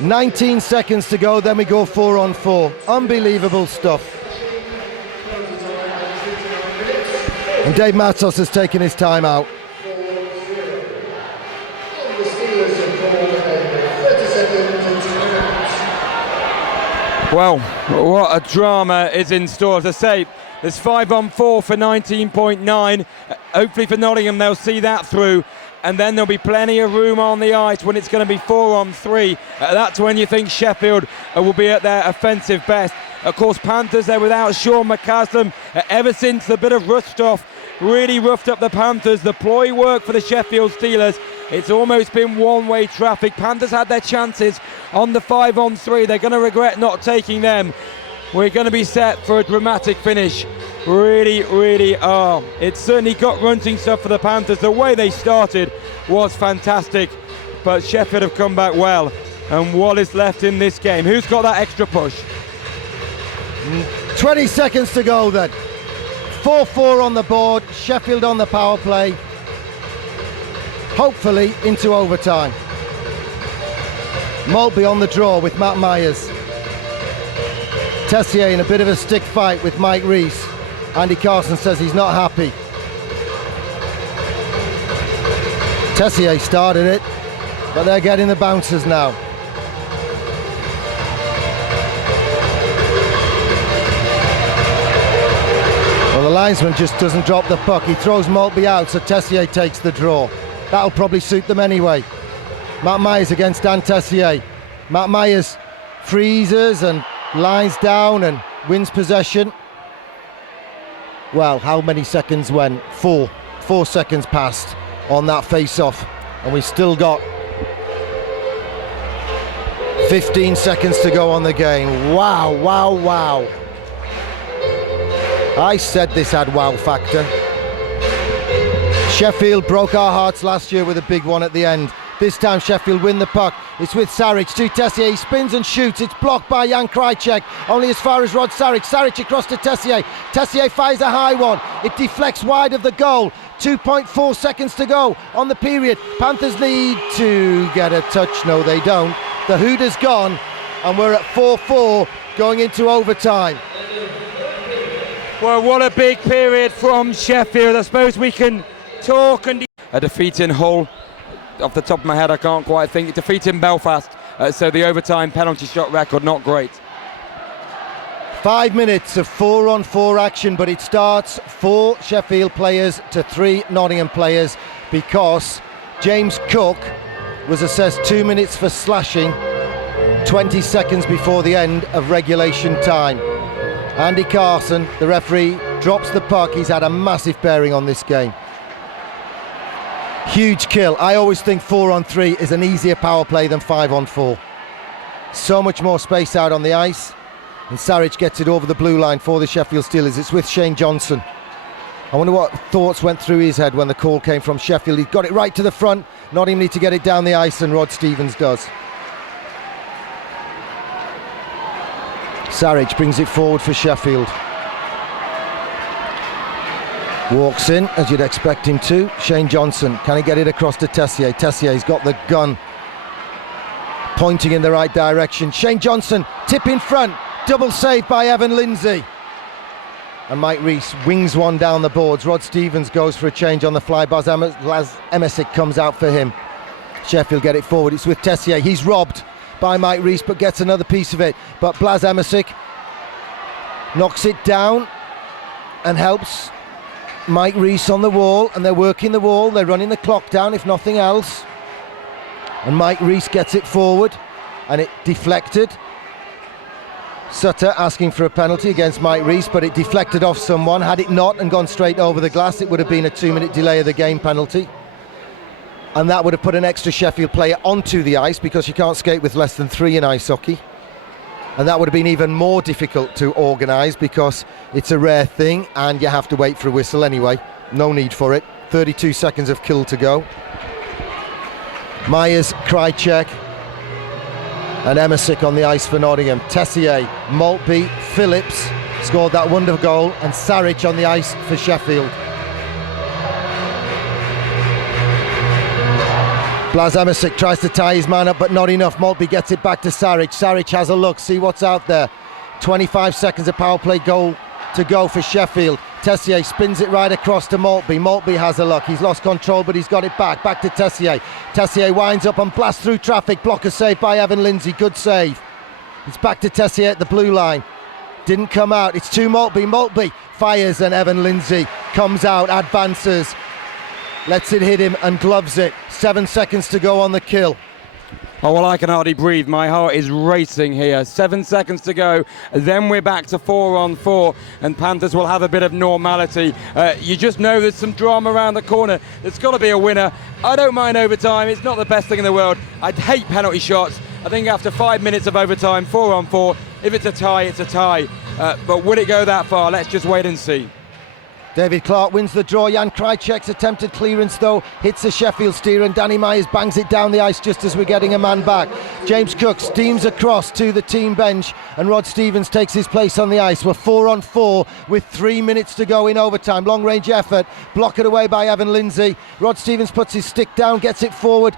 19 seconds to go, then we go 4-on-4. Unbelievable stuff. And Dave Matsos has taken his time out. Well, what a drama is in store. As I say, there's 5-on-4 for 19.9. Hopefully for Nottingham, they'll see that through. And then there'll be plenty of room on the ice when it's going to be 4-on-3. That's when you think Sheffield will be at their offensive best. Of course, Panthers, they're without Sean McCaslam. Ever since the bit of rust off really roughed up the Panthers, the ploy work for the Sheffield Steelers. It's almost been one-way traffic. Panthers had their chances on the 5-on-3. They're going to regret not taking them. We're going to be set for a dramatic finish. Really, really are. It's certainly gut-wrenching stuff for the Panthers. The way they started was fantastic, but Sheffield have come back well. And what is left in this game? Who's got that extra push? 20 seconds to go then. 4-4 on the board, Sheffield on the power play. Hopefully into overtime. Maltby on the draw with Matt Myers. Tessier in a bit of a stick fight with Mike Rees. Andy Carson says he's not happy. Tessier started it, but they're getting the bouncers now. linesman just doesn't drop the puck. He throws Maltby out, so Tessier takes the draw. That'll probably suit them anyway. Matt Myers against Dan Tessier. Matt Myers freezes and lines down and wins possession. Well, how many seconds went? 4 seconds passed on that face-off, and we've still got 15 seconds to go on the game. Wow, wow, wow. I said this had wow factor. Sheffield broke our hearts last year with a big one at the end. This time Sheffield win the puck. It's with Saric to Tessier. He spins and shoots. It's blocked by Jan Krajcek. Only as far as Rod Saric. Saric across to Tessier. Tessier fires a high one. It deflects wide of the goal. 2.4 seconds to go on the period. Panthers need to get a touch. No, they don't. The Hooter's gone, and we're at 4-4 going into overtime. Well, what a big period from Sheffield. I suppose we can talk and a defeat in Hull. Off the top of my head, I can't quite think. Defeat in Belfast, so the overtime penalty shot record not great. 5 minutes of 4-on-4 action, but it starts 4 Sheffield players to 3 Nottingham players because James Cook was assessed 2 minutes for slashing 20 seconds before the end of regulation time. Andy Carson, the referee, drops the puck. He's had a massive bearing on this game. Huge kill. I always think 4-on-3 is an easier power play than 5-on-4. So much more space out on the ice, and Saric gets it over the blue line for the Sheffield Steelers. It's with Shane Johnson. I wonder what thoughts went through his head when the call came from Sheffield. He got it right to the front. Nottingham need to get it down the ice, and Rod Stevens does. Saric brings it forward for Sheffield. Walks in, as you'd expect him to. Shane Johnson, can he get it across to Tessier? Tessier's got the gun pointing in the right direction. Shane Johnson, tip in front, double save by Evan Lindsay. And Mike Rees wings one down the boards. Rod Stevens goes for a change on the fly. Blas Emesic comes out for him. Sheffield get it forward. It's with Tessier. He's robbed by Mike Rees, but gets another piece of it. But Blas Emesic knocks it down and helps Mike Rees on the wall, and they're working the wall. They're running the clock down, if nothing else. And Mike Rees gets it forward, and it deflected. Sutter asking for a penalty against Mike Rees, but it deflected off someone. Had it not and gone straight over the glass, it would have been a 2-minute delay of the game penalty. And that would have put an extra Sheffield player onto the ice, because you can't skate with less than 3 in ice hockey. And that would have been even more difficult to organise, because it's a rare thing and you have to wait for a whistle anyway. No need for it. 32 seconds of kill to go. Myers, Krajcek and Emesic on the ice for Nottingham. Tessier, Maltby, Phillips scored that wonder goal, and Saric on the ice for Sheffield. Blas Emesic tries to tie his man up, but not enough. Maltby gets it back to Saric. Saric has a look, see what's out there. 25 seconds of power play goal to go for Sheffield. Tessier spins it right across to Maltby. Maltby has a look. He's lost control, but he's got it back. Back to Tessier. Tessier winds up and blasts through traffic. Blocker save by Evan Lindsay. Good save. It's back to Tessier at the blue line. Didn't come out. It's to Maltby. Maltby fires, and Evan Lindsay comes out, advances, lets it hit him and gloves it. 7 seconds to go on the kill. Oh, well, I can hardly breathe. My heart is racing here. 7 seconds to go. Then we're back to 4-on-4, and Panthers will have a bit of normality. You just know there's some drama around the corner. There's got to be a winner. I don't mind overtime. It's not the best thing in the world. I'd hate penalty shots. I think after 5 minutes of overtime, 4-on-4, if it's a tie, it's a tie. But would it go that far? Let's just wait and see. David Clark wins the draw. Jan Krajcek's attempted clearance, though, hits a Sheffield steer, and Danny Myers bangs it down the ice just as we're getting a man back. James Cook steams across to the team bench, and Rod Stevens takes his place on the ice. We're 4-on-4 with 3 minutes to go in overtime. Long range effort, blocked away by Evan Lindsay. Rod Stevens puts his stick down, gets it forward,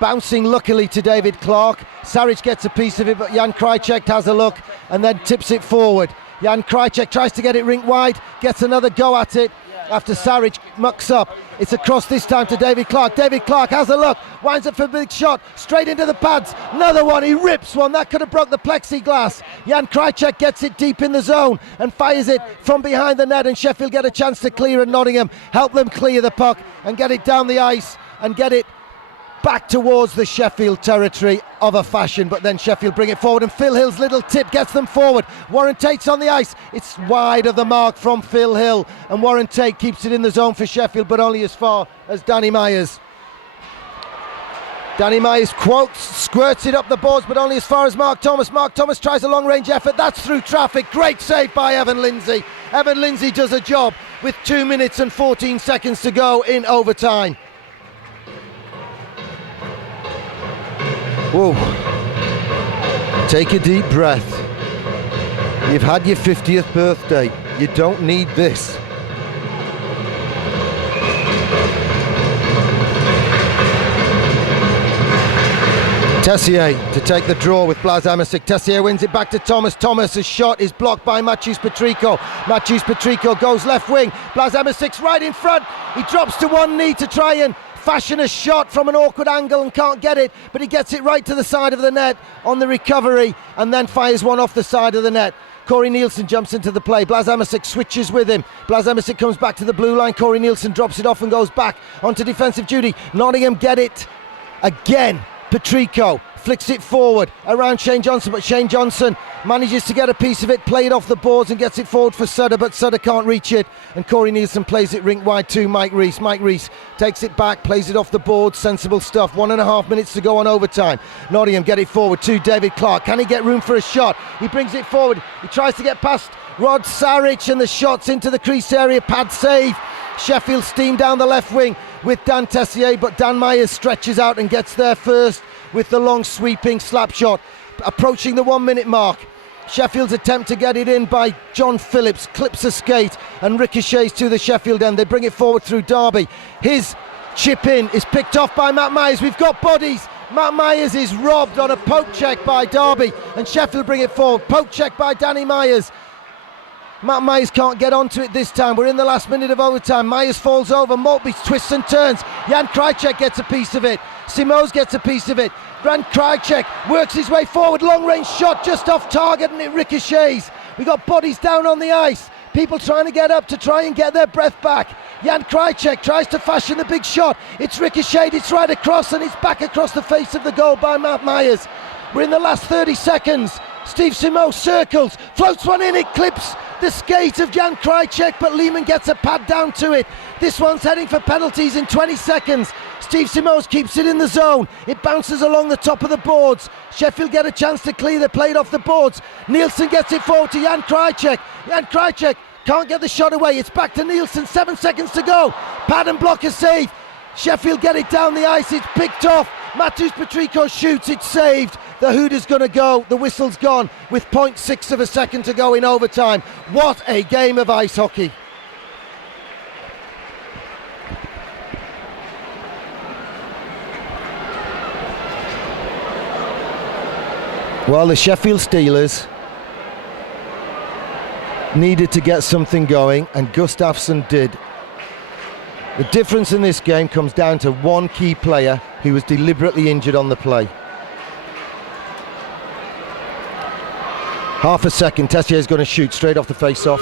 bouncing luckily to David Clark. Saric gets a piece of it, but Jan Krajcek has a look and then tips it forward. Jan Krajcek tries to get it rink wide, gets another go at it, after Sarich mucks up. It's across this time to David Clark. David Clark has a look, winds up for a big shot, straight into the pads. Another one, he rips one, that could have broke the plexiglass. Jan Krajcek gets it deep in the zone and fires it from behind the net, and Sheffield get a chance to clear, and Nottingham help them clear the puck and get it down the ice and get it back towards the Sheffield territory of a fashion, but then Sheffield bring it forward, and Phil Hill's little tip gets them forward. Warren Tate's on the ice, it's wide of the mark from Phil Hill, and Warren Tate keeps it in the zone for Sheffield, but only as far as Danny Myers. Danny Myers squirts it up the boards, but only as far as Mark Thomas. Mark Thomas tries a long-range effort, that's through traffic. Great save by Evan Lindsay. Evan Lindsay does a job with 2 minutes and 14 seconds to go in overtime. Whoa. Take a deep breath. You've had your 50th birthday. You don't need this. Tessier to take the draw with Blas Amasic. Tessier wins it back to Thomas. Thomas's shot is blocked by Matthews Petrico. Matthews Petrico goes left wing. Blas Amasic's right in front. He drops to one knee to try and fashion a shot from an awkward angle and can't get it, but he gets it right to the side of the net on the recovery and then fires one off the side of the net. Corey Nielsen jumps into the play. Blas Amasic switches with him. Blas Amasic comes back to the blue line. Corey Nielsen drops it off and goes back onto defensive duty. Nottingham get it again. Petrico flicks it forward around Shane Johnson, but Shane Johnson manages to get a piece of it, play it off the boards and gets it forward for Sutter, but Sutter can't reach it, and Corey Nielsen plays it rink wide to Mike Rees. Mike Rees takes it back, plays it off the board, sensible stuff. 1.5 minutes to go on overtime. Nottingham get it forward to David Clark. Can he get room for a shot? He brings it forward, he tries to get past Rod Sarich, and the shot's into the crease area, pad save. Sheffield steam down the left wing with Dan Tessier, but Dan Myers stretches out and gets there first with the long sweeping slap shot. Approaching the 1 minute mark, Sheffield's attempt to get it in by John Phillips clips a skate and ricochets to the Sheffield end. They bring it forward through Derby. His chip in is picked off by Matt Myers. We've got bodies. Matt Myers is robbed on a poke check by Derby, and Sheffield bring it forward. Poke check by Danny Myers. Matt Myers can't get onto it this time. We're in the last minute of overtime. Myers falls over. Maltby twists and turns. Jan Krajcek gets a piece of it. Simos gets a piece of it. Jan Krajcek works his way forward. Long range shot just off target and it ricochets. We got bodies down on the ice. People trying to get up to try and get their breath back. Jan Krajcek tries to fashion the big shot. It's ricocheted. It's right across and it's back across the face of the goal by Matt Myers. We're in the last 30 seconds. Steve Simos circles, floats one in, it clips the skate of Jan Krajcek, but Lehman gets a pad down to it. This one's heading for penalties in 20 seconds. Steve Simos keeps it in the zone. It bounces along the top of the boards. Sheffield get a chance to clear. They play it off the boards. Nielsen gets it forward to Jan Krajcek. Jan Krajcek can't get the shot away. It's back to Nielsen. 7 seconds to go. Pad and block a save. Sheffield get it down the ice. It's picked off. Matthews Petrico shoots. It's saved. The hooter's going to go. The whistle's gone with 0.6 of a second to go in overtime. What a game of ice hockey. Well, the Sheffield Steelers needed to get something going, and Gustafsson did. The difference in this game comes down to one key player who was deliberately injured on the play. Half a second, Tessier's going to shoot straight off the face-off,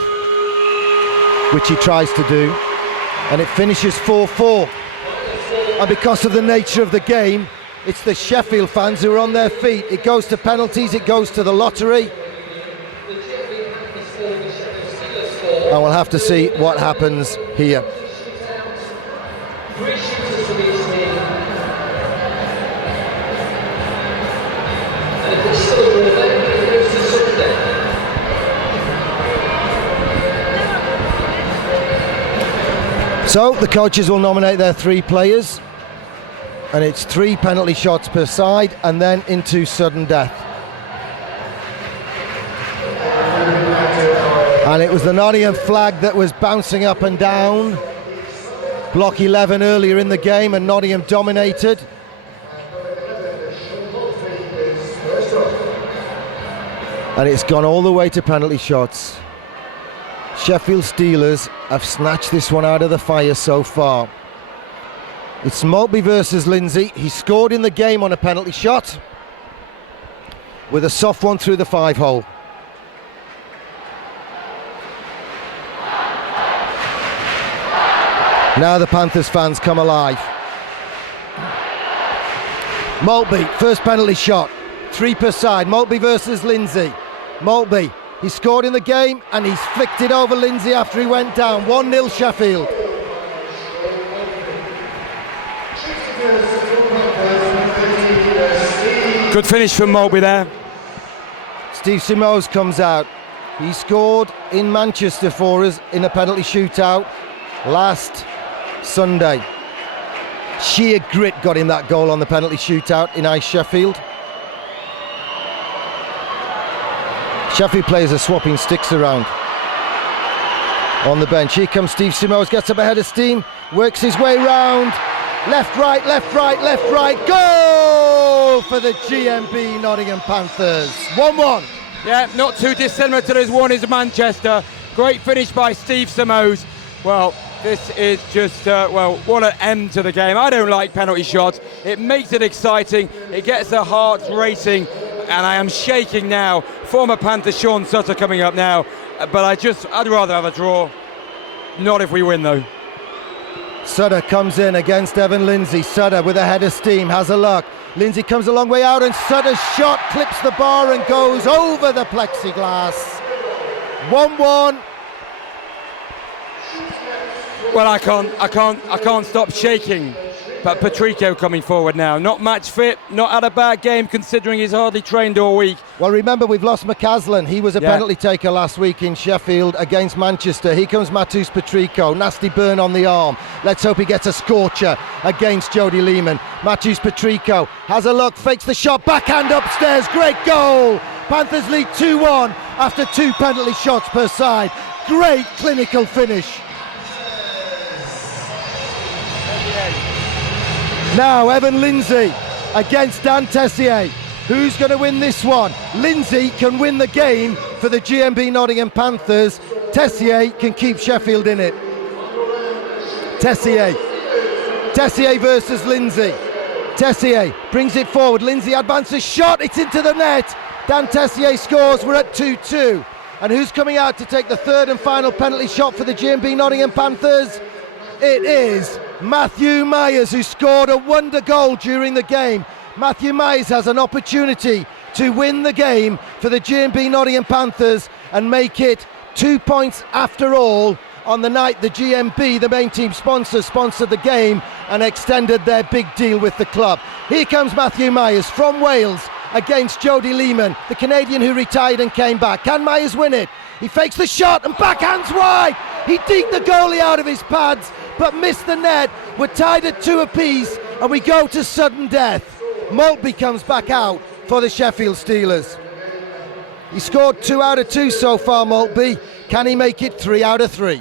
which he tries to do, and it finishes 4-4. And because of the nature of the game, it's the Sheffield fans who are on their feet. It goes to penalties, it goes to the lottery. And we'll have to see what happens here. So the coaches will nominate their 3 players, and it's 3 penalty shots per side and then into sudden death. And it was the Nottingham flag that was bouncing up and down. Block 11 earlier in the game and Nottingham dominated. And it's gone all the way to penalty shots. Sheffield Steelers have snatched this one out of the fire so far. It's Maltby versus Lindsay. He scored in the game on a penalty shot with a soft one through the 5-hole. Now the Panthers fans come alive. Maltby, first penalty shot, 3 per side. Maltby versus Lindsay. Maltby, he scored in the game and he's flicked it over Lindsay after he went down. 1-0 Sheffield. Good finish from Maltby there. Steve Simose comes out. He scored in Manchester for us in a penalty shootout last Sunday. Sheer grit got him that goal on the penalty shootout in Ice Sheffield. Sheffield players are swapping sticks around on the bench. Here comes Steve Simose, gets up ahead of steam, works his way round. Left, right, left, right, left, right. Goal for the GMB Nottingham Panthers. 1-1. Yeah, not too dissimilar to this one is Manchester. Great finish by Steve Simose. Well, this is just, what an end to the game. I don't like penalty shots. It makes it exciting. It gets the hearts racing. And I am shaking now. Former Panther Sean Sutter coming up now. But I'd rather have a draw. Not if we win, though. Sutter comes in against Evan Lindsay. Sutter with a head of steam, has a look. Lindsay comes a long way out and Sutter's shot clips the bar and goes over the plexiglass. 1-1. Well, I can't stop shaking. But Patrico coming forward now, not match fit, not had a bad game considering he's hardly trained all week. Well, remember we've lost McCaslin. He was a penalty taker last week in Sheffield against Manchester. Here comes Matus Patrico, nasty burn on the arm. Let's hope he gets a scorcher against Jody Lehman. Matus Patrico has a look, fakes the shot, backhand upstairs, great goal. Panthers lead 2-1 after 2 penalty shots per side. Great clinical finish. Now Evan Lindsay against Dan Tessier. Who's going to win this one? Lindsay can win the game for the GMB Nottingham Panthers. Tessier can keep Sheffield in it. Tessier versus Lindsay. Tessier brings it forward. Lindsay advances, shot, it's into the net. Dan Tessier scores, we're at 2-2. And who's coming out to take the third and final penalty shot for the GMB Nottingham Panthers? It is Matthew Myers, who scored a wonder goal during the game. Matthew Myers has an opportunity to win the game for the GMB Nottingham Panthers and make it 2 points after all on the night the GMB, the main team sponsor, sponsored the game and extended their big deal with the club. Here comes Matthew Myers from Wales against Jody Lehman, the Canadian who retired and came back. Can Myers win it? He fakes the shot and backhands wide. He deked the goalie out of his pads but missed the net. We're tied at 2 apiece and we go to sudden death. Maltby comes back out for the Sheffield Steelers. He scored 2 out of 2 so far, Maltby. Can he make it 3 out of 3?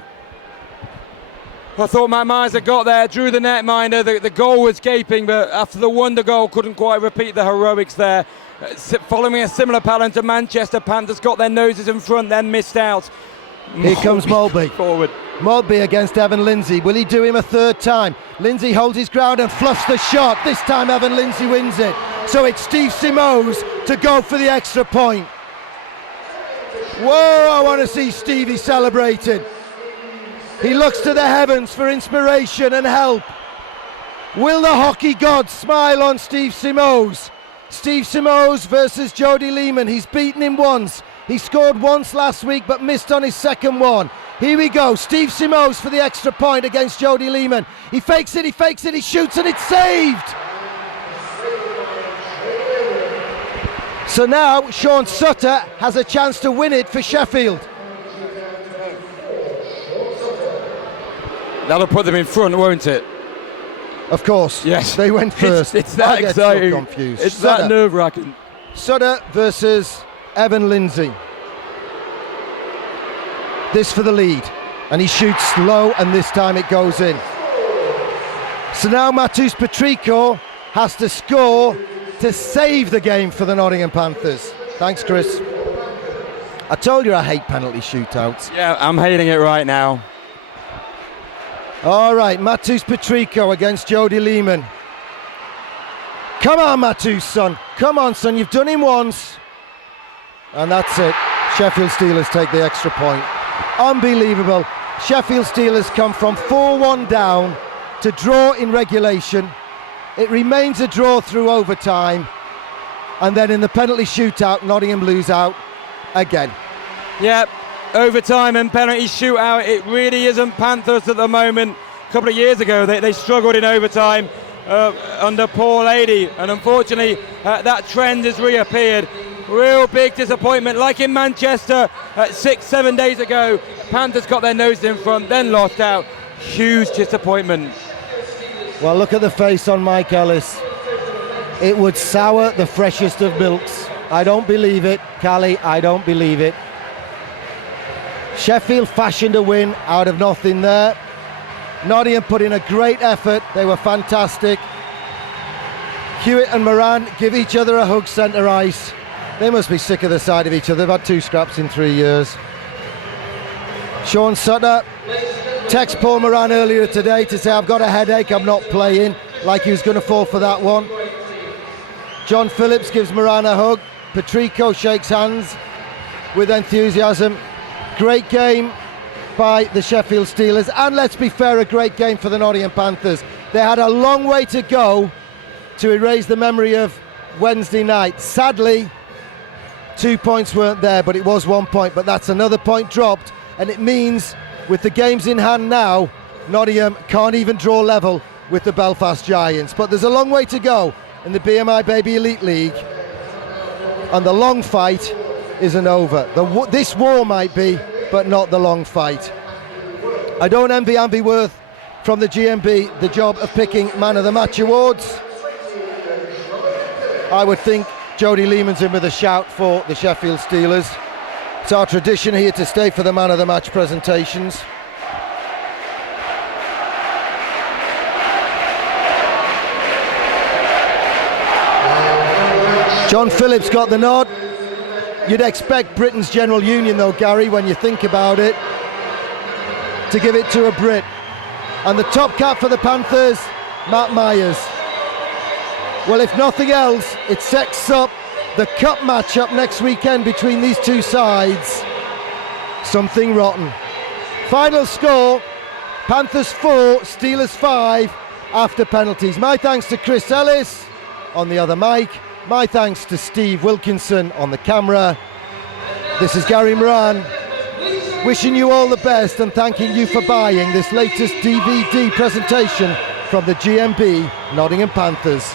I thought Matt Myers had got there, drew the netminder, the goal was gaping, but after the wonder goal couldn't quite repeat the heroics there. Following a similar pattern to Manchester, Panthers got their noses in front, then missed out. Here comes Maltby. Forward. Maltby against Evan Lindsay. Will he do him a third time? Lindsay holds his ground and fluffs the shot. This time Evan Lindsay wins it. So it's Steve Simose to go for the extra point. Whoa, I want to see Stevie celebrating. He looks to the heavens for inspiration and help. Will the hockey gods smile on Steve Simose? Steve Simose versus Jody Lehman. He's beaten him once. He scored once last week but missed on his second one. Here we go, Steve Simose for the extra point against Jody Lehman. He fakes it, he shoots and it's saved! So now Sean Sutter has a chance to win it for Sheffield. That'll put them in front, won't it? Of course. Yes. They went first. It's that exciting. So confused. It's Sutter. That nerve-wracking. Sutter versus Evan Lindsay. This for the lead. And he shoots low and this time it goes in. So now Matus Patrico has to score to save the game for the Nottingham Panthers. Thanks, Chris. I told you I hate penalty shootouts. Yeah, I'm hating it right now. All right, Matus Petrico against Jody Lehman. Come on, Matus, son. Come on, son. You've done him once. And that's it. Sheffield Steelers take the extra point. Unbelievable. Sheffield Steelers come from 4-1 down to draw in regulation. It remains a draw through overtime. And then in the penalty shootout, Nottingham lose out again. Yep, overtime and penalty shootout. It really isn't Panthers at the moment. A couple of years ago, they struggled in overtime under Paul Adey, and unfortunately, that trend has reappeared. Real big disappointment, like in Manchester 6-7 days ago. Panthers got their nose in front, then lost out. Huge disappointment. Well, look at the face on Mike Ellis. It would sour the freshest of milks. I don't believe it, Callie, I don't believe it. Sheffield fashioned a win out of nothing there. Nottingham put in a great effort, they were fantastic. Hewitt and Moran give each other a hug centre ice. They must be sick of the sight of each other. They've had 2 scraps in 3 years. Sean Sutter text Paul Moran earlier today to say, I've got a headache, I'm not playing, like he was going to fall for that one. John Phillips gives Moran a hug. Petrico shakes hands with enthusiasm. Great game by the Sheffield Steelers, and let's be fair, a great game for the Nottingham Panthers. They had a long way to go to erase the memory of Wednesday night. Sadly, 2 points weren't there, but it was 1 point, but that's another point dropped, and it means with the games in hand now, Nottingham can't even draw level with the Belfast Giants. But there's a long way to go in the BMI Baby Elite League, and the long fight isn't over. This war might be, but not the long fight. I don't envy Andy Worth from the GMB the job of picking Man of the Match awards. I would think Jody Lehman's in with a shout for the Sheffield Steelers. It's our tradition here to stay for the Man of the Match presentations. John Phillips got the nod. You'd expect Britain's General Union though, Gary, when you think about it, to give it to a Brit. And the top cap for the Panthers, Matt Myers. Well, if nothing else, it sets up the cup matchup next weekend between these two sides. Something rotten. Final score, Panthers 4, Steelers 5 after penalties. My thanks to Chris Ellis on the other mic. My thanks to Steve Wilkinson on the camera. This is Gary Moran, wishing you all the best and thanking you for buying this latest DVD presentation from the GMB Nottingham Panthers.